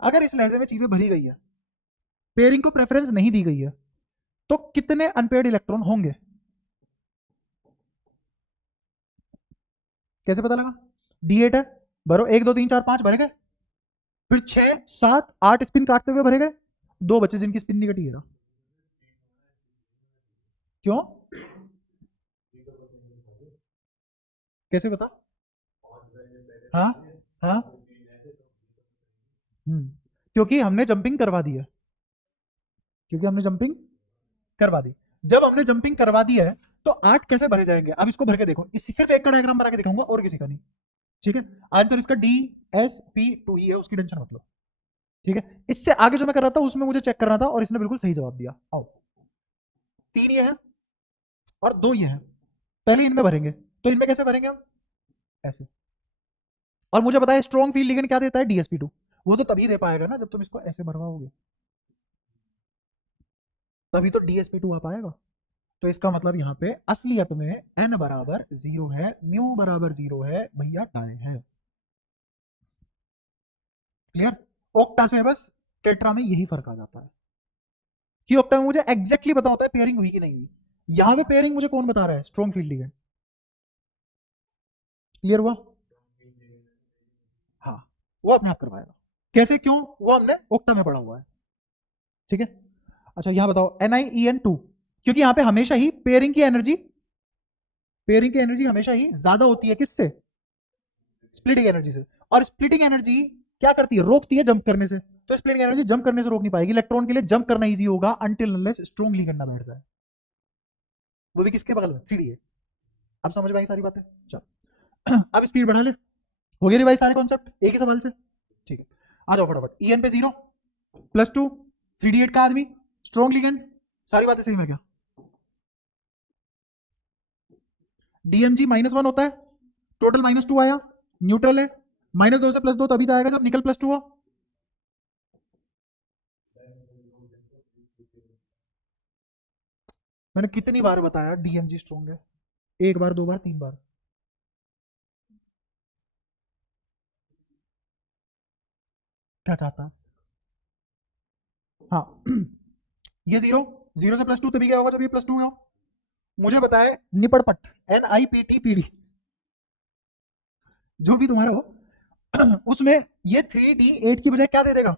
अगर इस लहजे में चीजें भरी गई है, पेयरिंग को प्रेफरेंस नहीं दी गई है, तो कितने अनपेयर्ड इलेक्ट्रॉन होंगे? कैसे पता लगा? D8 है, भरो 1 2 3 4 5 भरे गए, फिर 6 7 8 स्पिन काटते हुए भरे गए, 2 बचे जिनकी स्पिन नहीं कटी है ना। क्यों? कैसे पता? हाँ हाँ। क्योंकि हमने जंपिंग करवा दी है, क्योंकि हमने जंपिंग करवा दी। जब हमने जंपिंग करवा दी है तो 8 कैसे भरे जाएंगे? अब इसको भर के देखो, इस सिर्फ एक का डायग्राम बना के दिखाऊंगा और किसी का नहीं। ठीक है, आंसर इसका DsP2 ही है, उसकी टेंशन मत लो। ठीक है, इससे आगे जो मैं कर रहा था उसमें मुझे चेक करना था और इसने बिल्कुल सही जवाब दिया। आओ, 3 ये है और 2 ये है, पहले इनमें भरेंगे। तो इनमें कैसे भरेंगे हम? ऐसे। और मुझे पता है स्ट्रॉन्ग फील्ड लिगेंड क्या देता है, DsP2। वो तो तभी दे पाएगा ना जब तुम इसको ऐसे भरवाओगे, तभी तो DsP2 आ पाएगा। तो इसका मतलब यहाँ पे असलियत में n बराबर 0 है, म्यू बराबर 0 है भैया, टाई है। क्लियर? ओक्टा से बस टेट्रा में यही फर्क आ जाता है कि ओक्टा में मुझे एग्जैक्टली पता होता है पेयरिंग हुई कि नहीं हुई। यहां पे पेयरिंग मुझे कौन बता रहा है, स्ट्रॉन्ग फील्ड लिगेंड। क्लियर हुआ? हाँ, वो अपने आप करवाएगा। कैसे, क्यों, वो हमने ओक्टा में पढ़ा हुआ है। ठीक है, अच्छा यहां बताओ NiEN2, क्योंकि यहां पे हमेशा ही पेयरिंग की एनर्जी हमेशा ही ज्यादा होती है किससे, स्प्लिटिंग एनर्जी से। और स्प्लिटिंग एनर्जी क्या करती है, रोकती है जंप करने से। तो स्प्लिटिंग एनर्जी जंप करने से रोक नहीं पाएगी। इलेक्ट्रॉन के लिए जंप करना इजी होगा अनटिल अनलेस स्ट्रॉन्ग लिगेंड ना बैठ जाए, वो भी किसके बगल में, 3D है। अब समझ में आई सारी बातें? चलो अब स्पीड बढ़ा ले, हो गया रिवाइज सारे कॉन्सेप्ट एक ही सवाल से। ठीक है, आ जाओ फटाफट। EN पे 0 +2 3D8 का आदमी, स्ट्रॉन्ग लिगेंड, सारी बातें सही में क्या। DMG -1 होता है, टोटल -2 आया, न्यूट्रल है, -2 से +2 तभी तो आएगा जब निकल +2 हो। मैंने कितनी बार बताया DMG स्ट्रॉन्ग है, 1 बार 2 बार 3 बार। क्या चाहता है, हाँ ये 0 से +2 तभी क्या होगा जब ये +2 में हो। मुझे बताए निपड़पट, NIPTPD जो भी तुम्हारा हो उसमें ये 3D8 की बजाय क्या दे देगा,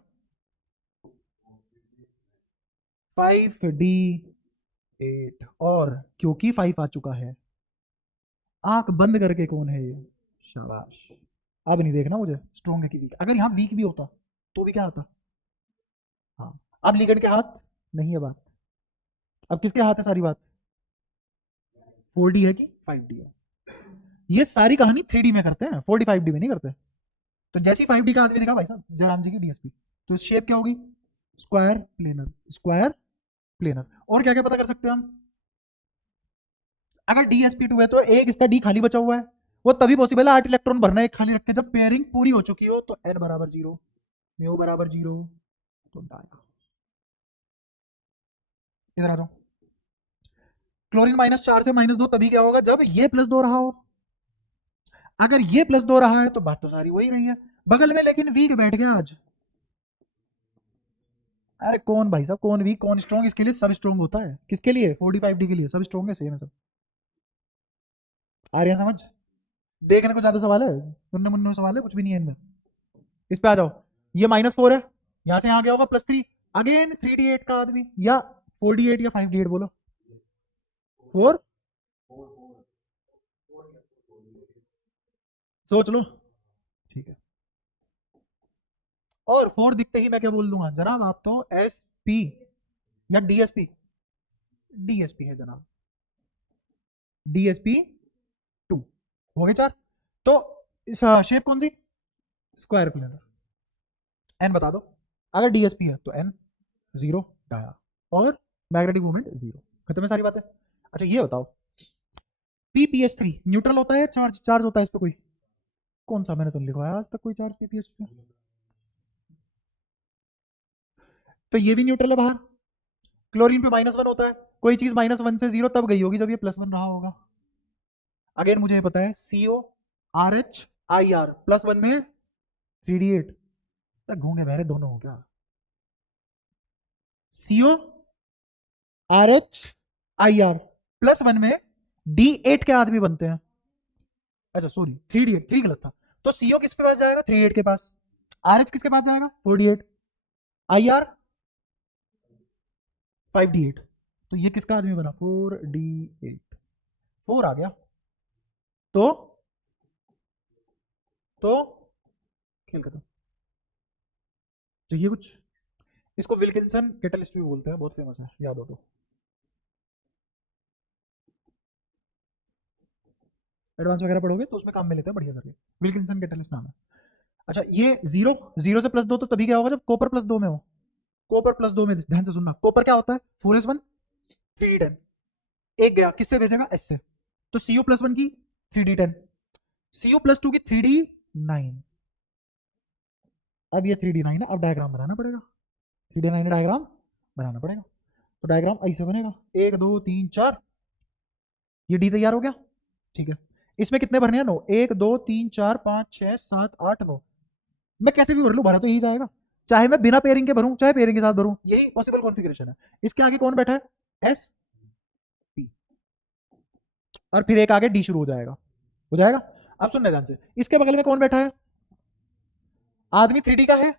5D8। और क्योंकि 5 आ चुका है, आंख बंद करके कौन है ये, शाबाश। अब नहीं देखना मुझे स्ट्रॉन्ग है कि वीक, अगर यहाँ वीक भी होता तो भी क्या आता। हाँ, अब लिगेंड के हाथ नहीं है बात, अब किसके हाथ है सारी बात, 4D है कि 5D है। ये सारी कहानी 3D में करते हैं, 4D 5D में नहीं करते। तो जैसी 5D का आदमी देखा भाई साहब, जयराम जी की DSP, तो शेप क्या होगी, स्क्वायर प्लेनर, स्क्वायर प्लेनर। और क्या क्या पता कर सकते हैं हम, अगर DsP2 है तो एक इसका D खाली बचा हुआ है, वो तभी पॉसिबल है 8 इलेक्ट्रॉन भरना एक खाली रख के, जब पेयरिंग पूरी हो चुकी हो। तो n बराबर 0, म्यू बराबर 0, तो डाया। इधर आ जाओ, क्लोरीन -4 से -2 तभी क्या होगा जब ये +2 रहा हो। अगर ये +2 रहा है तो बात तो सारी वही रही है, बगल में लेकिन वीक बैठ गया आज। अरे कौन भाई साहब, कौन वीक कौन स्ट्रॉन्ग, इसके लिए सब स्ट्रॉन्ग होता है। किसके लिए, 45D के लिए सब स्ट्रॉन्ग है, सेम है सब। आ रही है समझ, देखने को ज्यादा सवाल है, मुन्ने मुन्ने सवाल है, कुछ भी नहीं है इनमें। इस पे आ जाओ, ये -4 है, यहां से यहां गया होगा +3, अगेन 3D8 का आदमी, या 4D8 या 5D8 बोलो, 4 सोच लो। ठीक है, और 4 दिखते ही मैं क्या बोल दूंगा, जनाब आप तो SP या DSP है जनाब, DsP2 हो गए 4। तो शेप कौन सी, स्क्वायर प्लेनर। n बता दो, अगर DsP है तो n 0 डाया, और मैग्नेटिक मोमेंट 0, खत्म है सारी बातें। अच्छा ये बताओ, PPS3 न्यूट्रल होता है, चार्ज चार्ज होता है इस पे कोई, कौन सा, मैंने तो नहीं लिखवाया आज तक कोई चार्ज PPS पे। तो ये भी न्यूट्रल है बाहर। क्लोरीन पे -1 होता है, कोई चीज -1 से 0 तब गई होगी जब ये +1 रहा होगा। अगेन मुझे पता है CO RH IR +1 में 3D8, घूंगे बहरे दोनों हो क्या, CO RH IR +1 में D8 के आदमी बनते हैं। अच्छा सॉरी 3D8, 3 गलत था। तो CO किसके पास जाएगा, 3D8 के पास, RH किसके पास जाएगा, 4D8, IR 5D8। तो ये किसका आदमी बना, 4D8, 4 आ गया। तो खेल खत्म। चाहिए कुछ, इसको विल्किंसन कैटलिस्ट भी बोलते हैं, बहुत फेमस है, याद हो तो। एडवांस वगैरह पढ़ोगे तो उसमें काम में लेते हैं बढ़िया करके, विल्किंसन कैटलिस्ट नाम है। अच्छा ये 0 से +2 तो तभी क्या होगा जब कॉपर +2 में हो। कॉपर +2 में ध्यान से सुनना, कॉपर क्या होता है, 4s1 3d10, एक गया किससे भेजेगा, S से। तो CO+1 की 3d10, CO+2 की 3d 9। अब ये 3D 9 है, अब डायग्राम बनाना पड़ेगा, 3D 9 डायग्राम बनाना पड़ेगा। तो डायग्राम ऐसे बनेगा, 1 2 3 4, ये डी तैयार हो गया, ठीक है। इसमें कितने भरने हैं? 9। 1 2 3 4 5 6 7 8 9। मैं कैसे भी भर लूं, भरा तो यही जाएगा, चाहे मैं बिना पेयरिंग के भरूं चाहे पेयरिंग के साथ भरूं, यही पॉसिबल कॉन्फ़िगरेशन है। इसके आगे कौन बैठा है? एस पी, और फिर एक आगे डी शुरू हो जाएगा। अब सुनने ध्यान से, इसके बगल में कौन बैठा है? आदमी 3D का है,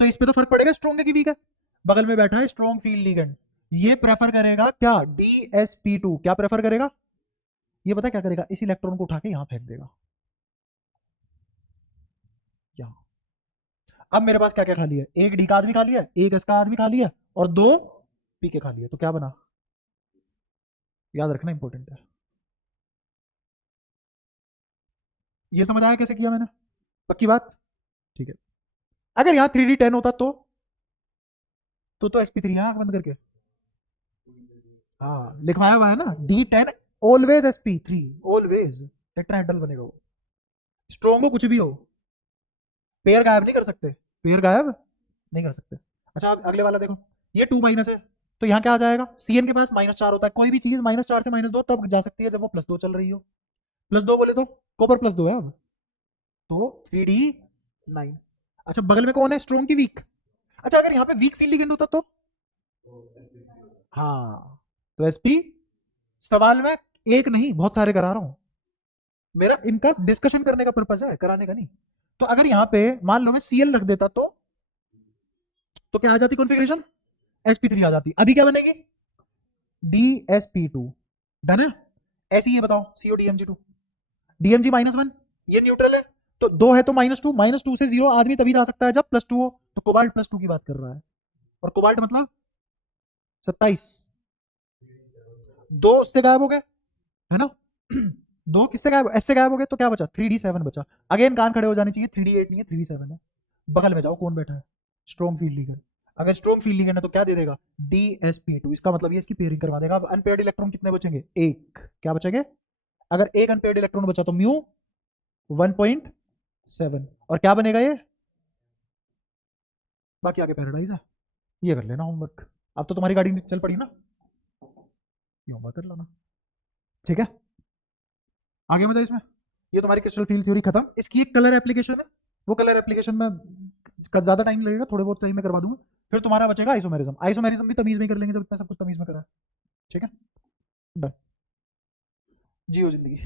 तो इस पे तो फर्क पड़ेगा स्ट्रॉन्ग है कि वीक है। बगल में बैठा है स्ट्रॉन्ग फील्ड लिगेंड, ये प्रेफर करेगा क्या? DsP2। क्या प्रेफर करेगा? ये पता क्या करेगा? इस इलेक्ट्रॉन को उठा के यहां फेंक देगा, यहां। अब मेरे पास क्या क्या खाली है? एक डी का आदमी खाली है, एक एस का आदमी खाली है, और 2 पी के खाली है। तो क्या बना? याद रखना इंपॉर्टेंट है। ये समझ आया कैसे किया मैंने? पक्की बात, ठीक है। अगर यहां 3D10 होता तो sp3 है, आंख बंद करके। हाँ लिखवाया हुआ है ना, D10 always sp3, always tetrahedral बनेगा वो। स्ट्रॉन्ग हो कुछ भी हो, पेयर गायब नहीं कर सकते, पेयर गायब नहीं कर सकते। अच्छा अब अगले वाला देखो, ये 2 माइनस है, तो यहाँ क्या आ जाएगा? Cn के पास -4 होता है, कोई भी चीज -4 से -2 तब जा सकती है जब वो +2 चल रही हो। +2 बोले तो कॉपर +2 है अब, तो 3D9। अच्छा बगल में कौन है? स्ट्रॉन्ग की वीक। अच्छा अगर यहाँ पे वीक फील्ड लिगेंड होता तो? हाँ, तो sp, सवाल में एक नहीं बहुत सारे करा रहा हूं, मेरा इनका डिस्कशन करने का पर्पज है, कराने का नहीं। तो अगर यहाँ पे मान लो मैं Cl रख देता तो क्या आ जाती कॉन्फ़िगरेशन? sp3 आ जाती। अभी क्या बनेगी? DsP2। डन है? ऐसे ही ये बताओ CODMG2, DMG -1, ये न्यूट्रल है, तो 2 है तो -2, -2 से 0 आदमी तभी जा सकता है जब +2 हो, तो कोबाल्ट +2 की बात कर रहा है, और कोबाल्ट मतलब 27। 2 उससे गायब हो गए, है ना? 2 किससे गायब? एस से गायब हो गए, तो क्या बचा? 3D7 बचा। अगेन कान खड़े हो जाने चाहिए, 3D8 नहीं है 3D7 है। बगल में जाओ, कौन बैठा है? Strong field ligand. अगर स्ट्रॉन्ग फील्ड लिगेंड है तो क्या दे देगा? DsP2। इसका मतलब ये इसकी पेयरिंग करवा देगा। अब अनपेयर्ड इलेक्ट्रॉन कितने बचेंगे? एक। क्या बचेंगे? अगर एक अनपेयर्ड इलेक्ट्रॉन बचा तो म्यू 1.7, और क्या बनेगा ये? बाकी आगे पैराडाइज है, ये कर लेना होमवर्क। अब तो तुम्हारी गाड़ी चल पड़ी ना, ये होमवर्क कर लेना, ठीक है। आगे मजा इसमें, ये तुम्हारी क्रिस्टल फील्ड थ्योरी खत्म। इसकी एक कलर एप्लीकेशन है, वो कलर एप्लीकेशन में ज्यादा टाइम लगेगा, थोड़े बहुत टाइम में करवा दूंगा। फिर तुम्हारा बचेगा आइसोमेरिज्म। आइसोमेरिज्म भी तमीज में कर लेंगे जब इतना सब कुछ तमीज में करा है, ठीक है। डन, जियो जिंदगी।